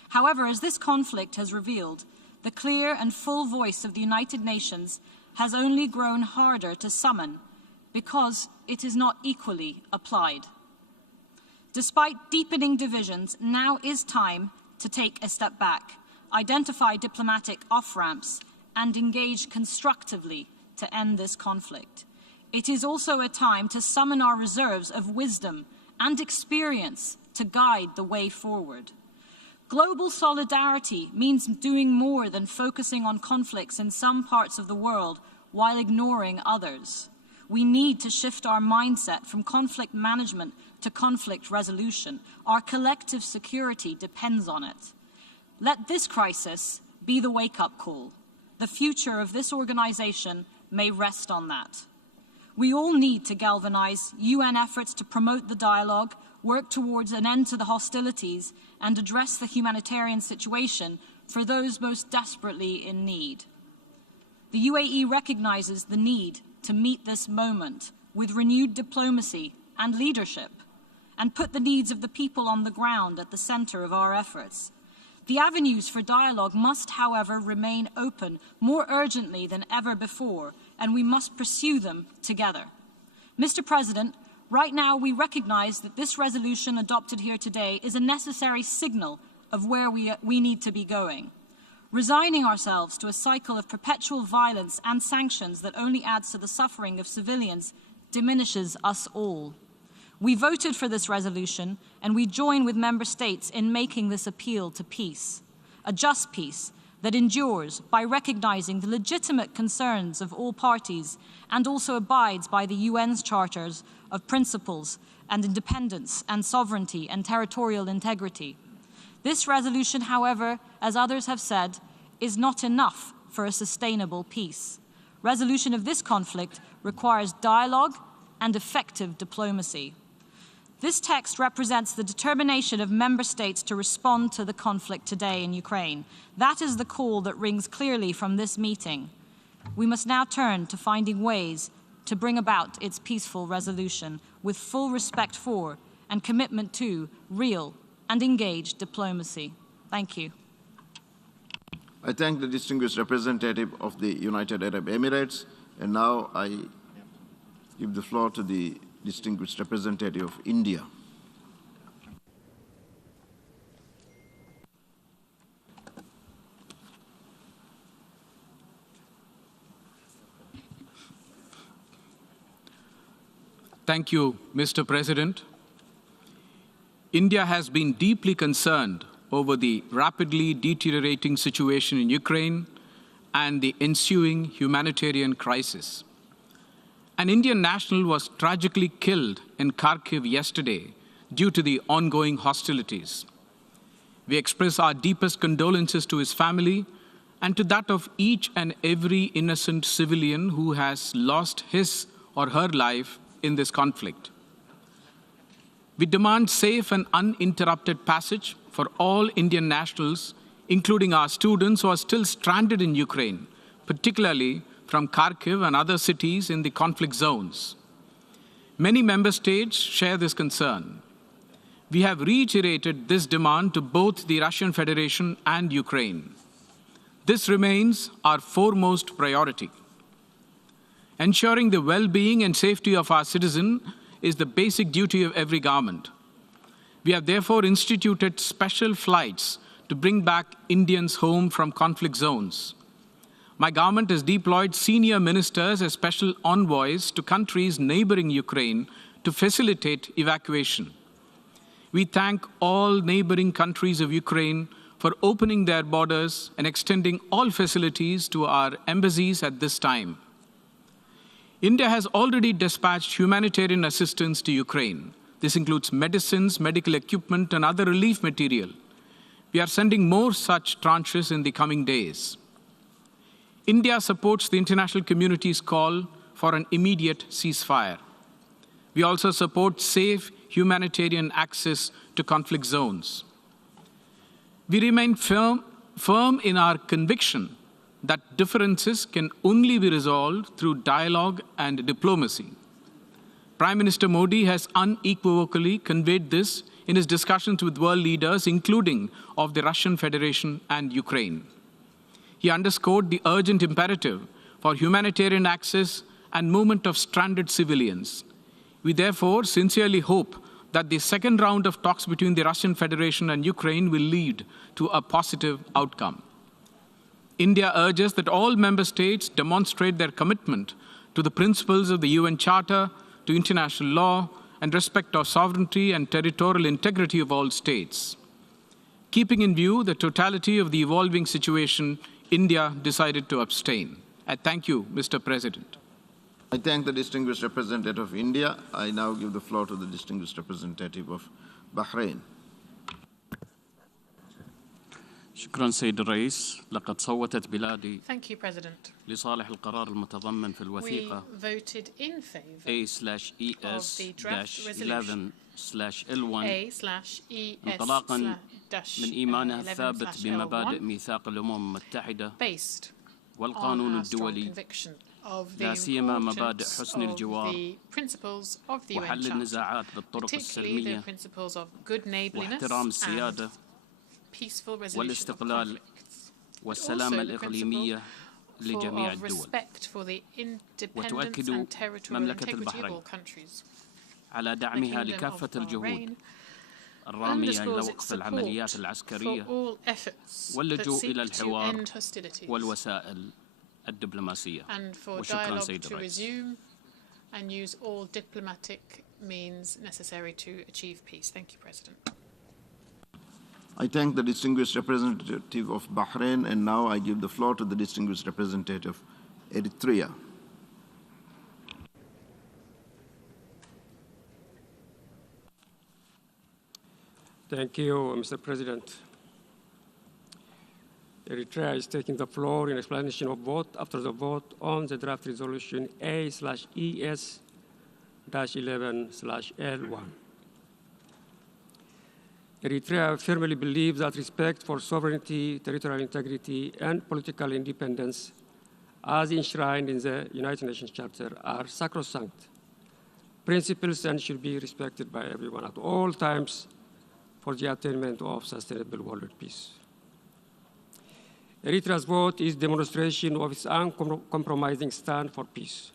However, as this conflict has revealed, the clear and full voice of the United Nations has only grown harder to summon because it is not equally applied. Despite deepening divisions, now is time to take a step back, identify diplomatic off-ramps, and engage constructively to end this conflict. It is also a time to summon our reserves of wisdom and experience to guide the way forward. Global solidarity means doing more than focusing on conflicts in some parts of the world while ignoring others. We need to shift our mindset from conflict management to conflict resolution. Our collective security depends on it. Let this crisis be the wake-up call. The future of this organization may rest on that. We all need to galvanize UN efforts to promote the dialogue, work towards an end to the hostilities, and address the humanitarian situation for those most desperately in need. The UAE recognizes the need to meet this moment with renewed diplomacy and leadership, and put the needs of the people on the ground at the center of our efforts. The avenues for dialogue must, however, remain open more urgently than ever before, and we must pursue them together. Mr. President, right now we recognize that this resolution adopted here today is a necessary signal of where we need to be going. Resigning ourselves to a cycle of perpetual violence and sanctions that only adds to the suffering of civilians diminishes us all. We voted for this resolution, and we join with member states in making this appeal to peace, a just peace that endures by recognizing the legitimate concerns of all parties and also abides by the UN's charters of principles and independence and sovereignty and territorial integrity. This resolution, however, as others have said, is not enough for a sustainable peace. Resolution of this conflict requires dialogue and effective diplomacy. This text represents the determination of member states to respond to the conflict today in Ukraine. That is the call that rings clearly from this meeting. We must now turn to finding ways to bring about its peaceful resolution with full respect for and commitment to real and engaged diplomacy. Thank you. I thank the distinguished representative of the United Arab Emirates, and now I give the floor to the distinguished representative of India. Thank you, Mr. President. India has been deeply concerned over the rapidly deteriorating situation in Ukraine and the ensuing humanitarian crisis. An Indian national was tragically killed in Kharkiv yesterday due to the ongoing hostilities. We express our deepest condolences to his family and to that of each and every innocent civilian who has lost his or her life in this conflict. We demand safe and uninterrupted passage for all Indian nationals, including our students who are still stranded in Ukraine, particularly from Kharkiv and other cities in the conflict zones. Many member states share this concern. We have reiterated this demand to both the Russian Federation and Ukraine. This remains our foremost priority. Ensuring the well-being and safety of our citizens is the basic duty of every government. We have therefore instituted special flights to bring back Indians home from conflict zones. My government has deployed senior ministers as special envoys to countries neighboring Ukraine to facilitate evacuation. We thank all neighboring countries of Ukraine for opening their borders and extending all facilities to our embassies at this time. India has already dispatched humanitarian assistance to Ukraine. This includes medicines, medical equipment, and other relief material. We are sending more such tranches in the coming days. India supports the international community's call for an immediate ceasefire. We also support safe humanitarian access to conflict zones. We remain firm in our conviction that differences can only be resolved through dialogue and diplomacy. Prime Minister Modi has unequivocally conveyed this in his discussions with world leaders, including of the Russian Federation and Ukraine. He underscored the urgent imperative for humanitarian access and movement of stranded civilians. We therefore sincerely hope that the second round of talks between the Russian Federation and Ukraine will lead to a positive outcome. India urges that all member states demonstrate their commitment to the principles of the UN Charter, to international law, and respect of sovereignty and territorial integrity of all states. Keeping in view the totality of the evolving situation, India decided to abstain. I thank you, Mr. President. I thank the distinguished representative of India. I now give the floor to the distinguished representative of Bahrain. شكرا سيد الرئيس. لقد صوتت بلادي Thank you, President. لصالح القرار المتضمن في الوثيقة We voted in favor A/ES-11/L1 انطلاقا من إيمانها الثابت بمبادئ ميثاق الأمم المتحدة والقانون الدولي، لا سيما مبادئ حسن الجوار وحل النزاعات بالطرق السلمية واحترام السيادة peaceful resolution of والاستقلال conflicts, but والسلام also the الإقليمية لجميع of الدول. respect for the independence وتؤكد and territorial مملكة integrity of البحرين all countries. على The دعمها Kingdom لكافة of الجهود Bahrain الرامية إلى underscores its وقف العمليات support for العسكرية all efforts that واللجوء إلى seek to الحوار end hostilities والوسائل الدبلوماسية. and for وشكرا dialogue سيد to الرئيس. resume and use all diplomatic means necessary to achieve peace. Thank you, President. I thank the distinguished representative of Bahrain, and now I give the floor to the distinguished representative of Eritrea. Thank you, Mr. President. Eritrea is taking the floor in explanation of vote after the vote on the draft resolution A/ES-11/L1. Eritrea firmly believes that respect for sovereignty, territorial integrity, and political independence, as enshrined in the United Nations Charter, are sacrosanct principles and should be respected by everyone at all times for the attainment of sustainable world peace. Eritrea's vote is demonstration of its uncompromising stand for peace.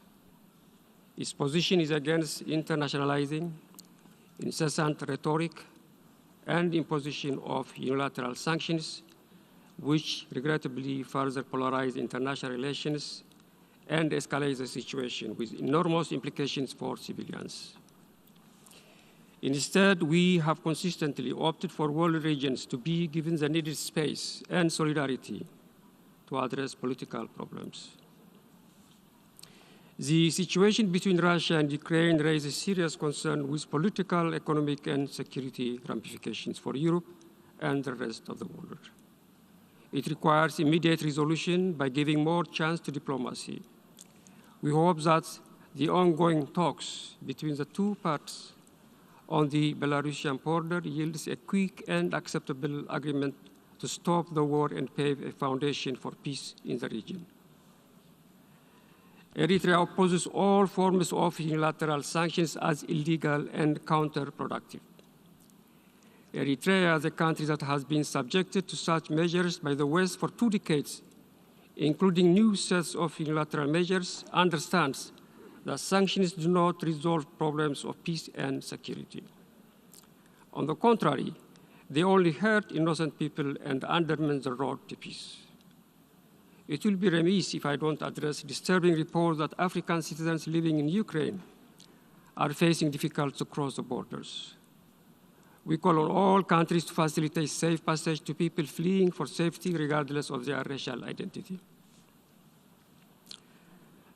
Its position is against internationalizing, incessant rhetoric, and imposition of unilateral sanctions, which regrettably further polarize international relations and escalate the situation with enormous implications for civilians. Instead, we have consistently opted for world regions to be given the needed space and solidarity to address political problems. The situation between Russia and Ukraine raises serious concern with political, economic, and security ramifications for Europe and the rest of the world. It requires immediate resolution by giving more chance to diplomacy. We hope that the ongoing talks between the two parties on the Belarusian border yields a quick and acceptable agreement to stop the war and pave a foundation for peace in the region. Eritrea opposes all forms of unilateral sanctions as illegal and counterproductive. Eritrea, as a country that has been subjected to such measures by the West for 2 decades, including new sets of unilateral measures, understands that sanctions do not resolve problems of peace and security. On the contrary, they only hurt innocent people and undermine the road to peace. It will be remiss if I don't address disturbing reports that African citizens living in Ukraine are facing difficulties to cross the borders. We call on all countries to facilitate safe passage to people fleeing for safety regardless of their racial identity.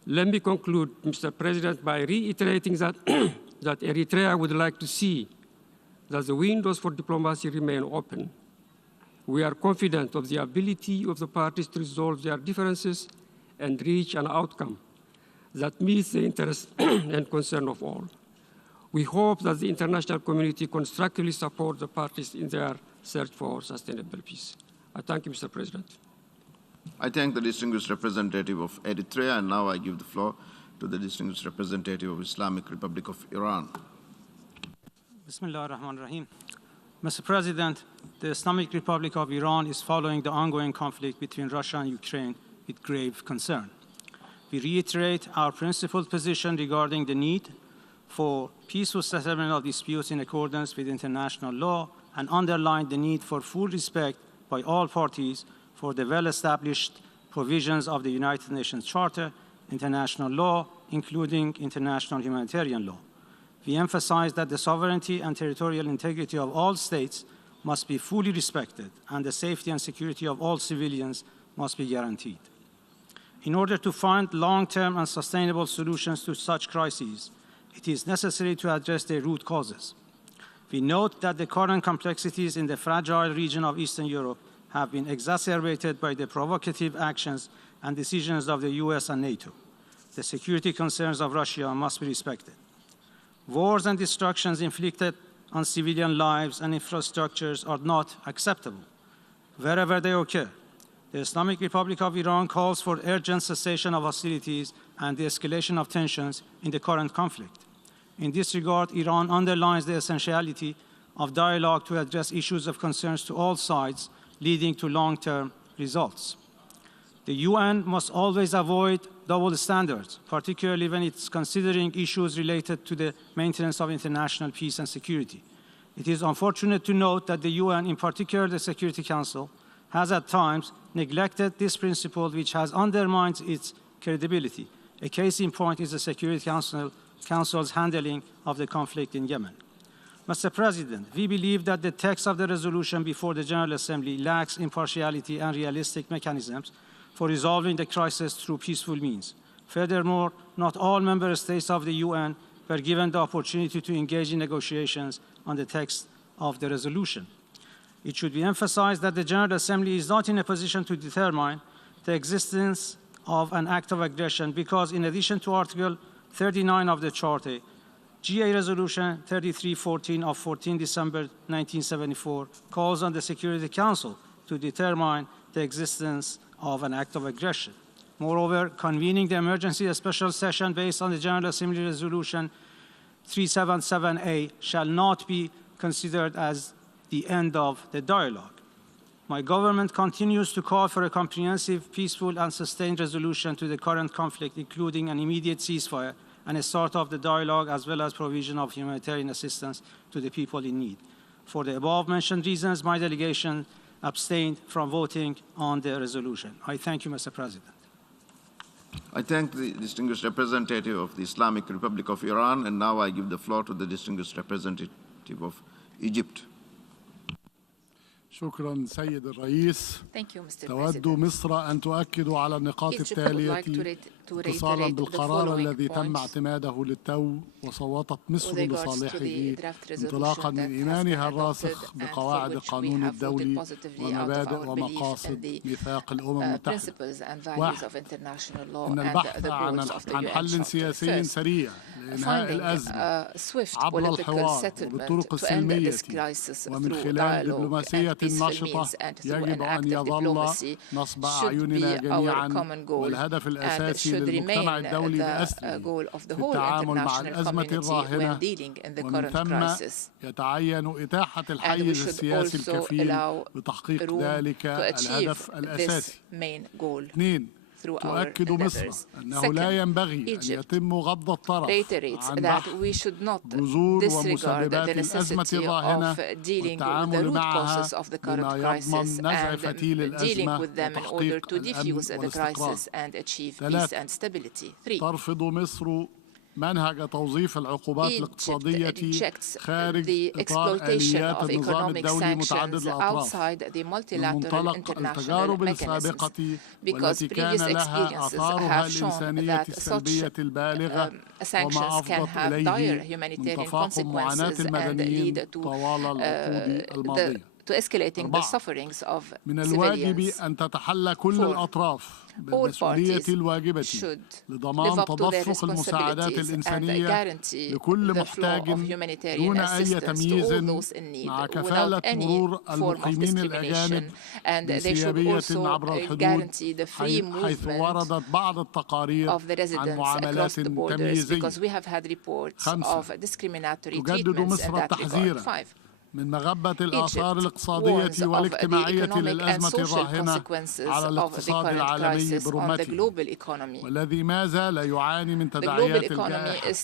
Let me conclude, Mr. President, by reiterating that, that Eritrea would like to see that the windows for diplomacy remain open. We are confident of the ability of the parties to resolve their differences and reach an outcome that meets the interests and concern of all. We hope that the international community constructively supports the parties in their search for sustainable peace. I thank you, Mr. President. I thank the distinguished representative of Eritrea, and now I give the floor to the distinguished representative of Islamic Republic of Iran. Bismillah ar-Rahman ar-Rahim. Mr. President, the Islamic Republic of Iran is following the ongoing conflict between Russia and Ukraine with grave concern. We reiterate our principled position regarding the need for peaceful settlement of disputes in accordance with international law and underline the need for full respect by all parties for the well-established provisions of the United Nations Charter, international law, including international humanitarian law. We emphasize that the sovereignty and territorial integrity of all states must be fully respected, and the safety and security of all civilians must be guaranteed. In order to find long-term and sustainable solutions to such crises, it is necessary to address their root causes. We note that the current complexities in the fragile region of Eastern Europe have been exacerbated by the provocative actions and decisions of the US and NATO. The security concerns of Russia must be respected. Wars and destructions inflicted on civilian lives and infrastructures are not acceptable, wherever they occur. The Islamic Republic of Iran calls for urgent cessation of hostilities and the escalation of tensions in the current conflict. In this regard, Iran underlines the essentiality of dialogue to address issues of concerns to all sides, leading to long-term results. The UN must always avoid double standards, particularly when it's considering issues related to the maintenance of international peace and security. It is unfortunate to note that the UN, in particular the Security Council, has at times neglected this principle, which has undermined its credibility. A case in point is the Security Council's handling of the conflict in Yemen. Mr. President, we believe that the text of the resolution before the General Assembly lacks impartiality and realistic mechanisms for resolving the crisis through peaceful means. Furthermore, not all member states of the UN were given the opportunity to engage in negotiations on the text of the resolution. It should be emphasized that the General Assembly is not in a position to determine the existence of an act of aggression because, in addition to Article 39 of the Charter, GA Resolution 3314 of 14 December 1974 calls on the Security Council to determine the existence of an act of aggression. Moreover, convening the emergency special session based on the General Assembly Resolution 377A shall not be considered as the end of the dialogue. My government continues to call for a comprehensive, peaceful, and sustained resolution to the current conflict, including an immediate ceasefire and a start of the dialogue, as well as provision of humanitarian assistance to the people in need. For the above-mentioned reasons, my delegation abstained from voting on the resolution. I thank you, Mr. President. I thank the distinguished representative of the Islamic Republic of Iran, and now I give the floor to the distinguished representative of Egypt. شكرا سيد الرئيس. تود مصر أن تؤكد على النقاط التالية اتصالا بالقرار الذي تم اعتماده للتو وصوتت مصر لصالحه انطلاقا من إيمانها الراسخ بقواعد القانون الدولي ومبادئ ومقاصد ميثاق الأمم المتحدة. واحد، إن البحث عن حل سياسي سريع لإنهاء الأزمة عبر الحوار وبالطرق السلمية ومن خلال دبلوماسية نشطة يجب أن يظل نصب أعيننا جميعا والهدف الأساسي للمجتمع الدولي بأسره في التعامل مع الأزمة الراهنة، ومن ثم يتعين إتاحة الحيز السياسي الكفيل بتحقيق ذلك الهدف الأساسي. اثنين، تؤكد مصر أنه لا ينبغي أن يتم غض الطرف عن بحث جذور ومسببات الأزمة الراهنة والتعامل معها بما يضمن نزع فتيل الأزمة وتحقيق الأمن والاستقرار. ثلاثة، ترفض مصر منهج توظيف العقوبات الاقتصادية خارج إطار آليات النظام الدولي متعدد الأطراف من منطلق التجارب السابقة والتي كان لها آثارها الإنسانية السلبية البالغة وما أفضت إليه من تفاقم معاناة المدنيين طوال العقود الماضية. من الواجب أن تتحلى كل الأطراف بالمسؤولية الواجبة لضمان تدفق المساعدات الإنسانية لكل محتاج دون أي تمييز، مع كفالة مرور المقيمين الأجانب بانسيابية عبر الحدود، حيث وردت بعض التقارير عن معاملات تمييزية. 5. تجدد مصر التحذير من مغبة الآثار الاقتصادية والاجتماعية للأزمة الراهنة على الاقتصاد العالمي برمته، والذي ما زال يعاني من تداعيات الجائحة،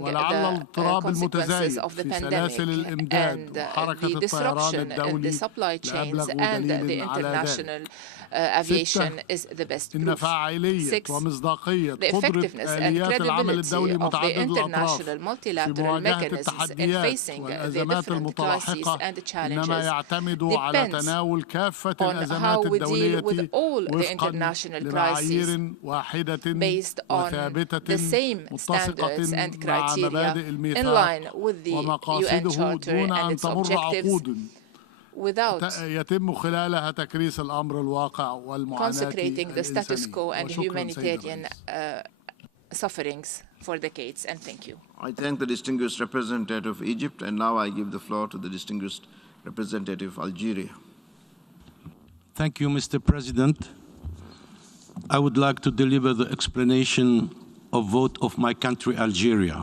ولعل الاضطراب المتزايد في سلاسل الإمداد وحركة الطيران الدولي لأبلغ دليل على ذلك. 6. إن فاعلية ومصداقية قدرة آليات العمل الدولي متعدد الأطراف في مواجهة التحديات والأزمات المتلاحقة إنما يعتمد على تناول كافة الأزمات الدولية وفقا لمعايير واحدة وثابتة متسقة مع مبادئ الميثاق ومقاصده دون أن تمر عقود يتم خلالها تكريس الأمر الواقع والمعاناة الإنسانية. Sufferings for decades, and thank you. I thank the distinguished representative of Egypt, and now I give the floor to the distinguished representative of Algeria. Thank you, Mr. President. I would like to deliver the explanation of vote of my country, Algeria.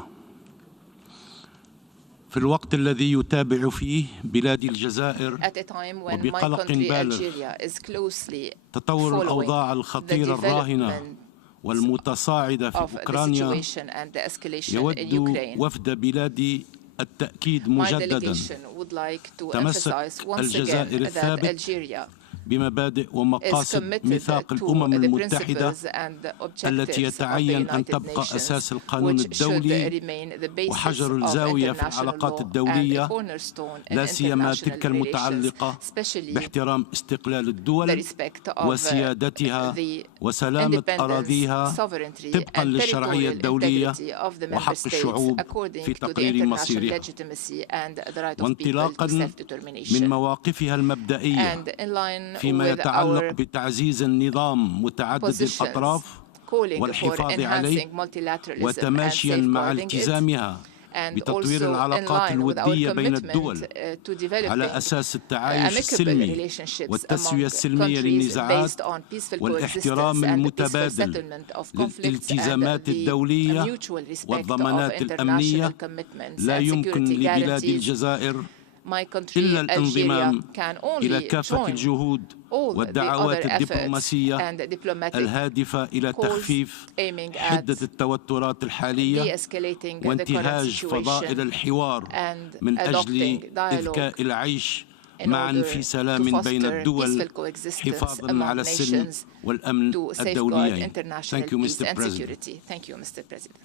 في الوقت الذي يتابع فيه بلاد الجزائر at a time when my وبقلق country بالغ Algeria is closely تطور الأوضاع following the الخطيرة الراهنة development والمتصاعدة في of the أوكرانيا situation and the escalation in يود Ukraine. وفد بلادي التأكيد My مجددا delegation would like to تمسك emphasize once الجزائر again that الثابت Algeria بمبادئ is ومقاصد committed ميثاق to الأمم the المتحدة principles and the التي objectives of the يتعين أن United تبقى Nations, أساس القانون which should الدولي remain the basis وحجر of الزاوية في international العلاقات law and a الدولية cornerstone in لا سيما international تلك المتعلقة relations, especially باحترام استقلال the الدول respect of وسيادتها the وسلامة independence, أراضيها sovereignty, طبقا and للشرعية territorial الدولية integrity of the member وحق states الشعوب according في to the تقرير international مصيرها legitimacy and the right of people وانطلاقا to من self-determination. مواقفها المبدئية And in line فيما with يتعلق our بتعزيز النظام متعدد positions الأطراف calling for والحفاظ عليه enhancing multilateralism and وتماشيا مع safeguarding it, التزامها and بتطوير also in العلاقات line with our الودية بين commitment الدول to developing على أساس التعايش amicable السلمي relationships والتسوية among السلمية countries للنزاعات based on peaceful والاحترام coexistence and the peaceful المتبادل settlement of conflicts and للالتزامات the الدولية mutual respect of والضمانات international الأمنية commitments لا and يمكن security لبلاد guarantees. الجزائر My country, إلا Algeria, الانضمام can إلى only كافة join الجهود all the والدعوات other efforts الدبلوماسية and diplomatic الهادفة إلى calls تخفيف aiming حدة at التوترات الحالية de-escalating the current وانتهاج فضائل situation الحوار and من أجل adopting إذكاء dialogue العيش in معا order في to سلام بين foster الدول peaceful coexistence حفاظا among على السلم nations والأمن to safeguard الدوليين. international Thank you, peace Mr. and President. security. Thank you, Mr. President.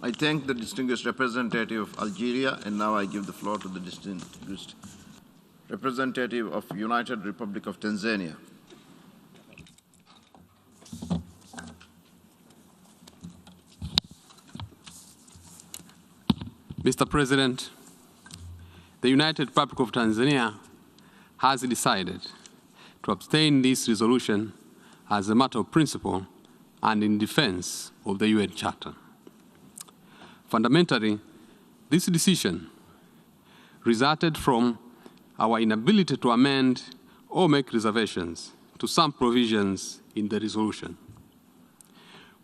I thank the distinguished representative of Algeria, and now I give the floor to the distinguished representative of United Republic of Tanzania. Mr. President, the United Republic of Tanzania has decided to abstain this resolution as a matter of principle and in defense of the UN Charter. Fundamentally, this decision resulted from our inability to amend or make reservations to some provisions in the resolution.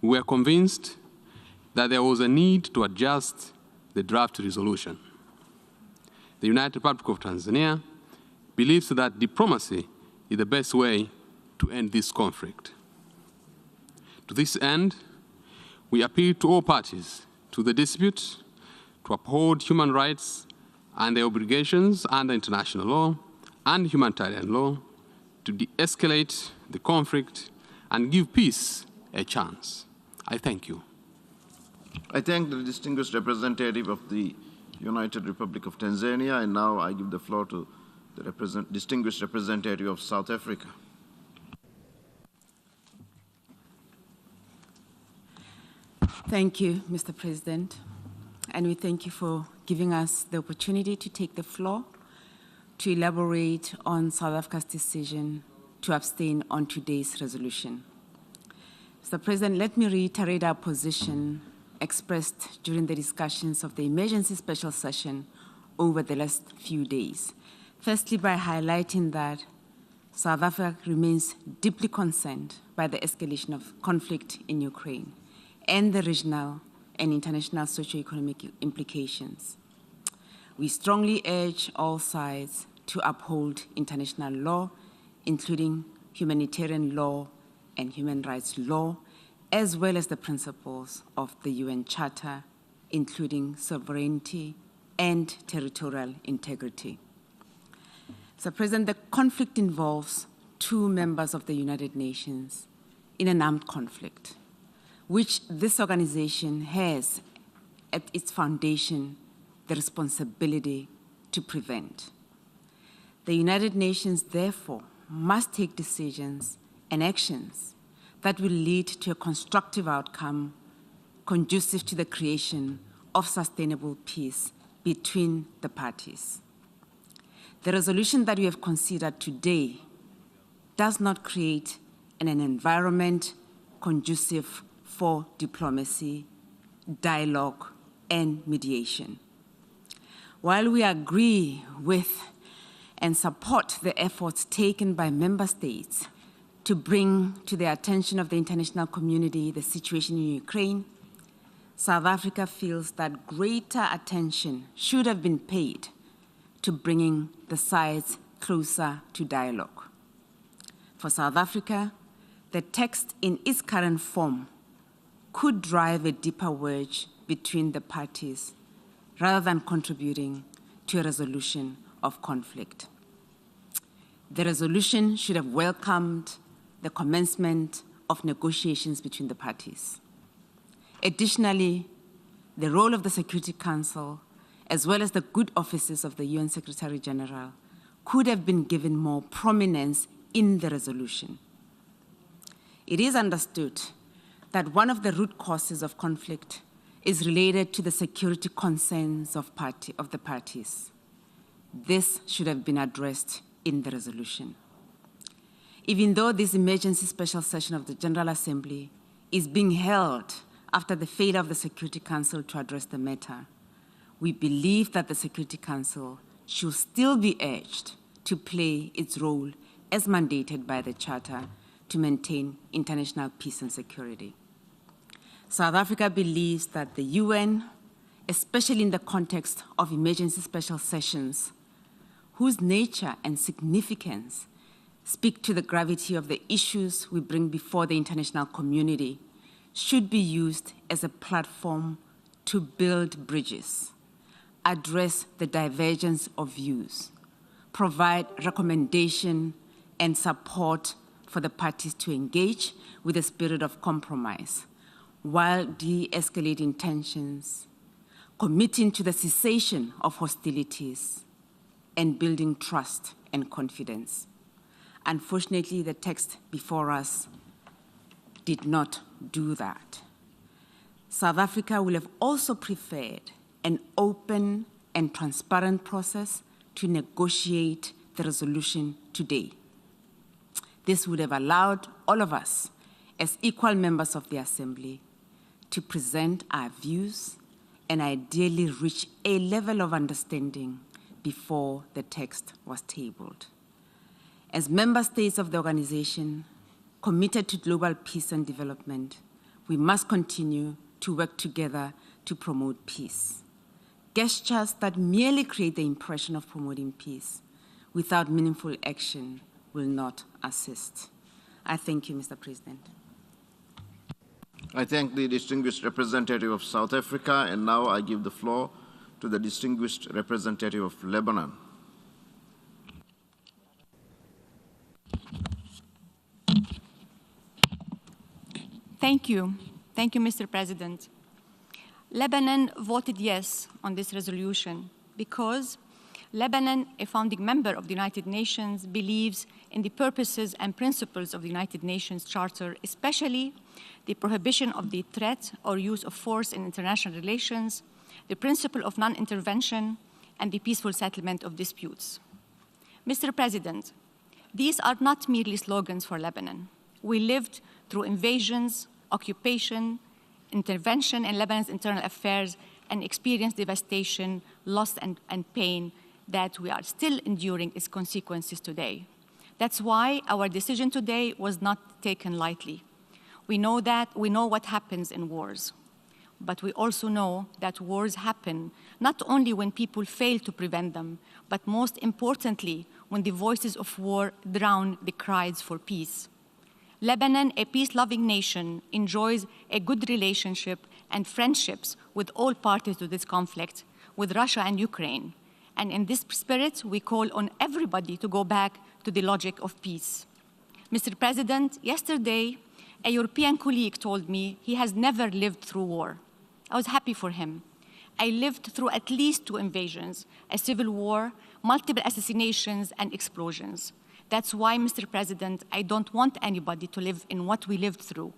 We were convinced that there was a need to adjust the draft resolution. The United Republic of Tanzania believes that diplomacy is the best way to end this conflict. To this end, we appeal to all parties to the dispute to uphold human rights and their obligations under international law and humanitarian law to de-escalate the conflict and give peace a chance. I thank you. I thank the distinguished representative of the United Republic of Tanzania, and now I give the floor to the distinguished representative of South Africa. Thank you, Mr. President, and we thank you for giving us the opportunity to take the floor to elaborate on South Africa's decision to abstain on today's resolution. Mr. President, let me reiterate our position expressed during the discussions of the emergency special session over the last few days. Firstly, by highlighting that South Africa remains deeply concerned by the escalation of conflict in Ukraine and the regional and international socio-economic implications. We strongly urge all sides to uphold international law, including humanitarian law and human rights law, as well as the principles of the UN Charter, including sovereignty and territorial integrity. Mr. President, the conflict involves two members of the United Nations in an armed conflict, which this organization has at its foundation the responsibility to prevent. The United Nations, therefore, must take decisions and actions that will lead to a constructive outcome conducive to the creation of sustainable peace between the parties. The resolution that we have considered today does not create an environment conducive for diplomacy, dialogue, and mediation. While we agree with and support the efforts taken by member states to bring to the attention of the international community the situation in Ukraine, South Africa feels that greater attention should have been paid to bringing the sides closer to dialogue. For South Africa, the text in its current form could drive a deeper wedge between the parties rather than contributing to a resolution of conflict. The resolution should have welcomed the commencement of negotiations between the parties. Additionally, the role of the Security Council, as well as the good offices of the UN Secretary General, could have been given more prominence in the resolution. It is understood that one of the root causes of conflict is related to the security concerns of the parties. This should have been addressed in the resolution. Even though this emergency special session of the General Assembly is being held after the failure of the Security Council to address the matter, we believe that the Security Council should still be urged to play its role as mandated by the Charter to maintain international peace and security. South Africa believes that the UN, especially in the context of emergency special sessions, whose nature and significance speak to the gravity of the issues we bring before the international community, should be used as a platform to build bridges, address the divergence of views, provide recommendation and support for the parties to engage with a spirit of compromise, while de-escalating tensions, committing to the cessation of hostilities, and building trust and confidence. Unfortunately, the text before us did not do that. South Africa will have also preferred an open and transparent process to negotiate the resolution today. This would have allowed all of us, as equal members of the Assembly, to present our views and ideally reach a level of understanding before the text was tabled. As member states of the organization committed to global peace and development, we must continue to work together to promote peace. Gestures that merely create the impression of promoting peace without meaningful action will not assist. I thank you, Mr. President. I thank the distinguished representative of South Africa, and now I give the floor to the distinguished representative of Lebanon. Thank you. Thank you, Mr. President. Lebanon voted yes on this resolution because Lebanon, a founding member of the United Nations, believes in the purposes and principles of the United Nations Charter, especially the prohibition of the threat or use of force in international relations, the principle of non-intervention, and the peaceful settlement of disputes. Mr. President, these are not merely slogans for Lebanon. We lived through invasions, occupation, intervention in Lebanon's internal affairs, and experienced devastation, loss, and pain that we are still enduring its consequences today. That's why our decision today was not taken lightly. We know what happens in wars, but we also know that wars happen not only when people fail to prevent them, but most importantly, when the voices of war drown the cries for peace. Lebanon, a peace-loving nation, enjoys a good relationship and friendships with all parties to this conflict, with Russia and Ukraine. And in this spirit, we call on everybody to go back to the logic of peace. Mr. President, yesterday, a European colleague told me he has never lived through war. I was happy for him. I lived through at least 2 invasions, a civil war, multiple assassinations, and explosions. That's why, Mr. President, I don't want anybody to live in what we lived through.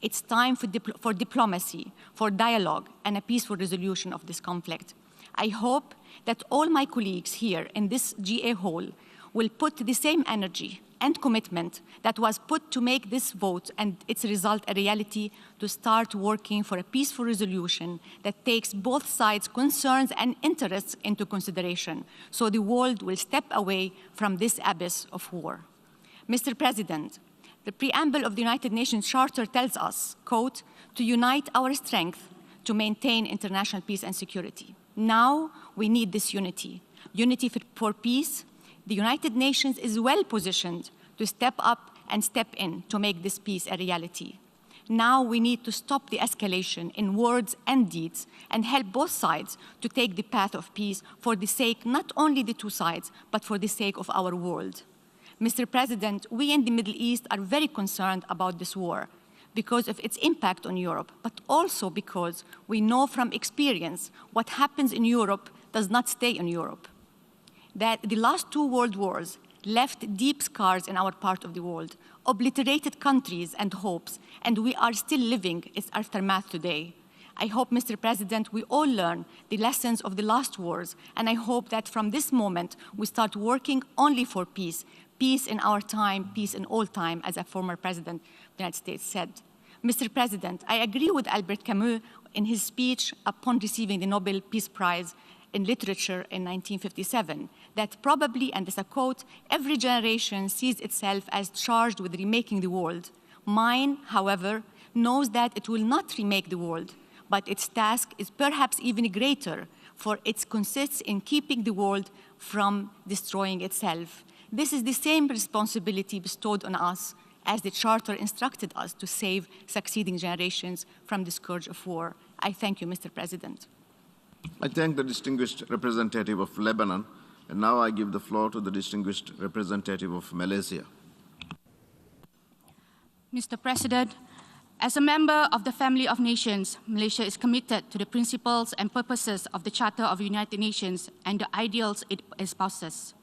It's time for diplomacy, for dialogue, and a peaceful resolution of this conflict. I hope that all my colleagues here in this GA hall will put the same energy and commitment that was put to make this vote and its result a reality, to start working for a peaceful resolution that takes both sides' concerns and interests into consideration, so the world will step away from this abyss of war. Mr. President, the preamble of the United Nations Charter tells us, quote, to unite our strength, to maintain international peace and security. Now we need this unity. Unity for peace. The United Nations is well positioned to step up and step in to make this peace a reality. Now we need to stop the escalation in words and deeds and help both sides to take the path of peace for the sake, not only the two sides, but for the sake of our world. Mr. President, we in the Middle East are very concerned about this war because of its impact on Europe, but also because we know from experience what happens in Europe does not stay in Europe. That the last two world wars left deep scars in our part of the world, obliterated countries and hopes, and we are still living its aftermath today. I hope, Mr. President, we all learn the lessons of the last wars, and I hope that from this moment we start working only for peace. Peace in our time, peace in all time, as a former president of the United States said. Mr. President, I agree with Albert Camus in his speech upon receiving the Nobel Peace Prize in Literature in 1957, that probably, and as a quote, every generation sees itself as charged with remaking the world. Mine, however, knows that it will not remake the world, but its task is perhaps even greater, for it consists in keeping the world from destroying itself. This is the same responsibility bestowed on us as the Charter instructed us to save succeeding generations from the scourge of war. I thank you, Mr. President. I thank the distinguished representative of Lebanon, and now I give the floor to the distinguished representative of Malaysia. Mr. President, as a member of the family of nations, Malaysia is committed to the principles and purposes of the Charter of the United Nations and the ideals it espouses.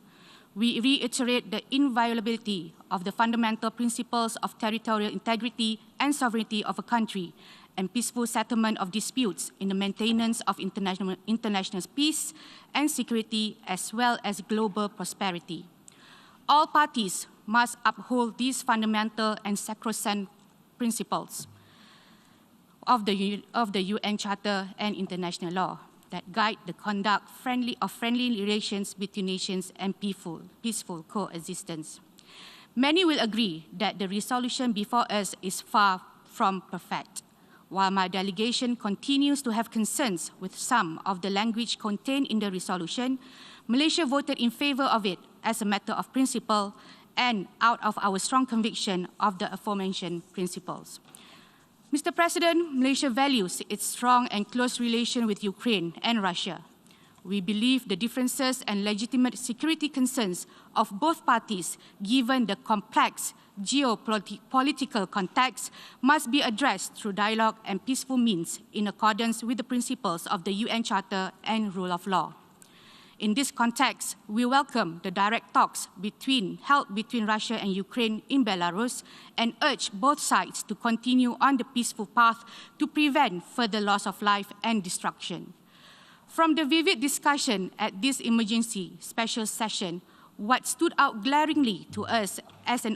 We reiterate the inviolability of the fundamental principles of territorial integrity and sovereignty of a country and peaceful settlement of disputes in the maintenance of international peace and security as well as global prosperity. All parties must uphold these fundamental and sacrosanct principles of the UN Charter and international law that guide the conduct of friendly relations between nations and peaceful coexistence. Many will agree that the resolution before us is far from perfect. While my delegation continues to have concerns with some of the language contained in the resolution, Malaysia voted in favor of it as a matter of principle and out of our strong conviction of the aforementioned principles. Mr. President, Malaysia values its strong and close relation with Ukraine and Russia. We believe the differences and legitimate security concerns of both parties, given the complex geopolitical context, must be addressed through dialogue and peaceful means in accordance with the principles of the UN Charter and rule of law. In this context, we welcome the direct talks held between Russia and Ukraine in Belarus and urge both sides to continue on the peaceful path to prevent further loss of life and destruction. From the vivid discussion at this emergency special session, what stood out glaringly to us as was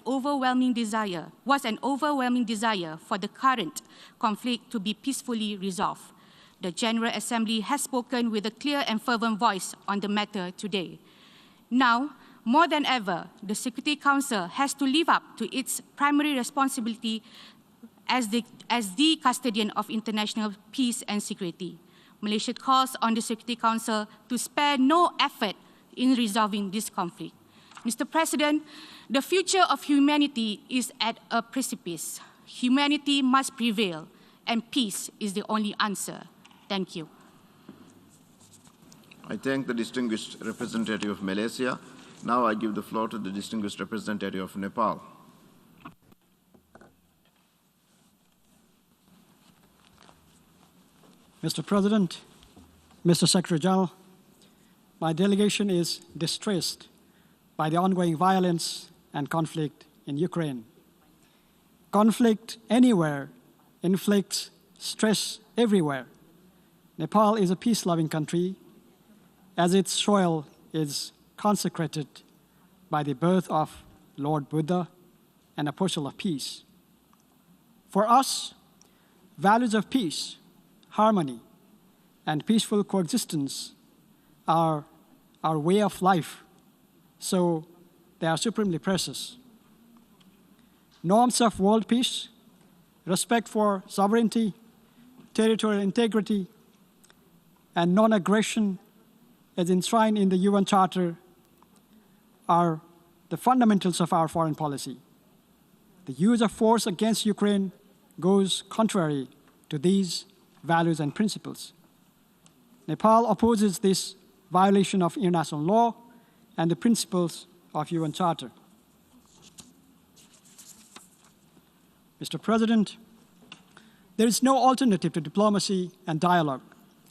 an overwhelming desire for the current conflict to be peacefully resolved. The General Assembly has spoken with a clear and fervent voice on the matter today. Now, more than ever, the Security Council has to live up to its primary responsibility as the custodian of international peace and security. Malaysia calls on the Security Council to spare no effort in resolving this conflict. Mr. President, the future of humanity is at a precipice. Humanity must prevail, and peace is the only answer. Thank you. I thank the distinguished representative of Malaysia. Now I give the floor to the distinguished representative of Nepal. Mr. President, Mr. Secretary General, my delegation is distressed by the ongoing violence and conflict in Ukraine. Conflict anywhere inflicts stress everywhere. Nepal is a peace-loving country, as its soil is consecrated by the birth of Lord Buddha, an apostle of peace. For us, values of peace, harmony, and peaceful coexistence are our way of life, so they are supremely precious. Norms of world peace, respect for sovereignty, territorial integrity, and non-aggression as enshrined in the UN Charter are the fundamentals of our foreign policy. The use of force against Ukraine goes contrary to these values and principles. Nepal opposes this violation of international law and the principles of UN Charter. Mr. President, there is no alternative to diplomacy and dialogue,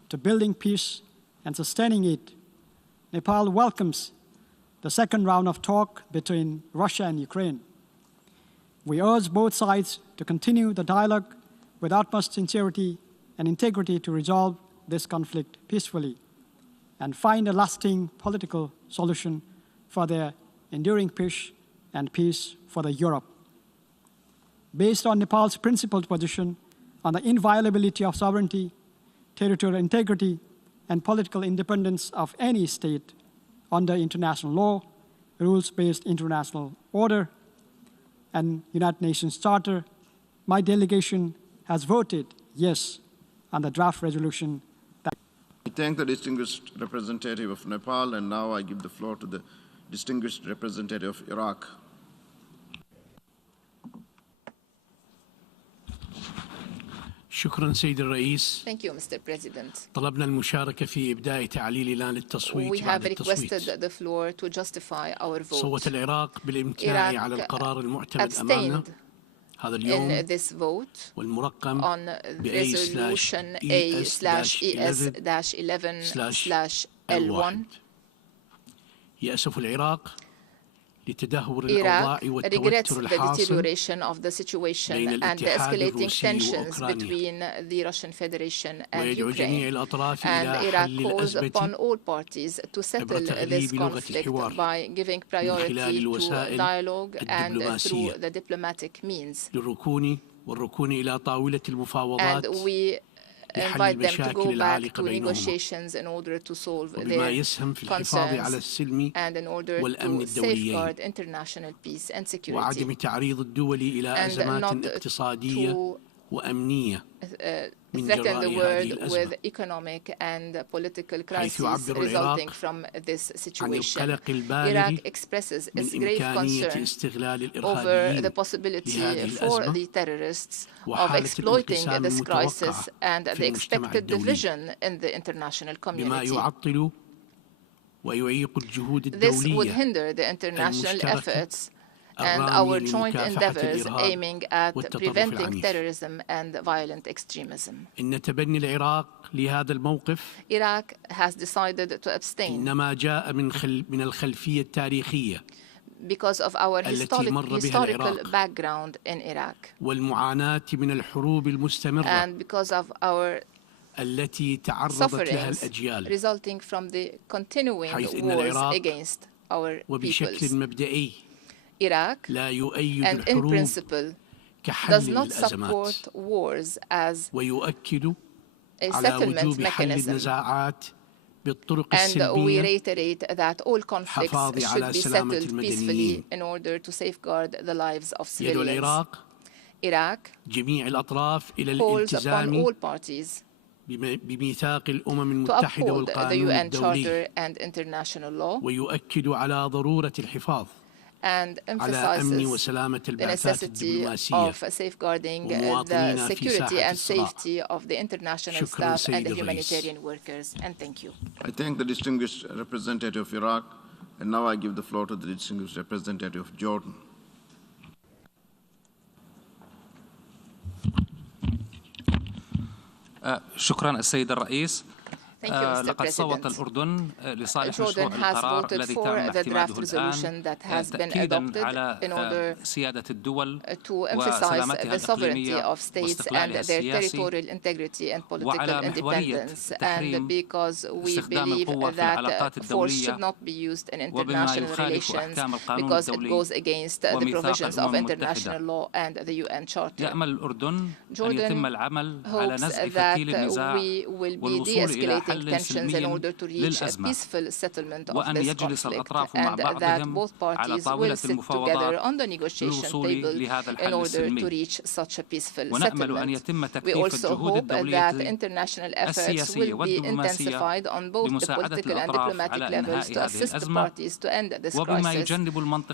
to building peace and sustaining it. Nepal welcomes the second round of talk between Russia and Ukraine. We urge both sides to continue the dialogue with utmost sincerity and integrity to resolve this conflict peacefully and find a lasting political solution for their enduring peace and peace for the Europe. Based on Nepal's principled position on the inviolability of sovereignty, territorial integrity, and political independence of any state under international law, rules-based international order, and United Nations Charter, my delegation has voted yes on the draft resolution. I thank the distinguished representative of Nepal, and now I give the floor to the distinguished representative of Iraq. شكرا سيد الرئيس. Thank you, Mr. President. طلبنا المشاركة في إبداء تعليل إعلان التصويت We بعد have التصويت. requested the floor to justify our vote. صوت العراق بالامتناع على القرار المعتمد أمامنا هذا اليوم in this vote والمرقم on resolution A/ES-11/L1. يأسف العراق لتدهور Iraq الأوضاع regrets والتوتر the الحاصل deterioration of the situation and the escalating tensions between the Russian Federation and ويدعو جميع Ukraine. الأطراف And إلى Iraq حل calls upon الأزمة all parties to settle عبر this تغليب لغة conflict الحوار by giving priority خلال to الوسائل dialogue and الدبلوماسية. through the diplomatic means. والركون إلى طاولة المفاوضات And we invite them to go back to negotiations in order to solve their concerns and in order to safeguard international peace and security وعدم تعريض الدول إلى أزمات اقتصادية وأمنية threaten the world with economic and political crises resulting from this situation. Iraq expresses its grave concern over the possibility for the terrorists of exploiting this crisis and the expected division in the international community. This would hinder the international efforts and our joint endeavors aiming at preventing terrorism and violent extremism. Iraq has decided to abstain because of our historical background in Iraq and because of our sufferings resulting from the continuing wars against our peoples. Iraq, and in principle, does not support wars as a settlement mechanism. And we reiterate that all conflicts should be settled peacefully in order to safeguard the lives of civilians. Iraq calls upon all parties to uphold the UN Charter and international law and emphasizes the necessity of safeguarding the security and safety of the international staff and the humanitarian workers. And thank you. I thank the distinguished representative of Iraq, and now I give the floor to the distinguished representative of Jordan. شكرا السيد الرئيس. لقد صوت الأردن لصالح مشروع القرار الذي تم اعتماده الآن تأكيداً على سيادة الدول وسلامتها الإقليمية واستقلالها السياسي وعلى محورية تحريم استخدام القوة في العلاقات الدولية وبما يخالف أحكام القانون الدولي وميثاق الأمم المتحدة. يأمل الأردن أن يتم العمل على نزع فتيل النزاع والوصول إلى tensions in order to reach a peaceful settlement of this conflict, and that both parties will sit together on the negotiation table in order to reach such a peaceful settlement. We also hope that international efforts will be intensified on both the political and diplomatic levels to assist the parties to end this crisis,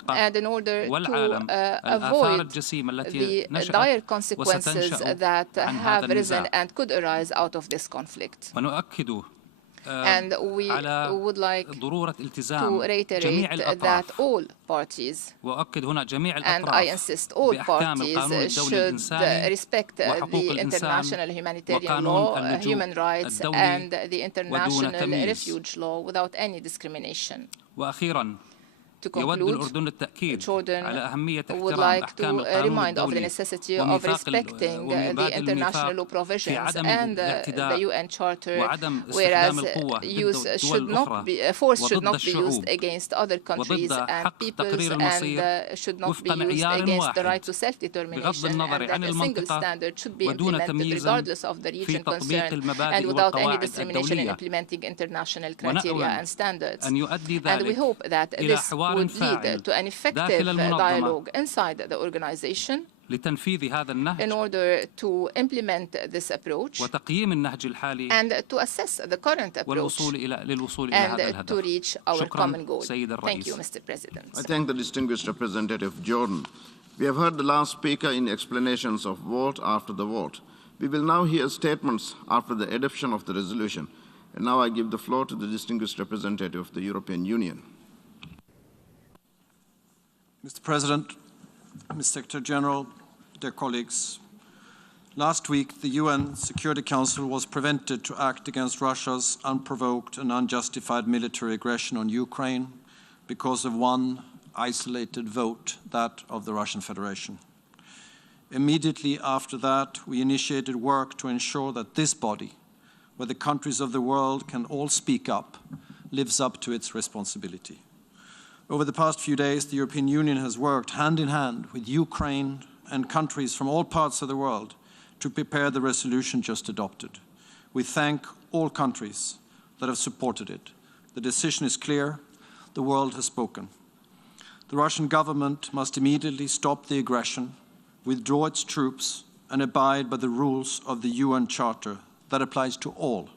and in order to avoid the dire consequences that have risen and could arise out of this conflict. And we would like to reiterate that all parties, and I insist all parties, should respect the international humanitarian law, human rights, and the international refuge law without any discrimination. To conclude, Jordan would like to remind of the necessity of respecting the international law provisions and the UN Charter, whereas force should not be used against other countries and peoples, and should not be used against the right to self-determination, and that a single standard should be implemented regardless of the region concerned and without any discrimination in implementing international criteria and standards. And we hope that this would lead to an effective dialogue inside the organization in order to implement this approach and to assess the current approach and to reach our common goal. Thank you, Mr. President. I thank the distinguished representative Jordan. We have heard the last speaker in explanations of vote after the vote. We will now hear statements after the adoption of the resolution. And now I give the floor to the distinguished representative of the European Union. Mr. President, Mr. Secretary General, dear colleagues, last week the UN Security Council was prevented to act against Russia's unprovoked and unjustified military aggression on Ukraine because of one isolated vote, that of the Russian Federation. Immediately after that, we initiated work to ensure that this body, where the countries of the world can all speak up, lives up to its responsibility. Over the past few days, the European Union has worked hand in hand with Ukraine and countries from all parts of the world to prepare the resolution just adopted. We thank all countries that have supported it. The decision is clear. The world has spoken. The Russian government must immediately stop the aggression, withdraw its troops, and abide by the rules of the UN Charter that applies to all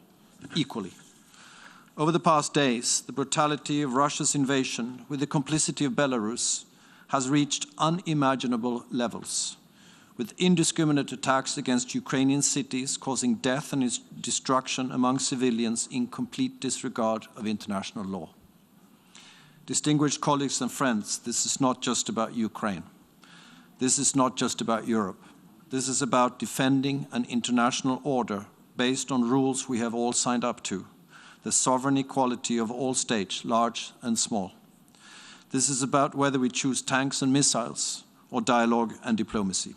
equally. Over the past days, the brutality of Russia's invasion, with the complicity of Belarus, has reached unimaginable levels, with indiscriminate attacks against Ukrainian cities causing death and destruction among civilians in complete disregard of international law. Distinguished colleagues and friends, this is not just about Ukraine. This is not just about Europe. This is about defending an international order based on rules we have all signed up to, the sovereign equality of all states, large and small. This is about whether we choose tanks and missiles or dialogue and diplomacy.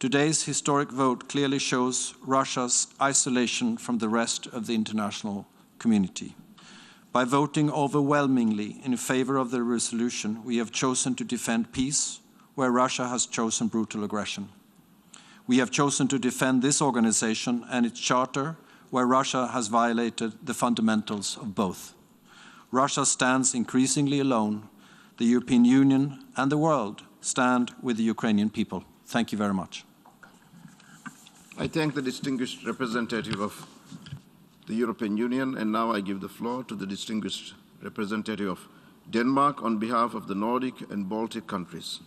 Today's historic vote clearly shows Russia's isolation from the rest of the international community. By voting overwhelmingly in favor of the resolution, we have chosen to defend peace where Russia has chosen brutal aggression. We have chosen to defend this organization and its charter where Russia has violated the fundamentals of both. Russia stands increasingly alone. The European Union and the world stand with the Ukrainian people. Thank you very much. I thank the distinguished representative of the European Union, and now I give the floor to the distinguished representative of Denmark on behalf of the Nordic and Baltic countries.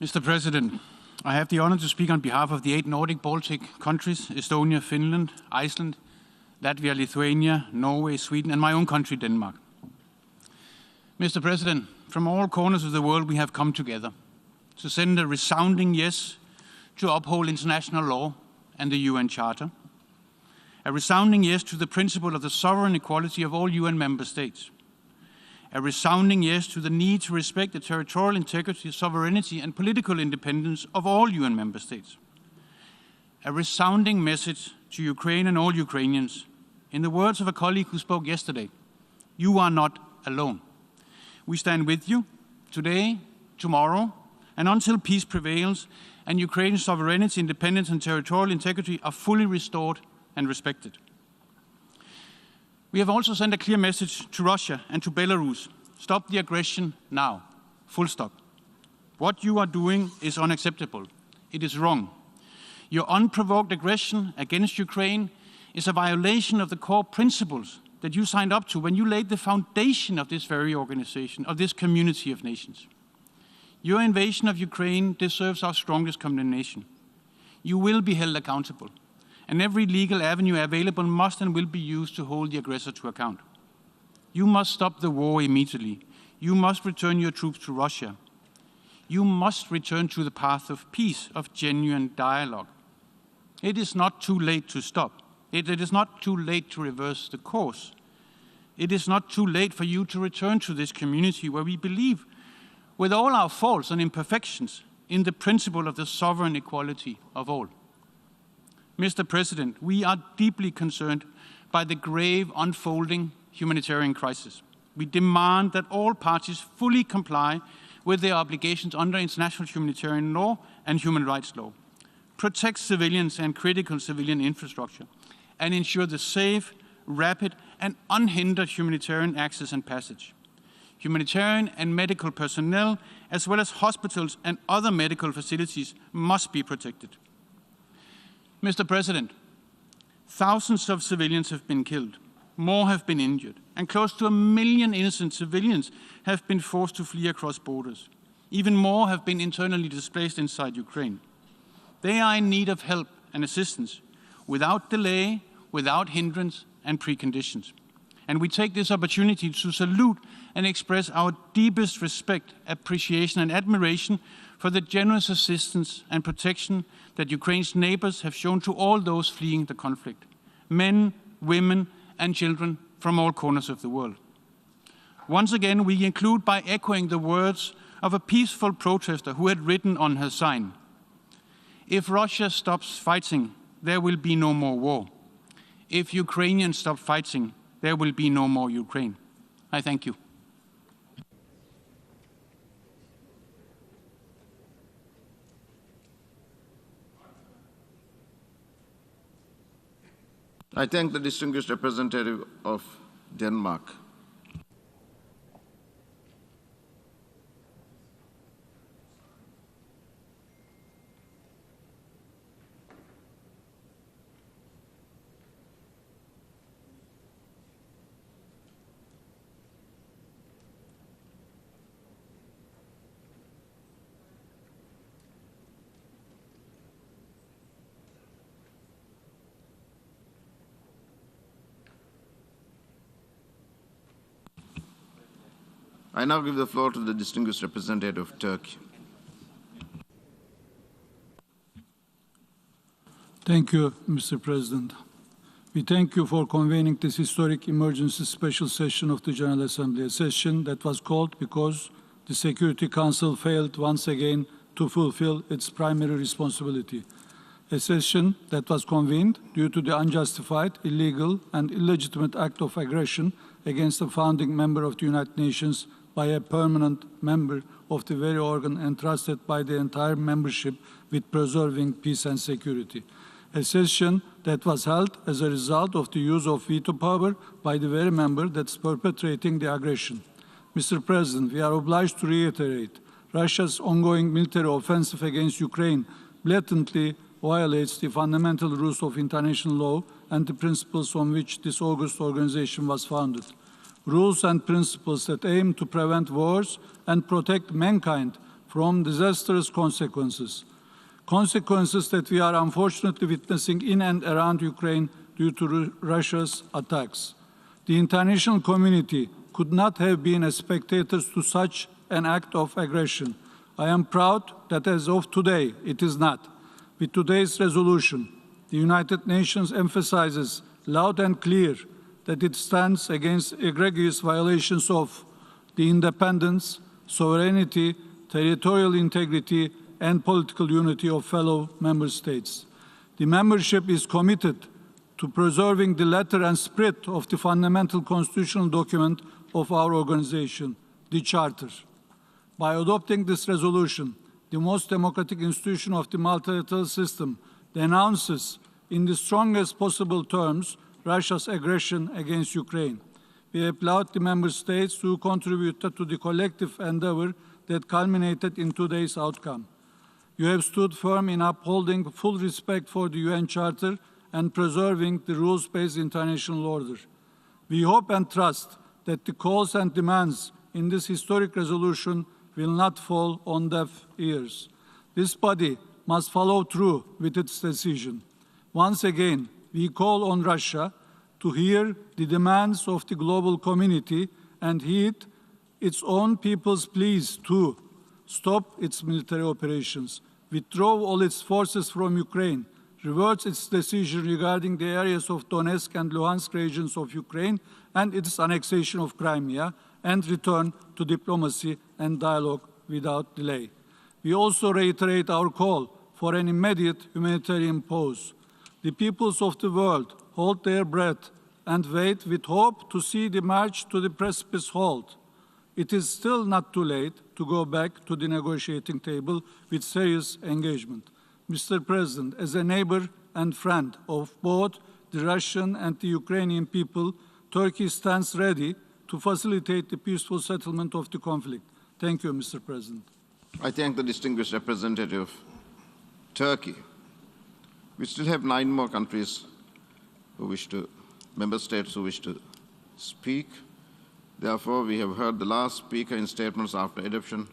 Mr. President, I have the honor to speak on behalf of the 8 Nordic Baltic countries, Estonia, Finland, Iceland, Latvia, Lithuania, Norway, Sweden, and my own country, Denmark. Mr. President, from all corners of the world we have come together to send a resounding yes to uphold international law and the UN Charter, a resounding yes to the principle of the sovereign equality of all UN member states, a resounding yes to the need to respect the territorial integrity, sovereignty, and political independence of all UN member states. A resounding message to Ukraine and all Ukrainians. In the words of a colleague who spoke yesterday, you are not alone. We stand with you today, tomorrow, and until peace prevails, and Ukraine's sovereignty, independence, and territorial integrity are fully restored and respected. We have also sent a clear message to Russia and to Belarus. Stop the aggression now. Full stop. What you are doing is unacceptable. It is wrong. Your unprovoked aggression against Ukraine is a violation of the core principles that you signed up to when you laid the foundation of this very organization, of this community of nations. Your invasion of Ukraine deserves our strongest condemnation. You will be held accountable, and every legal avenue available must and will be used to hold the aggressor to account. You must stop the war immediately. You must return your troops to Russia. You must return to the path of peace, of genuine dialogue. It is not too late to stop. It is not too late to reverse the course. It is not too late for you to return to this community where we believe, with all our faults and imperfections, in the principle of the sovereign equality of all. Mr. President, we are deeply concerned by the grave unfolding humanitarian crisis. We demand that all parties fully comply with their obligations under international humanitarian law and human rights law, protect civilians and critical civilian infrastructure, and ensure the safe, rapid, and unhindered humanitarian access and passage. Humanitarian and medical personnel, as well as hospitals and other medical facilities, must be protected. Mr. President, thousands of civilians have been killed, more have been injured, and close to 1 million innocent civilians have been forced to flee across borders. Even more have been internally displaced inside Ukraine. They are in need of help and assistance, without delay, without hindrance and preconditions. And we take this opportunity to salute and express our deepest respect, appreciation, and admiration for the generous assistance and protection that Ukraine's neighbors have shown to all those fleeing the conflict, men, women, and children from all corners of the world. Once again, we conclude by echoing the words of a peaceful protester who had written on her sign, "If Russia stops fighting, there will be no more war. If Ukrainians stop fighting, there will be no more Ukraine." I thank you. I thank the distinguished representative of Denmark. I now give the floor to the distinguished representative of Turkey. Thank you, Mr. President. We thank you for convening this historic emergency special session of the General Assembly, a session that was called because the Security Council failed once again to fulfill its primary responsibility. A session that was convened due to the unjustified, illegal, and illegitimate act of aggression against a founding member of the United Nations by a permanent member of the very organ entrusted by the entire membership with preserving peace and security. A session that was held as a result of the use of veto power by the very member that's perpetrating the aggression. Mr. President, we are obliged to reiterate Russia's ongoing military offensive against Ukraine blatantly violates the fundamental rules of international law and the principles on which this august organization was founded. Rules and principles that aim to prevent wars and protect mankind from disastrous consequences. Consequences that we are unfortunately witnessing in and around Ukraine due to Russia's attacks. The international community could not have been as spectators to such an act of aggression. I am proud that as of today, it is not. With today's resolution, the United Nations emphasizes loud and clear that it stands against egregious violations of the independence, sovereignty, territorial integrity, and political unity of fellow member states. The membership is committed to preserving the letter and spirit of the fundamental constitutional document of our organization, the Charter. By adopting this resolution, the most democratic institution of the multilateral system, denounces in the strongest possible terms Russia's aggression against Ukraine. We applaud the member states who contributed to the collective endeavor that culminated in today's outcome. You have stood firm in upholding full respect for the UN Charter and preserving the rules-based international order. We hope and trust that the calls and demands in this historic resolution will not fall on deaf ears. This body must follow through with its decision. Once again, we call on Russia to hear the demands of the global community and heed its own people's pleas to stop its military operations, withdraw all its forces from Ukraine, reverse its decision regarding the areas of Donetsk and Luhansk regions of Ukraine and its annexation of Crimea, and return to diplomacy and dialogue without delay. We also reiterate our call for an immediate humanitarian pause. The peoples of the world hold their breath and wait with hope to see the march to the precipice halt. It is still not too late to go back to the negotiating table with serious engagement. Mr. President, as a neighbor and friend of both the Russian and the Ukrainian people, Turkey stands ready to facilitate the peaceful settlement of the conflict. Thank you, Mr. President. I thank the distinguished representative of Turkey. We still have 9 more countries member states who wish to speak. Therefore, we have heard the last speaker in statements after adoption.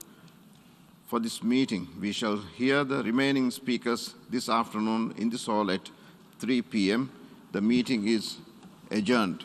For this meeting, we shall hear the remaining speakers this afternoon in this hall at 3 p.m. The meeting is adjourned.